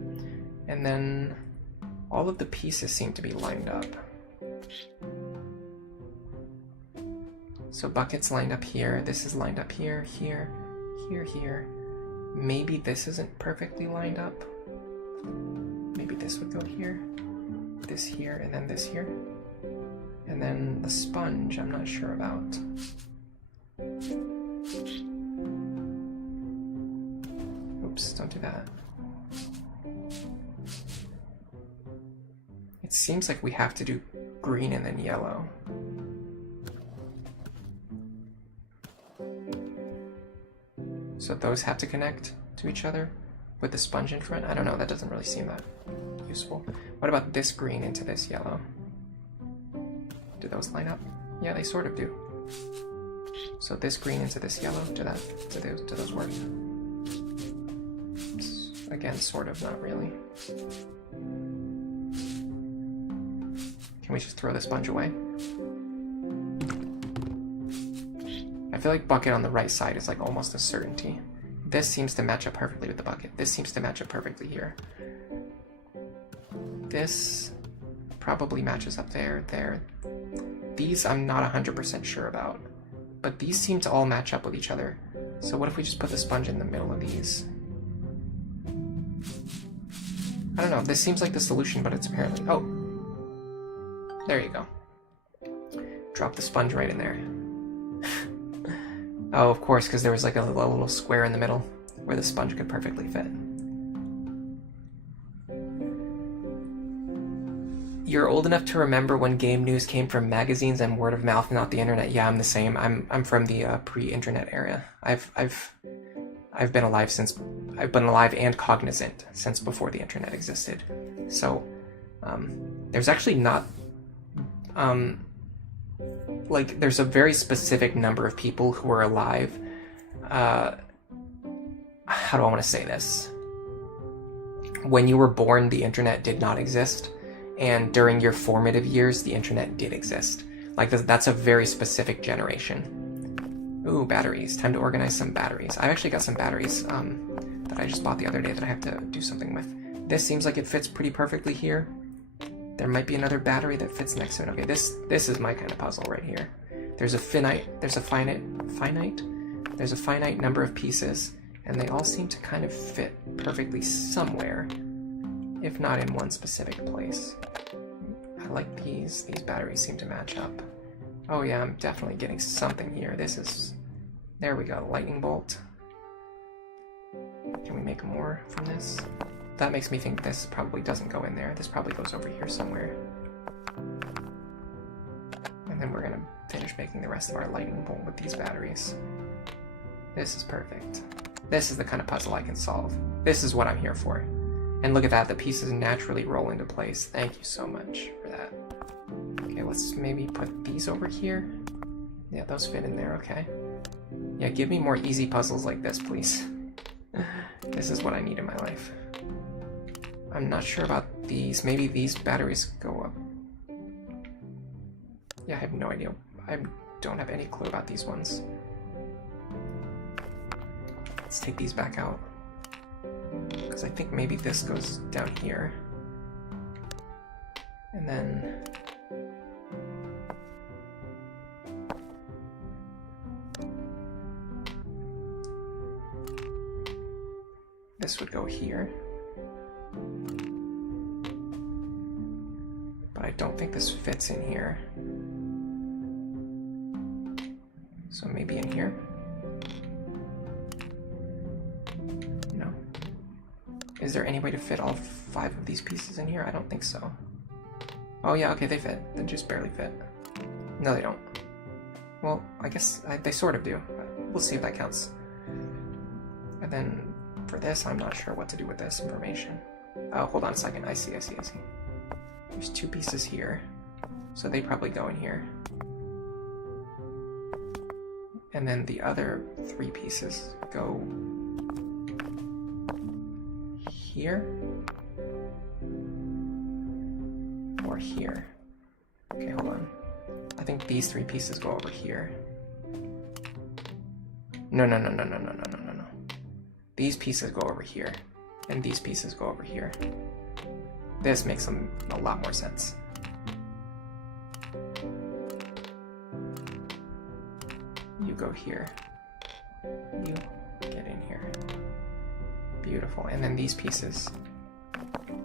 And then all of the pieces seem to be lined up. So bucket's lined up here, this is lined up here, here, here, here. Maybe this isn't perfectly lined up. maybe this would go here, this here, and then this here. And then the sponge, I'm not sure about. Oops, don't do that. It seems like we have to do green and then yellow. So those have to connect to each other with the sponge in front? I don't know, that doesn't really seem that useful. What about this green into this yellow? Do those line up? Yeah, they sort of do. So this green into this yellow, do those work? Again, sort of, not really. Can we just throw the sponge away? I feel like bucket on the right side is like almost a certainty. This seems to match up perfectly with the bucket. This seems to match up perfectly here. This probably matches up there, there. These I'm not 100% sure about, but these seem to all match up with each other. So what if we just put the sponge in the middle of these? I don't know, this seems like the solution, but it's apparently... Oh! There you go. Drop the sponge right in there. Oh, of course, because there was like a little square in the middle where the sponge could perfectly fit. You're old enough to remember when game news came from magazines and word of mouth, not the internet. Yeah, I'm the same. I'm from the pre-internet era. I've been alive since... I've been alive and cognizant since before the internet existed. So, there's actually not... like, there's a very specific number of people who are alive. How do I want to say this? When you were born, the internet did not exist. And during your formative years, the internet did exist. Like, that's a very specific generation. Ooh, batteries. Time to organize some batteries. I've actually got some batteries that I just bought the other day that I have to do something with. This seems like it fits pretty perfectly here. There might be another battery that fits next to it. Okay, this is my kind of puzzle right here. There's a finite number of pieces, and they all seem to kind of fit perfectly somewhere, if not in one specific place. I like these. These batteries seem to match up. Oh yeah, I'm definitely getting something here. There we go, lightning bolt. Can we make more from this? That makes me think this probably doesn't go in there. This probably goes over here somewhere. And then we're gonna finish making the rest of our lightning bolt with these batteries. This is perfect. This is the kind of puzzle I can solve. This is what I'm here for. And look at that, the pieces naturally roll into place. Thank you so much for that. Okay, let's maybe put these over here. Yeah, those fit in there, okay. Yeah, give me more easy puzzles like this, please. This is what I need in my life. I'm not sure about these. Maybe these batteries go up. Yeah, I have no idea. I don't have any clue about these ones. Let's take these back out. Because I think maybe this goes down here. And then... this would go here. But I don't think this fits in here. So maybe in here? No. Is there any way to fit all 5 of these pieces in here? I don't think so. Oh yeah, okay, they fit. They just barely fit. No, they don't. Well, I guess they sort of do. We'll see if that counts. And then for this, I'm not sure what to do with this information. Oh, hold on a second. I see. There's 2 pieces here, so they probably go in here. And then the other 3 pieces go here or here. Okay, hold on. I think these 3 pieces go over here. No. These pieces go over here, and these pieces go over here. This makes a lot more sense. You go here. You get in here. Beautiful. And then these pieces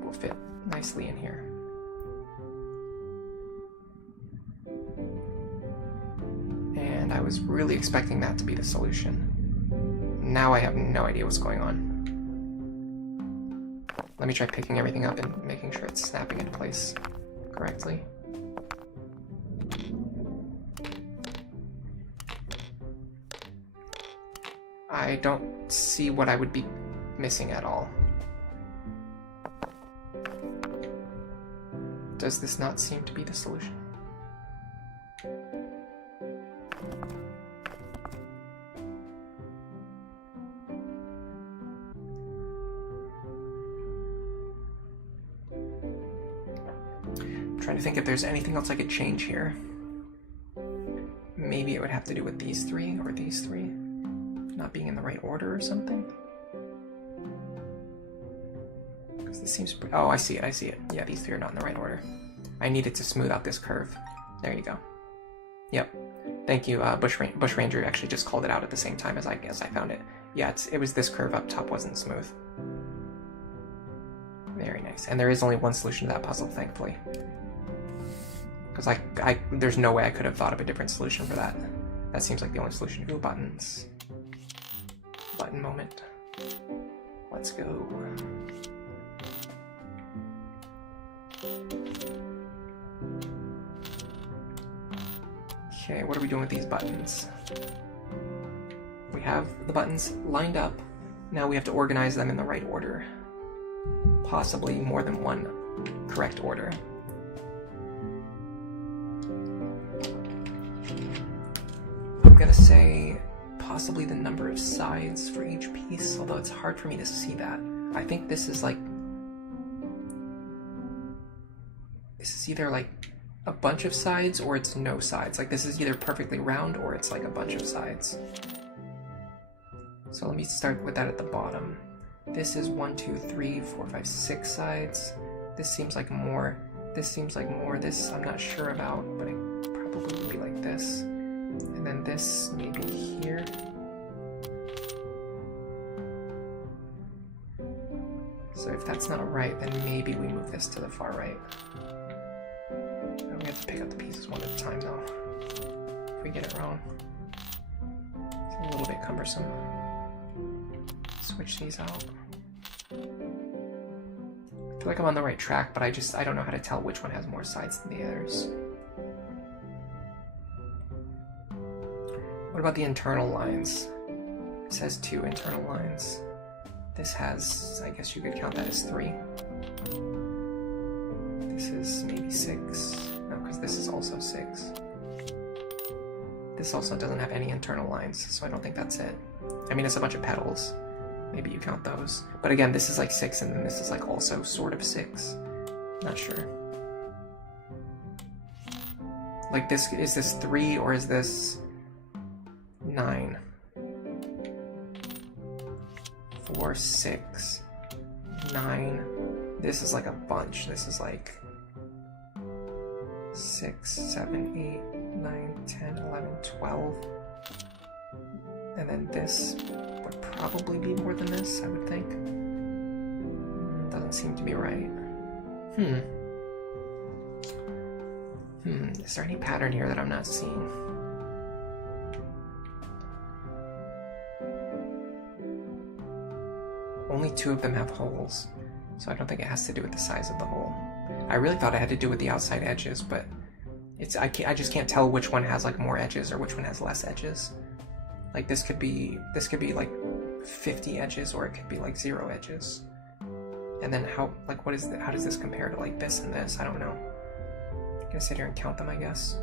will fit nicely in here. And I was really expecting that to be the solution. Now I have no idea what's going on. Let me try picking everything up and making sure it's snapping into place correctly. I don't see what I would be missing at all. Does this not seem to be the solution? I'm trying to think if there's anything else I could change here. Maybe it would have to do with these three or these three not being in the right order or something. Because this seems pretty... Oh, I see it. Yeah, these three are not in the right order. I needed to smooth out this curve. There you go. Yep. Thank you, Bush Ranger actually just called it out at the same time as I found it. Yeah, it was this curve up top wasn't smooth. Very nice. And there is only one solution to that puzzle, thankfully. Because there's no way I could have thought of a different solution for that. That seems like the only solution. Ooh, buttons. Button moment. Let's go. Okay, what are we doing with these buttons? We have the buttons lined up. Now we have to organize them in the right order. Possibly more than one correct order. I'm gonna say possibly the number of sides for each piece, although it's hard for me to see that. I think this is either like a bunch of sides or it's no sides. Like this is either perfectly round or it's like a bunch of sides. So let me start with that at the bottom. This is 1, 2, 3, 4, 5, 6 sides. This seems like more. This seems like more. This I'm not sure about, but it probably would be like this. And then this maybe here. So if that's not right, then maybe we move this to the far right. We have to pick up the pieces one at a time though. If we get it wrong. It's a little bit cumbersome. Switch these out. I feel like I'm on the right track, but I don't know how to tell which one has more sides than the others. What about the internal lines? This has 2 internal lines. This has, I guess you could count that as 3. This is maybe 6. No, because this is also 6. This also doesn't have any internal lines, so I don't think that's it. I mean, it's a bunch of petals. Maybe you count those. But again, this is like 6, and then this is like also sort of 6. Not sure. Like this, is this 3 or is this 9? 4, 6, 9. This is like a bunch. This is like 6, 7, 8, 9, 10, 11, 12. And then this would probably be more than this, I would think. Doesn't seem to be right. Is there any pattern here that I'm not seeing? Only 2 of them have holes, so I don't think it has to do with the size of the hole. I really thought it had to do with the outside edges, but I just can't tell which one has like more edges or which one has less edges. Like this could be like 50 edges, or it could be like 0 edges. And then how does this compare to like this and this? I don't know. I'm gonna sit here and count them, I guess.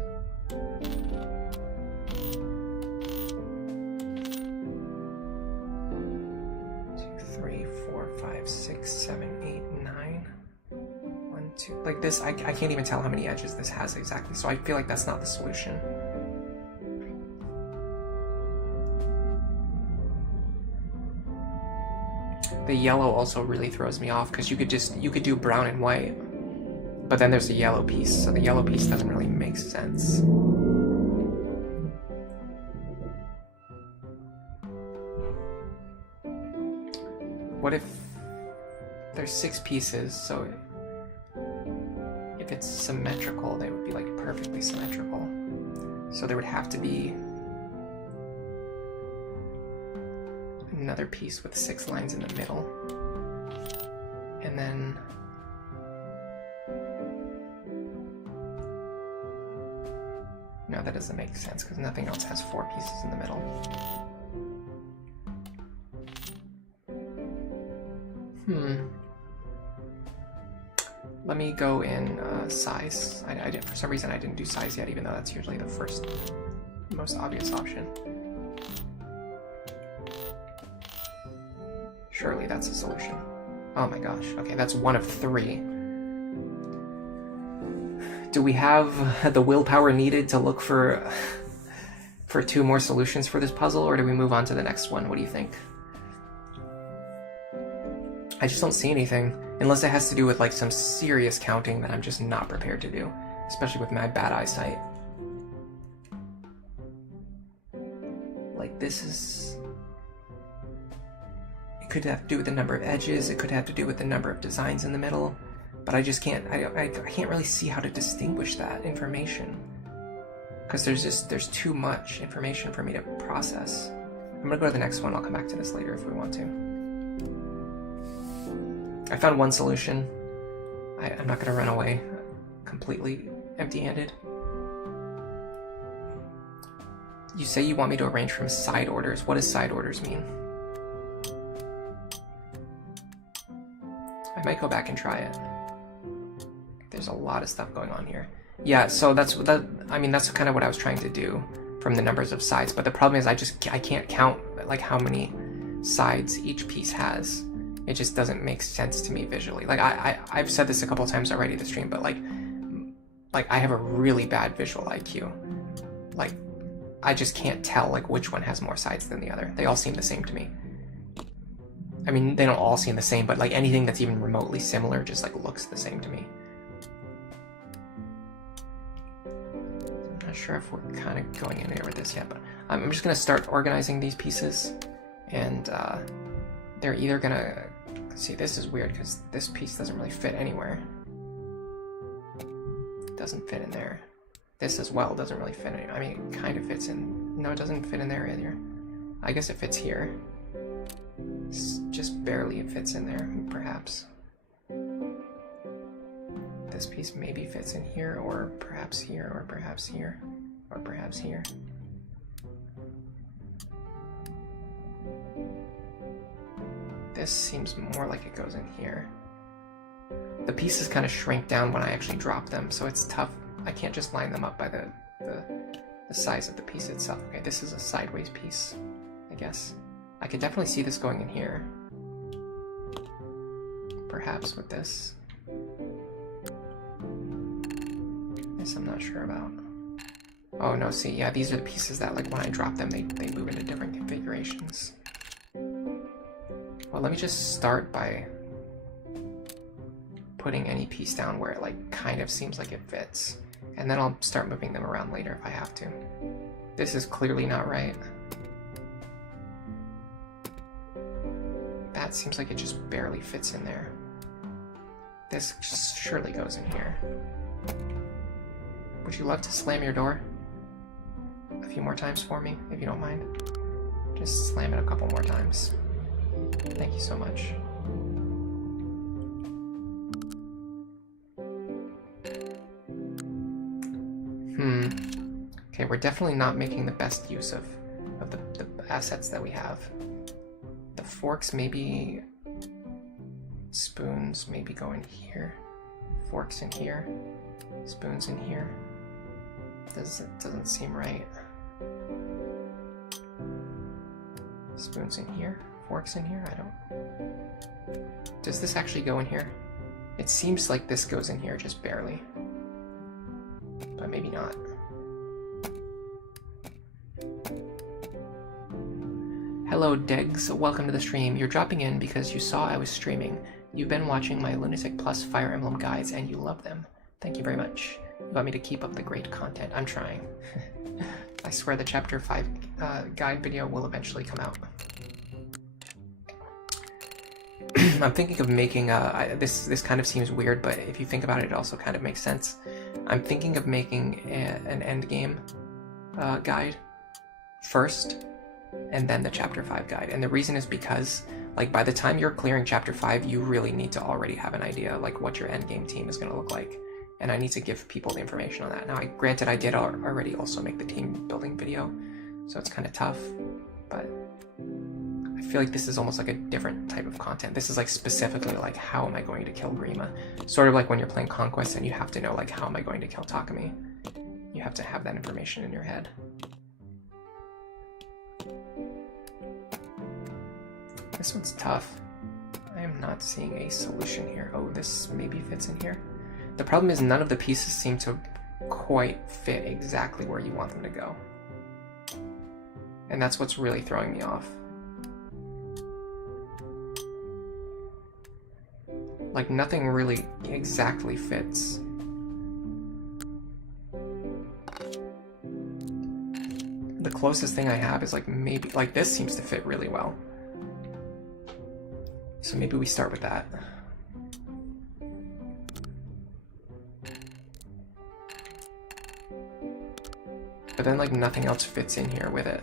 5, 6, 7, 8, 9. 1, 2. Like this, I can't even tell how many edges this has exactly, so I feel like that's not the solution. The yellow also really throws me off, because you could do brown and white, but then there's a yellow piece, so the yellow piece doesn't really make sense. there's 6 pieces, so if it's symmetrical, they would be like perfectly symmetrical. So there would have to be another piece with 6 lines in the middle. And then no, that doesn't make sense because nothing else has 4 pieces in the middle. Let me go in size. I didn't, for some reason I didn't do size yet, even though that's usually the first, most obvious option. Surely that's a solution. Oh my gosh, okay, that's 1 of 3. Do we have the willpower needed to look for 2 more solutions for this puzzle, or do we move on to the next one? What do you think? I just don't see anything, unless it has to do with like some serious counting that I'm just not prepared to do, especially with my bad eyesight. Like this is... It could have to do with the number of edges, it could have to do with the number of designs in the middle, but I just can't, I can't really see how to distinguish that information. Because there's too much information for me to process. I'm gonna go to the next one, I'll come back to this later if we want to. I found one solution. I'm not gonna run away completely empty-handed. You say you want me to arrange from side orders. What does side orders mean? I might go back and try it. There's a lot of stuff going on here. Yeah, so that's kind of what I was trying to do from the numbers of sides, but the problem is I can't count like how many sides each piece has. It just doesn't make sense to me visually. Like I've said this a couple times already in the stream, but like I have a really bad visual IQ. Like I just can't tell like which one has more sides than the other. They all seem the same to me. I mean, they don't all seem the same, but like anything that's even remotely similar just like looks the same to me. I'm not sure if we're kind of going in there with this yet, but I'm just gonna start organizing these pieces, and they're either gonna... See, this is weird because this piece doesn't really fit anywhere. It doesn't fit in there. This as well doesn't really fit in. I mean, it kind of fits in. No, it doesn't fit in there either. I guess it fits here. It's just barely it fits in there, perhaps. This piece maybe fits in here, or perhaps here, or perhaps here, or perhaps here. This seems more like it goes in here. The pieces kind of shrink down when I actually drop them, so it's tough. I can't just line them up by the size of the piece itself. Okay, this is a sideways piece, I guess. I could definitely see this going in here. Perhaps with this. This I'm not sure about. Oh no, see, yeah, these are the pieces that like when I drop them, they move into different configurations. Well, let me just start by putting any piece down where it like kind of seems like it fits. And then I'll start moving them around later if I have to. This is clearly not right. That seems like it just barely fits in there. This surely goes in here. Would you love to slam your door a few more times for me, if you don't mind? Just slam it a couple more times. Thank you so much. Okay, we're definitely not making the best use of the assets that we have. The forks, maybe... Spoons maybe go in here. Forks in here. Spoons in here. Doesn't seem right. Spoons in here. Forks in here? I don't... Does this actually go in here? It seems like this goes in here just barely. But maybe not. Hello Degs, welcome to the stream. You're dropping in because you saw I was streaming. You've been watching my Lunatic Plus Fire Emblem guides and you love them. Thank you very much. You want me to keep up the great content. I'm trying. I swear the Chapter 5 guide video will eventually come out. I'm thinking of making this kind of seems weird, but if you think about it, it also kind of makes sense. I'm thinking of making an end game guide first, and then the chapter 5 guide. And the reason is because, like, by the time you're clearing chapter 5, you really need to already have an idea like what your end game team is going to look like, and I need to give people the information on that. Now, granted, I did already also make the team building video, so it's kind of tough, but I feel like this is almost like a different type of content. This is like specifically like, how am I going to kill Grima? Sort of like when you're playing Conquest and you have to know, like, how am I going to kill Takumi? You have to have that information in your head. This one's tough. I am not seeing a solution here. Oh, this maybe fits in here. The problem is none of the pieces seem to quite fit exactly where you want them to go. And that's what's really throwing me off. Like, nothing really exactly fits. The closest thing I have is like maybe, like, this seems to fit really well. So maybe we start with that. But then, like, nothing else fits in here with it.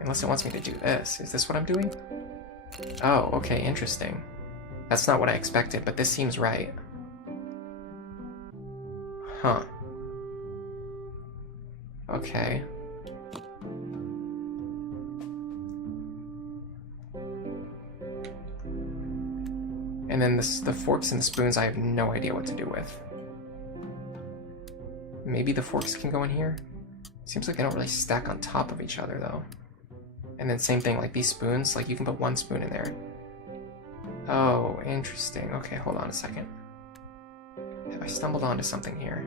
Unless it wants me to do this. Is this what I'm doing? Oh, okay, interesting. That's not what I expected, but this seems right. Huh. Okay. And then the forks and spoons I have no idea what to do with. Maybe the forks can go in here? Seems like they don't really stack on top of each other, though. And then same thing, like these spoons, like you can put one spoon in there. Oh, interesting. Okay, hold on a second. Have I stumbled onto something here?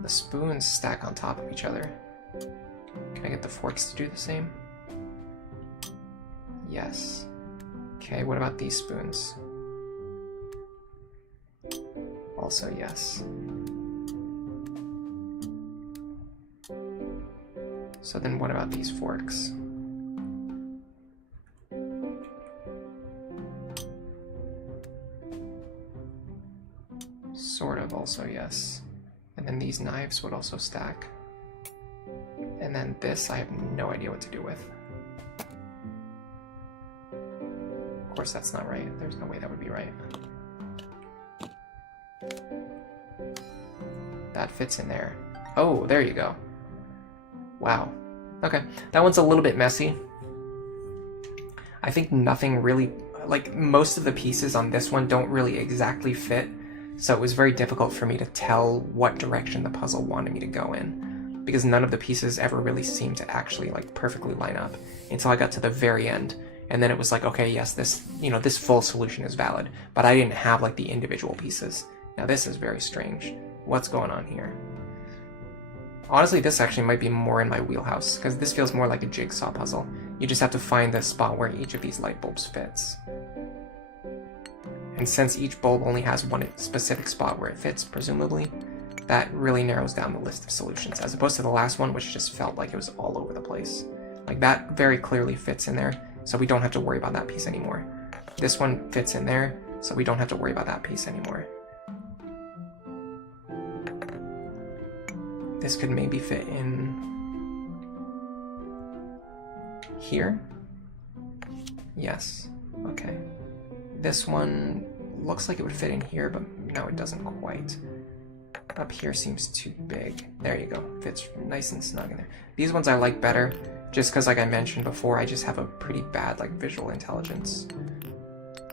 The spoons stack on top of each other. Can I get the forks to do the same? Yes. Okay, what about these spoons? Also yes. So then what about these forks? Sort of also yes. And then these knives would also stack. And then this I have no idea what to do with. Of course that's not right. There's no way that would be right. That fits in there. Oh, there you go. Wow. Okay, that one's a little bit messy. I think nothing really, like, most of the pieces on this one don't really exactly fit, so it was very difficult for me to tell what direction the puzzle wanted me to go in, because none of the pieces ever really seemed to actually, like, perfectly line up until I got to the very end, and then it was like, okay, yes, this, you know, this full solution is valid, but I didn't have, like, the individual pieces. Now this is very strange. What's going on here? Honestly, this actually might be more in my wheelhouse, because this feels more like a jigsaw puzzle. You just have to find the spot where each of these light bulbs fits. And since each bulb only has one specific spot where it fits, presumably, that really narrows down the list of solutions, as opposed to the last one, which just felt like it was all over the place. Like, that very clearly fits in there, so we don't have to worry about that piece anymore. This one fits in there, so we don't have to worry about that piece anymore. This could maybe fit in here. Yes. Okay. This one looks like it would fit in here, but no, it doesn't quite. Up here seems too big. There you go. Fits nice and snug in there. These ones I like better, just because, like I mentioned before, I just have a pretty bad, like, visual intelligence.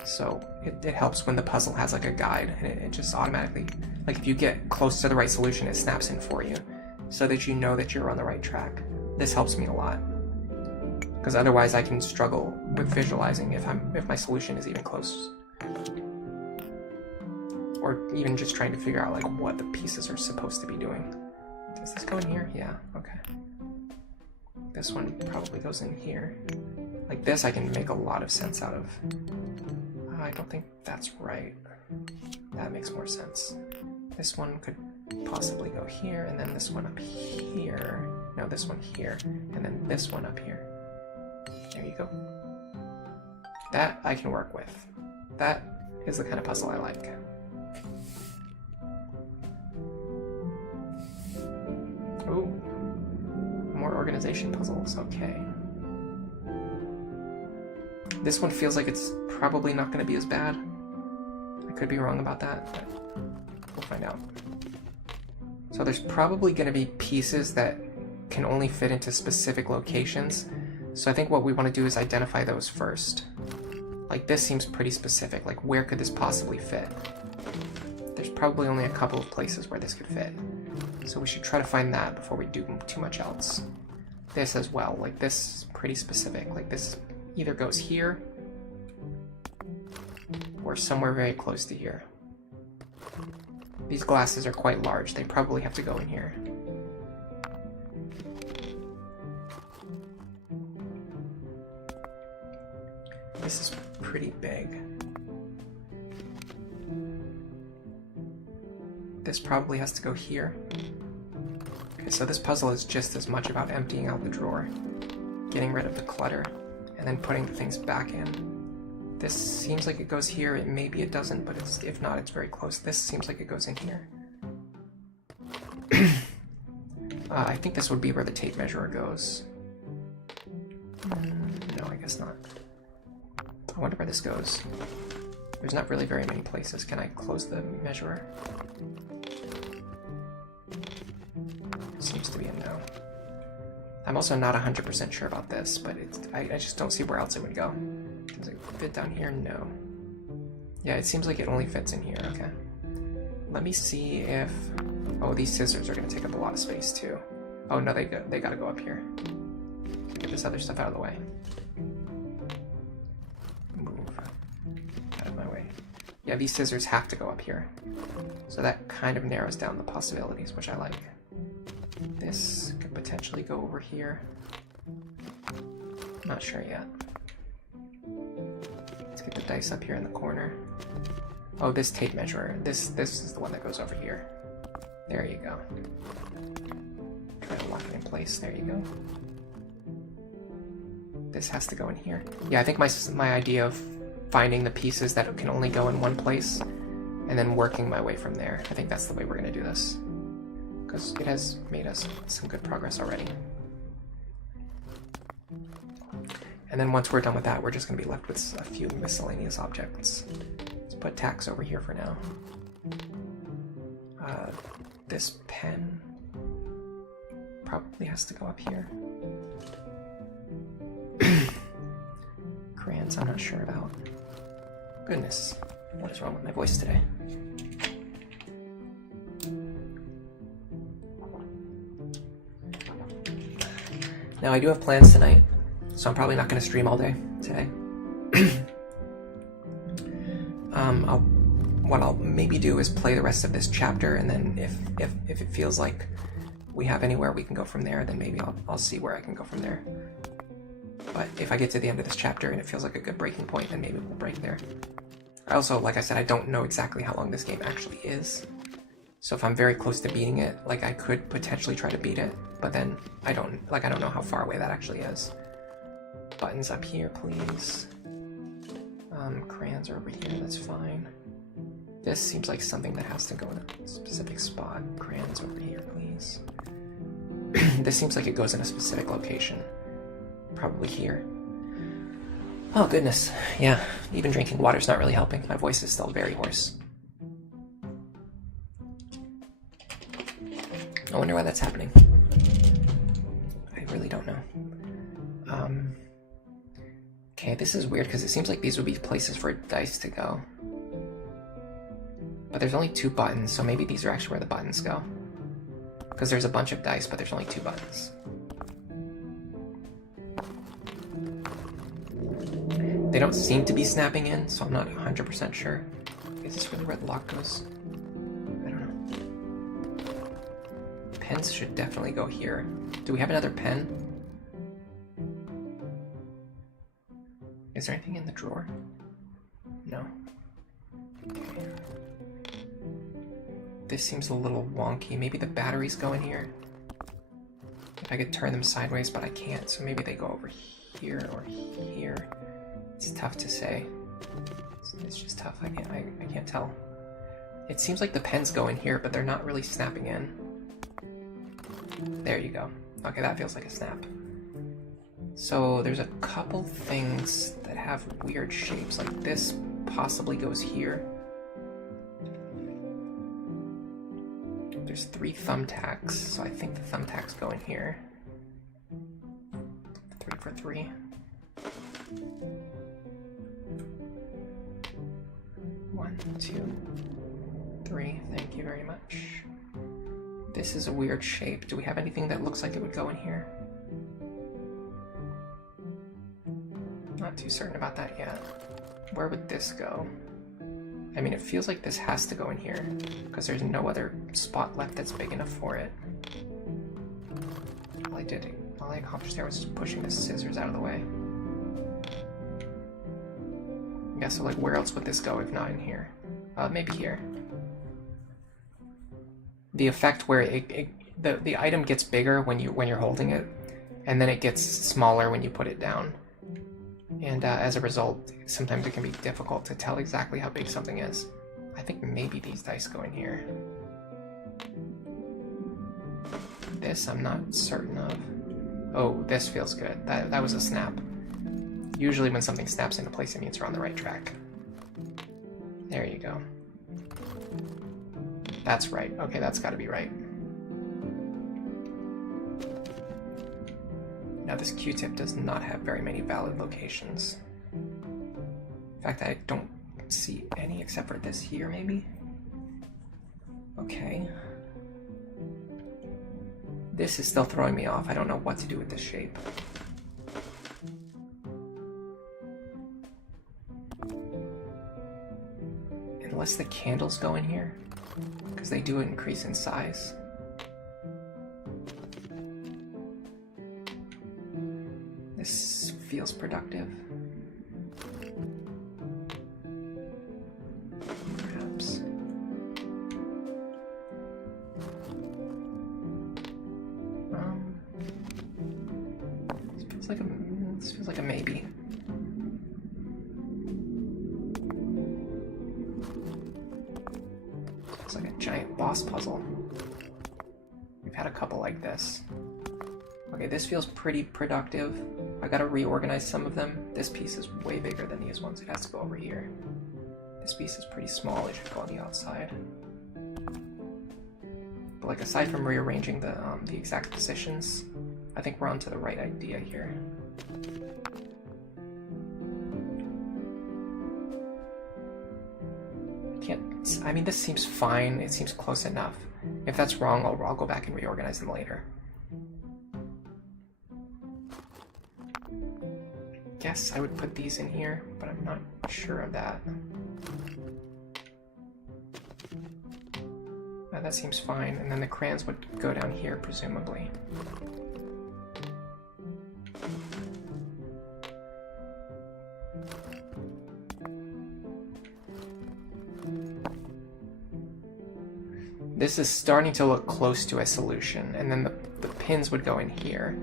So it helps when the puzzle has, like, a guide, and it just automatically, like, if you get close to the right solution, it snaps in for you, so that you know that you're on the right track. This helps me a lot, because otherwise I can struggle with visualizing if my solution is even close, or even just trying to figure out, like, what the pieces are supposed to be doing. Does this go in here? Yeah. Okay. This one probably goes in here. Like, this I can make a lot of sense out of. I don't think that's right. That makes more sense. This one could possibly go here, and then this one up here. No, this one here, and then this one up here. There you go. That I can work with. That is the kind of puzzle I like. Ooh. More organization puzzles, okay. This one feels like it's probably not going to be as bad. I could be wrong about that, but we'll find out. So there's probably going to be pieces that can only fit into specific locations. So I think what we want to do is identify those first. Like this seems pretty specific, like where could this possibly fit? There's probably only a couple of places where this could fit. So we should try to find that before we do too much else. This as well, like this is pretty specific. Like this either goes here or somewhere very close to here. These glasses are quite large, they probably have to go in here. This is pretty big. This probably has to go here. Okay, so this puzzle is just as much about emptying out the drawer, getting rid of the clutter, and then putting the things back in. This seems like it goes here, maybe it doesn't, but if not, it's very close. This seems like it goes in here. I think this would be where the tape measure goes. No, I guess not. I wonder where this goes. There's not really very many places. Can I close the measurer? Seems to be a no. I'm also not 100% sure about this, but I just don't see where else it would go. Does it fit down here? No. Yeah, it seems like it only fits in here. Okay. Let me see if... Oh, these scissors are going to take up a lot of space too. Oh no, they got to go up here. Get this other stuff out of the way. Move out of my way. Yeah, these scissors have to go up here. So that kind of narrows down the possibilities, which I like. This could potentially go over here. Not sure yet. Let's get the dice up here in the corner. Oh, this tape measure. This is the one that goes over here. There you go. Try to lock it in place. There you go. This has to go in here. Yeah, I think my idea of finding the pieces that can only go in one place and then working my way from there. I think that's the way we're going to do this. Because it has made us some good progress already. And then once we're done with that, we're just going to be left with a few miscellaneous objects. Let's put tacks over here for now. This pen probably has to go up here. Crayons, I'm not sure about. Goodness, what is wrong with my voice today? Now, I do have plans tonight, so I'm probably not going to stream all day today. What I'll maybe do is play the rest of this chapter, and then if it feels like we have anywhere we can go from there, then maybe I'll see where I can go from there. But if I get to the end of this chapter and it feels like a good breaking point, then maybe we'll break there. I also, like I said, I don't know exactly how long this game actually is. So if I'm very close to beating it, like I could potentially try to beat it, but then I don't know how far away that actually is. Buttons up here, please. Crayons are over here, that's fine. This seems like something that has to go in a specific spot. Crayons over here, please. This seems like it goes in a specific location. Probably here. Oh goodness, yeah, even drinking water's not really helping. My voice is still very hoarse. I wonder why that's happening. I really don't know. Okay, this is weird because it seems like these would be places for dice to go. But there's only 2 buttons, so maybe these are actually where the buttons go. Because there's a bunch of dice, but there's only 2 buttons. They don't seem to be snapping in, so I'm not 100% sure. Is this really where the lock goes? I don't know. Pens should definitely go here. Do we have another pen? Is there anything in the drawer? No. Okay. This seems a little wonky. Maybe the batteries go in here? I could turn them sideways, but I can't, so maybe they go over here or here. It's tough to say. It's just tough. I can't tell. It seems like the pens go in here, but they're not really snapping in. There you go. Okay, that feels like a snap. So there's a couple things that have weird shapes, like this possibly goes here. There's 3 thumbtacks, so I think the thumbtacks go in here. 3 for 3. 1, 2, 3. Thank you very much. This is a weird shape. Do we have anything that looks like it would go in here? Not too certain about that yet. Where would this go? I mean, it feels like this has to go in here, because there's no other spot left that's big enough for it. All I accomplished there was just pushing the scissors out of the way. Yeah, so like where else would this go if not in here? Maybe here. The effect where the item gets bigger when you're holding it, and then it gets smaller when you put it down. And as a result, sometimes it can be difficult to tell exactly how big something is. I think maybe these dice go in here. This I'm not certain of. Oh, this feels good. That was a snap. Usually when something snaps into place, it means we're on the right track. There you go. That's right. Okay, that's got to be right. Now this Q-tip does not have very many valid locations. In fact, I don't see any except for this here, maybe? Okay. This is still throwing me off. I don't know what to do with this shape. Unless the candles go in here, because they do increase in size. This feels productive. Perhaps. This feels like a maybe. It's like a giant boss puzzle. We've had a couple like this. Okay, this feels pretty productive. I gotta reorganize some of them. This piece is way bigger than these ones. It has to go over here. This piece is pretty small. It should go on the outside. But like, aside from rearranging the exact positions, I think we're onto the right idea here. I mean, this seems fine. It seems close enough. If that's wrong, I'll go back and reorganize them later. Guess I would put these in here, but I'm not sure of that. That seems fine, and then the crayons would go down here, presumably. This is starting to look close to a solution, and then the pins would go in here.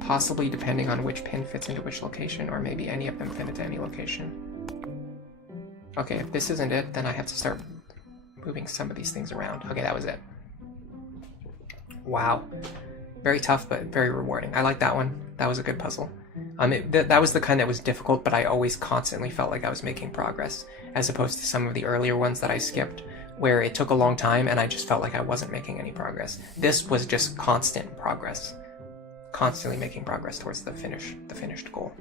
Possibly depending on which pin fits into which location, or maybe any of them fit into any location. Okay, if this isn't it, then I have to start moving some of these things around. Okay, that was it. Wow. Very tough, but very rewarding. I like that one. That was a good puzzle. That was the kind that was difficult, but I always constantly felt like I was making progress, as opposed to some of the earlier ones that I skipped, where it took a long time and I just felt like I wasn't making any progress. This was just constant progress. Constantly making progress towards the finished goal.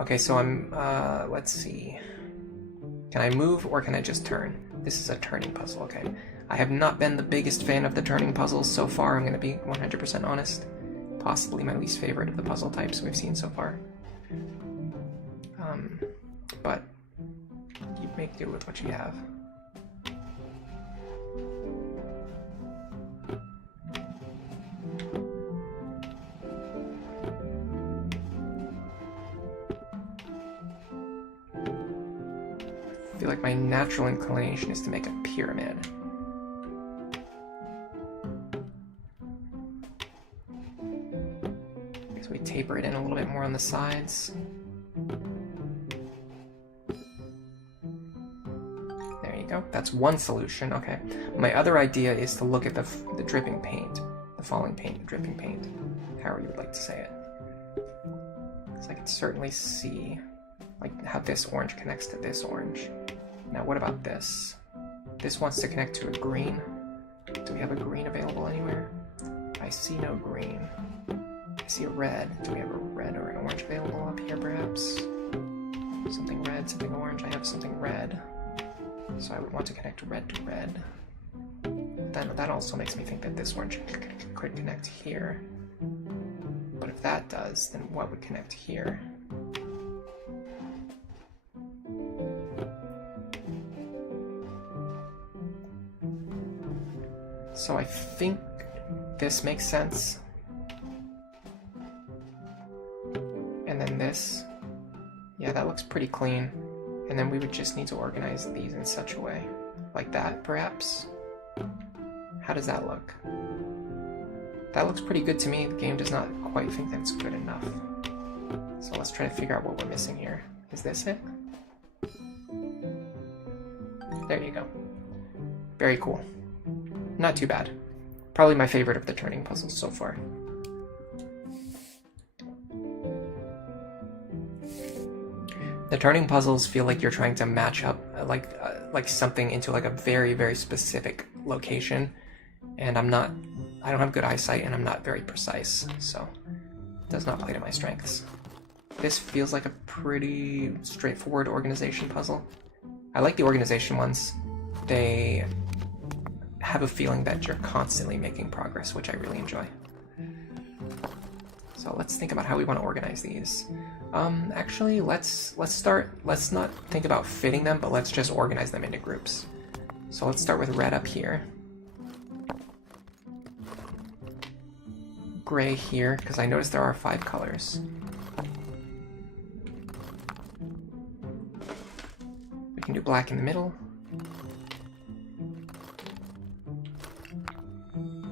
Okay, so I'm, let's see. Can I move or can I just turn? This is a turning puzzle, okay. I have not been the biggest fan of the turning puzzles so far, I'm gonna be 100% honest. Possibly my least favorite of the puzzle types we've seen so far. But you make do with what you have. I feel like my natural inclination is to make a pyramid. taper it in a little bit more on the sides. There you go. That's one solution. Okay. My other idea is to look at the dripping paint. The falling paint, the dripping paint. However you would like to say it. Because I can certainly see like how this orange connects to this orange. Now what about this? This wants to connect to a green. Do we have a green available anywhere? I see no green. I see a red. Do we have a red or an orange available up here perhaps? Something red, something orange. I have something red. So I would want to connect red to red. Then that also makes me think that this orange could connect here. But if that does, then what would connect here? So I think this makes sense. And then this. Yeah, that looks pretty clean. And then we would just need to organize these in such a way. Like that, perhaps? How does that look? That looks pretty good to me. The game does not quite think that's good enough. So let's try to figure out what we're missing here. Is this it? There you go. Very cool. Not too bad. Probably my favorite of the turning puzzles so far. The turning puzzles feel like you're trying to match up like something into like a very, very specific location, and I don't have good eyesight and I'm not very precise, so it does not play to my strengths. This feels like a pretty straightforward organization puzzle. I like the organization ones. They have a feeling that you're constantly making progress, which I really enjoy. So let's think about how we want to organize these. Actually, let's not think about fitting them, but let's just organize them into groups. So let's start with red up here. Gray here, because I noticed there are 5 colors. We can do black in the middle.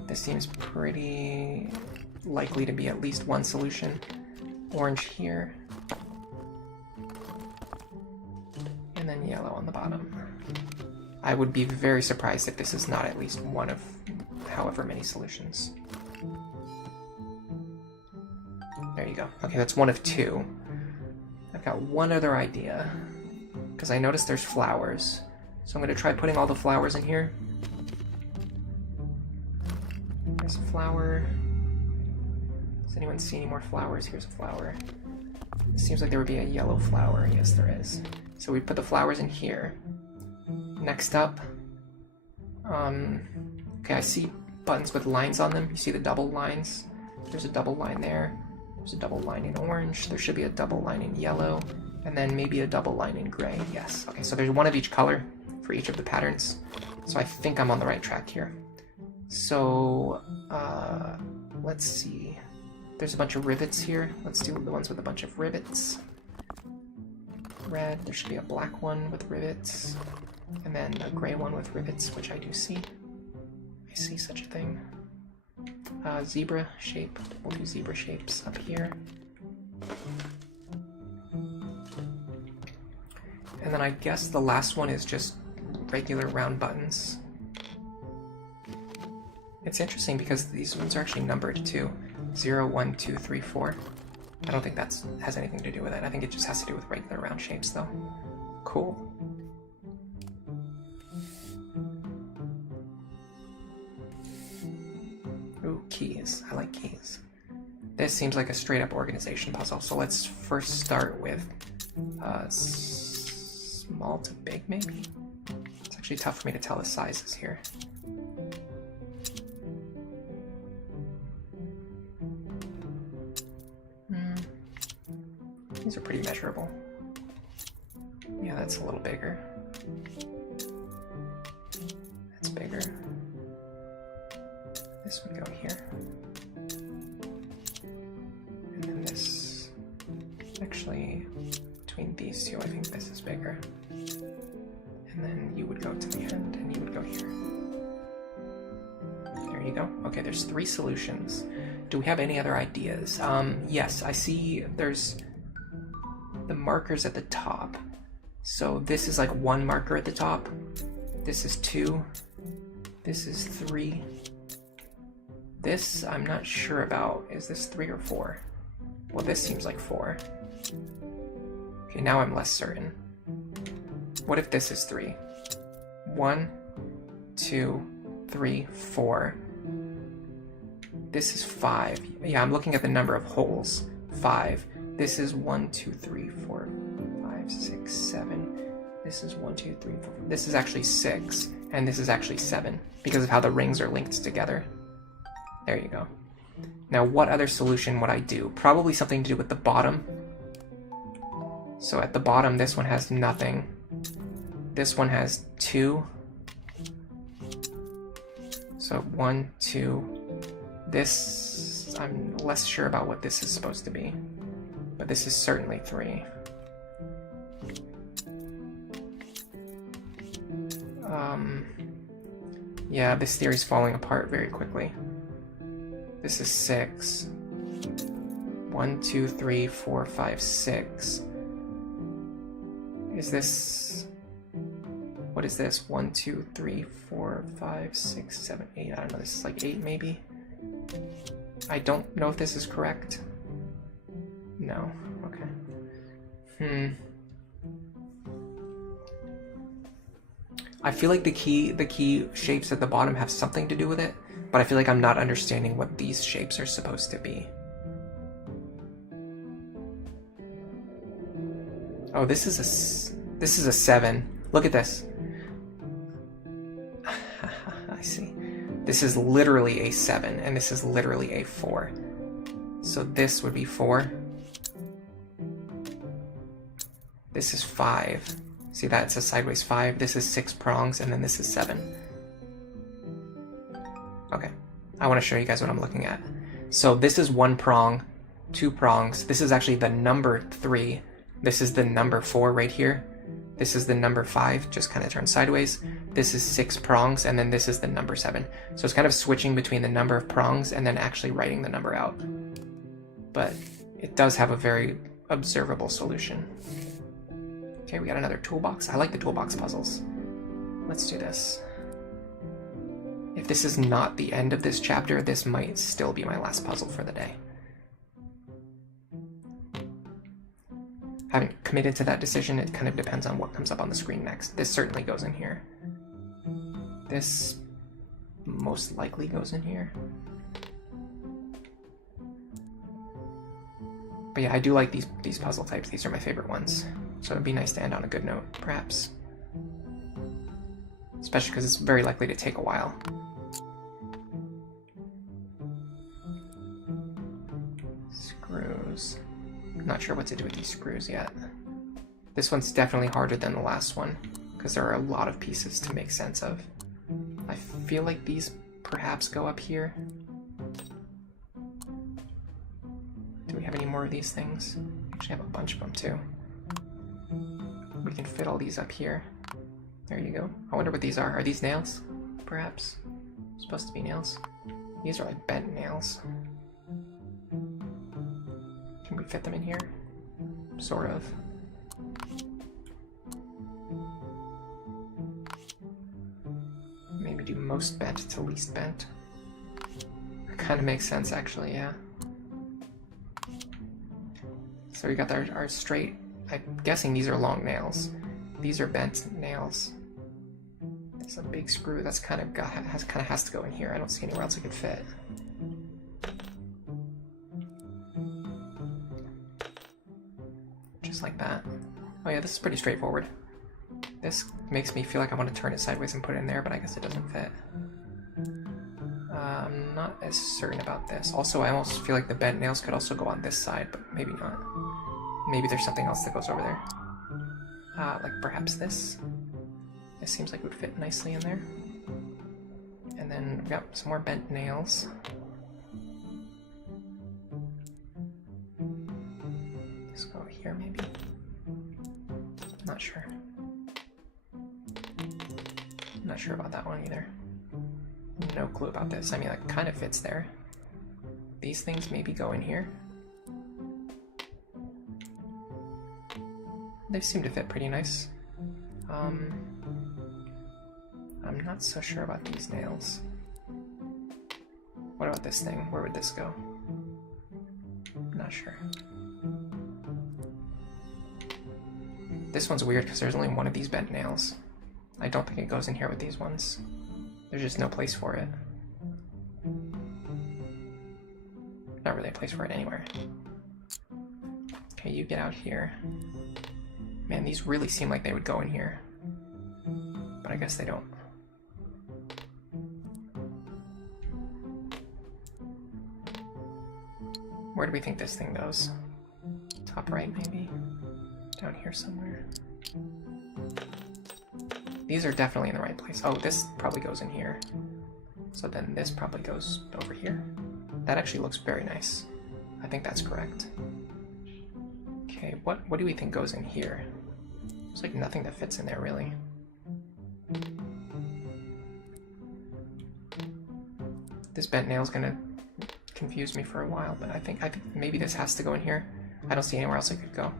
This seems pretty likely to be at least one solution. Orange here. And then yellow on the bottom. I would be very surprised if this is not at least one of however many solutions. There you go. Okay, that's one of 2. I've got one other idea, because I noticed there's flowers. So I'm going to try putting all the flowers in here. There's a flower. Does anyone see any more flowers? Here's a flower. It seems like there would be a yellow flower. Yes, there is. So we put the flowers in here. Next up, okay, I see buttons with lines on them. You see the double lines? There's a double line there. There's a double line in orange. There should be a double line in yellow. And then maybe a double line in gray. Yes. Okay, so there's one of each color for each of the patterns. So I think I'm on the right track here. So, let's see. There's a bunch of rivets here. Let's do the ones with a bunch of rivets. Red, there should be a black one with rivets. And then a gray one with rivets, which I do see. I see such a thing. Zebra shape. We'll do zebra shapes up here. And then I guess the last one is just regular round buttons. It's interesting because these ones are actually numbered too. 0, 1, 2, 3, 4. I don't think that has anything to do with it. I think it just has to do with regular round shapes though. Cool. Ooh, keys. I like keys. This seems like a straight up organization puzzle. So let's first start with small to big maybe? It's actually tough for me to tell the sizes here. These are pretty measurable. Yeah, that's a little bigger. That's bigger. This would go here. And then this, actually, between these two, I think this is bigger. And then you would go to the end, and you would go here. There you go. Okay, there's 3 solutions. Do we have any other ideas? Yes, I see there's the markers at the top. So this is like one marker at the top. This is 2. This is 3. This I'm not sure about. Is this 3 or 4? Well, this seems like 4. Okay, now I'm less certain. What if this is 3? 1, 2, 3, 4. This is 5. Yeah, I'm looking at the number of holes. 5. This is 1, 2, 3, 4, 5, 6, 7. This is 1, 2, 3, 4. This is actually 6, and this is actually 7 because of how the rings are linked together. There you go. Now, what other solution would I do? Probably something to do with the bottom. So at the bottom, this one has nothing. This one has 2. So 1, 2. This, I'm less sure about what this is supposed to be, but this is certainly 3. Yeah, this theory's falling apart very quickly. This is 6. 1, 2, 3, 4, 5, 6. Is this... What is this? 1, 2, 3, 4, 5, 6, 7, 8. I don't know. This is like 8 maybe? I don't know if this is correct. No. Okay. I feel like the key shapes at the bottom have something to do with it, but I feel like I'm not understanding what these shapes are supposed to be. Oh, this is a 7. Look at this. I see. This is literally a 7, and this is literally a 4. So this would be 4. This is 5. See that? It's a sideways 5. This is 6 prongs, and then this is 7. Okay. I want to show you guys what I'm looking at. So this is 1 prong, 2 prongs. This is actually the number 3. This is the number 4 right here. This is the number 5, just kind of turned sideways. This is 6 prongs, and then this is the number 7. So it's kind of switching between the number of prongs and then actually writing the number out. But it does have a very observable solution. Okay, we got another toolbox. I like the toolbox puzzles. Let's do this. If this is not the end of this chapter, this might still be my last puzzle for the day. Haven't committed to that decision. It kind of depends on what comes up on the screen next. This certainly goes in here. This most likely goes in here. But yeah, I do like these puzzle types. These are my favorite ones. So it'd be nice to end on a good note, perhaps. Especially because it's very likely to take a while. Screws. I'm not sure what to do with these screws yet. This one's definitely harder than the last one, because there are a lot of pieces to make sense of. I feel like these perhaps go up here. Do we have any more of these things? Actually have a bunch of them too. We can fit all these up here. There you go. I wonder what these are. Are these nails? Perhaps? Supposed to be nails. These are like bent nails. Can we fit them in here? Sort of. Maybe do most bent to least bent. That kind of makes sense actually, yeah. So we got our straight. I'm guessing these are long nails. These are bent nails. There's a big screw that's kind of has to go in here. I don't see anywhere else it could fit. Just like that. Oh yeah, this is pretty straightforward. This makes me feel like I want to turn it sideways and put it in there, but I guess it doesn't fit. I'm not as certain about this. Also, I almost feel like the bent nails could also go on this side, but maybe not. Maybe there's something else that goes over there. Like perhaps this. This seems like it would fit nicely in there. And then we've got some more bent nails. Let's go here maybe. Not sure. Not sure about that one either. No clue about this. I mean, it kind of fits there. these things maybe go in here. They seem to fit pretty nice. I'm not so sure about these nails. What about this thing? Where would this go? Not sure. This one's weird because there's only one of these bent nails. I don't think it goes in here with these ones. There's just no place for it. Not really a place for it anywhere. Okay, you get out here. Man, these really seem like they would go in here. But I guess they don't. Where do we think this thing goes? Top right, maybe? Down here somewhere. These are definitely in the right place. Oh, this probably goes in here. So then this probably goes over here. That actually looks very nice. I think that's correct. Okay, what do we think goes in here? There's like nothing that fits in there, really. This bent nail's gonna confuse me for a while, but I think maybe this has to go in here. I don't see anywhere else it could go.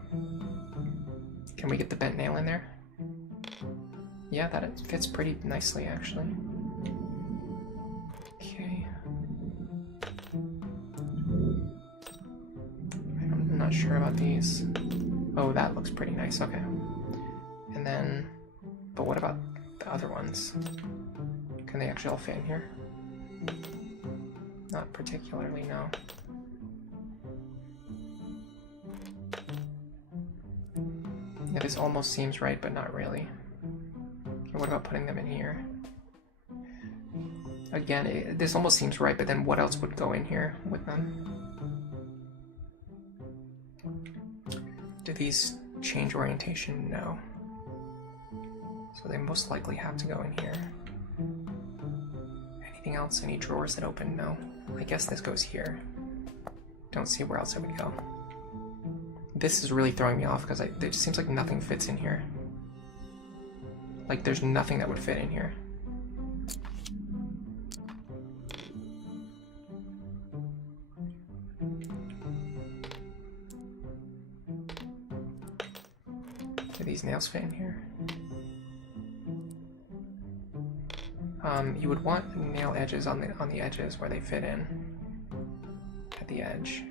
Can we get the bent nail in there? Yeah, that fits pretty nicely, actually. Okay. I'm not sure about these. Oh, that looks pretty nice, okay. And then, but what about the other ones? Can they actually all fit in here? Not particularly, no. Yeah, this almost seems right, but not really. Okay, what about putting them in here? Again, this almost seems right, but then what else would go in here with them? Do these change orientation? No. So they most likely have to go in here. Anything else? Any drawers that open? No. I guess this goes here. Don't see where else it would go. This is really throwing me off because it just seems like nothing fits in here. Like there's nothing that would fit in here. Do these nails fit in here? You would want nail edges on the edges where they fit in. At the edge.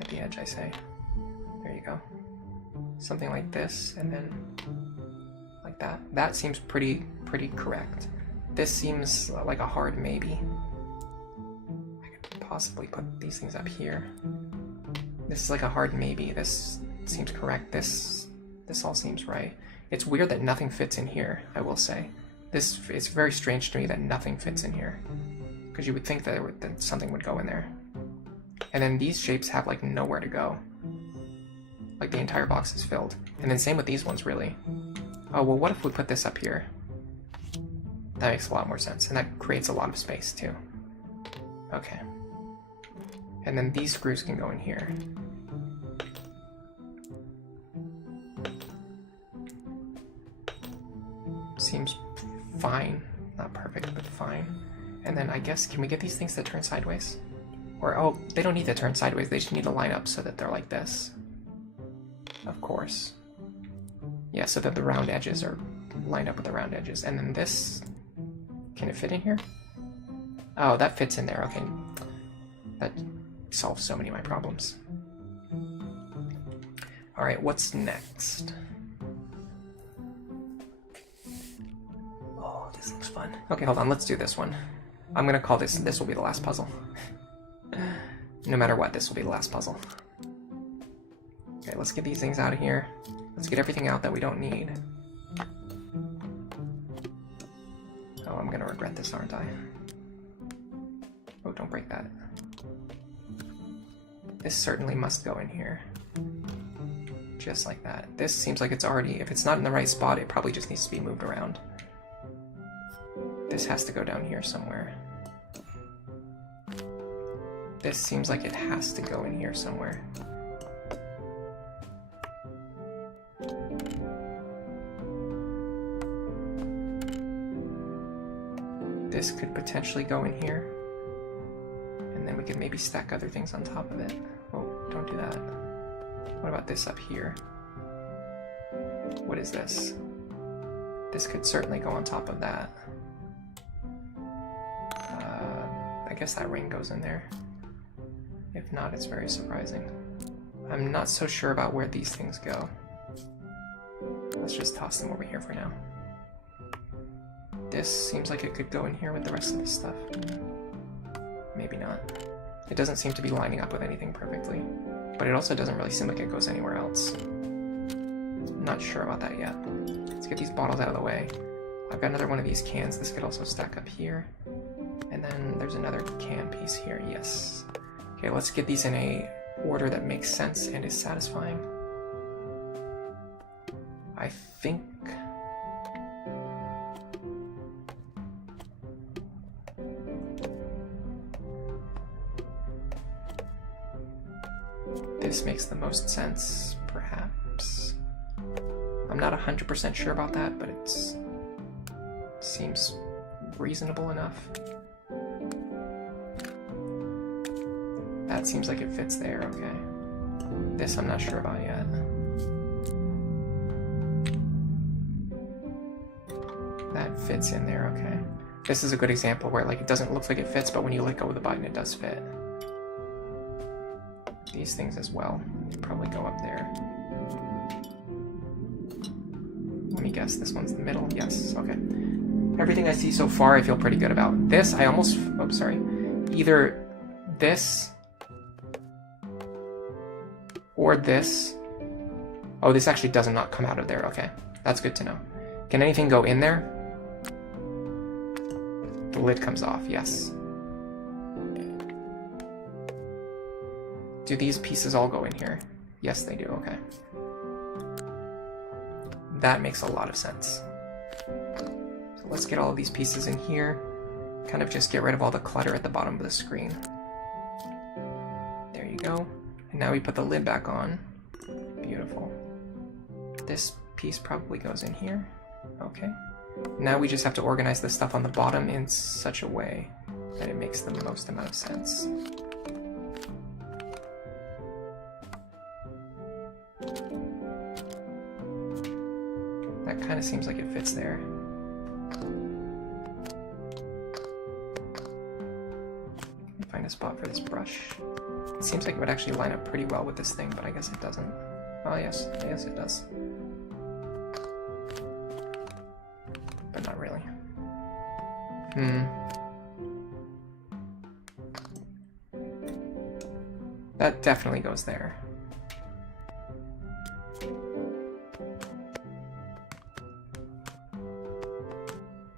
At the edge, I say. There you go. Something like this, and then like that. That seems pretty correct. This seems like a hard maybe. I could possibly put these things up here. This is like a hard maybe. This seems correct. This all seems right. It's weird that nothing fits in here, I will say. It's very strange to me that nothing fits in here. Because you would think that something would go in there. And then these shapes have like nowhere to go. Like the entire box is filled. And then same with these ones, really. Oh, well, what if we put this up here? That makes a lot more sense. And that creates a lot of space, too. Okay. And then these screws can go in here. Seems fine. Not perfect, but fine. And then I guess, can we get these things to turn sideways? Or, oh, they don't need to turn sideways. They just need to line up so that they're like this. Of course. Yeah, so that the round edges are lined up with the round edges. And then this, can it fit in here? Oh, that fits in there, okay. That solves so many of my problems. All right, what's next? Oh, this looks fun. Okay, hold on, let's do this one. I'm gonna call this will be the last puzzle. No matter what, this will be the last puzzle. Okay, let's get these things out of here. Let's get everything out that we don't need. Oh, I'm gonna regret this, aren't I? Oh, don't break that. This certainly must go in here. Just like that. This seems like it's already, if it's not in the right spot, it probably just needs to be moved around. This has to go down here somewhere. This seems like it has to go in here somewhere. This could potentially go in here. And then we we could maybe stack other things on top of it. Oh, don't do that. What about this up here? What is this? This could certainly go on top of that. I guess that ring goes in there. If not, it's very surprising. I'm not so sure about where these things go. Let's just toss them over here for now. This seems like it could go in here with the rest of this stuff. Maybe not. It doesn't seem to be lining up with anything perfectly, but it also doesn't really seem like it goes anywhere else. I'm not sure about that yet. Let's get these bottles out of the way. I've got another one of these cans. This could also stack up here. And then there's another can piece here. Yes. Okay, let's get these in a order that makes sense and is satisfying. I think... this makes the most sense, perhaps. I'm not 100% sure about that, but it seems reasonable enough. That seems like it fits there, okay. This I'm not sure about yet. That fits in there, okay. This is a good example where like it doesn't look like it fits, but when you let go of the button, it does fit. These things as well probably go up there. Let me guess, this one's the middle. Yes, okay. Everything I see so far I feel pretty good about. This, I almost, oh, sorry. Either this or this. Oh, this actually does not come out of there, okay. That's good to know. Can anything go in there? The lid comes off, yes. Do these pieces all go in here? Yes, they do, okay. That makes a lot of sense. So let's get all of these pieces in here. Kind of just get rid of all the clutter at the bottom of the screen. There you go. And now we put the lid back on. Beautiful. This piece probably goes in here. Okay. Now we just have to organize the stuff on the bottom in such a way that it makes the most amount of sense. That kind of seems like it fits there. Find a spot for this brush. It seems like it would actually line up pretty well with this thing, but I guess it doesn't. Oh yes, yes it does. But not really. That definitely goes there.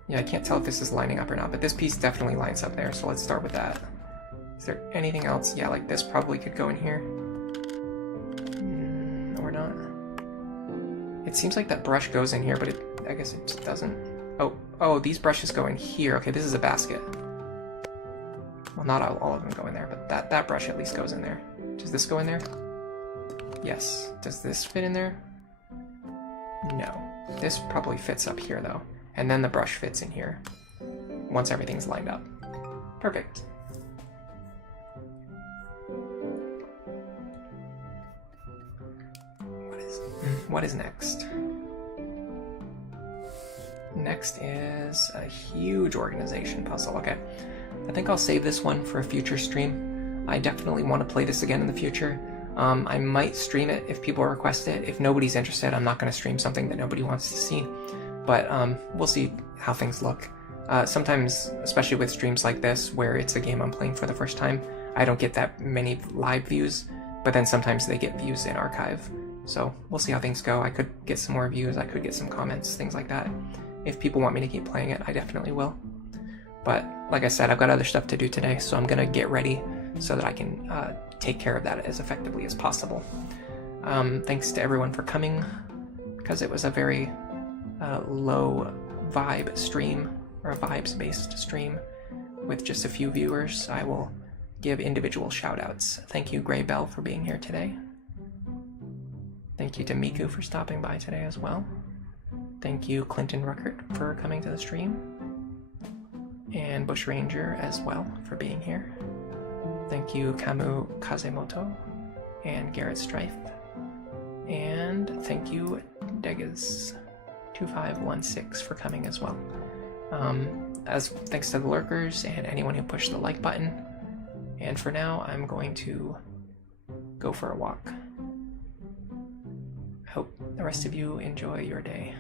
Yeah, I can't tell if this is lining up or not, but this piece definitely lines up there, so let's start with that. Is there anything else? Yeah, like this probably could go in here. Or not. It seems like that brush goes in here, but I guess it just doesn't. Oh, these brushes go in here. Okay, this is a basket. Well, not all of them go in there, but that brush at least goes in there. Does this go in there? Yes. Does this fit in there? No. This probably fits up here, though. And then the brush fits in here once everything's lined up. Perfect. What is next? Next is a huge organization puzzle. Okay, I think I'll save this one for a future stream. I definitely want to play this again in the future. I might stream it if people request it. If nobody's interested, I'm not going to stream something that nobody wants to see. But we'll see how things look. Sometimes, especially with streams like this, where it's a game I'm playing for the first time, I don't get that many live views, but then sometimes they get views in archive. So we'll see how things go. I could get some more views, I could get some comments, things like that. If people want me to keep playing it, I definitely will. But like I said, I've got other stuff to do today, so I'm gonna get ready so that I can take care of that as effectively as possible. Thanks to everyone for coming, because it was a very low vibe stream, or a vibes-based stream with just a few viewers. I will give individual shout-outs. Thank you, Gray Bell, for being here today. Thank you to Miku for stopping by today as well. Thank you, Clinton Ruckert, for coming to the stream. And Bush Ranger as well for being here. Thank you Kamu Kazemoto and Garrett Strife. And thank you Degas2516 for coming as well. As thanks to the lurkers and anyone who pushed the like button. And for now, I'm going to go for a walk. I hope the rest of you enjoy your day.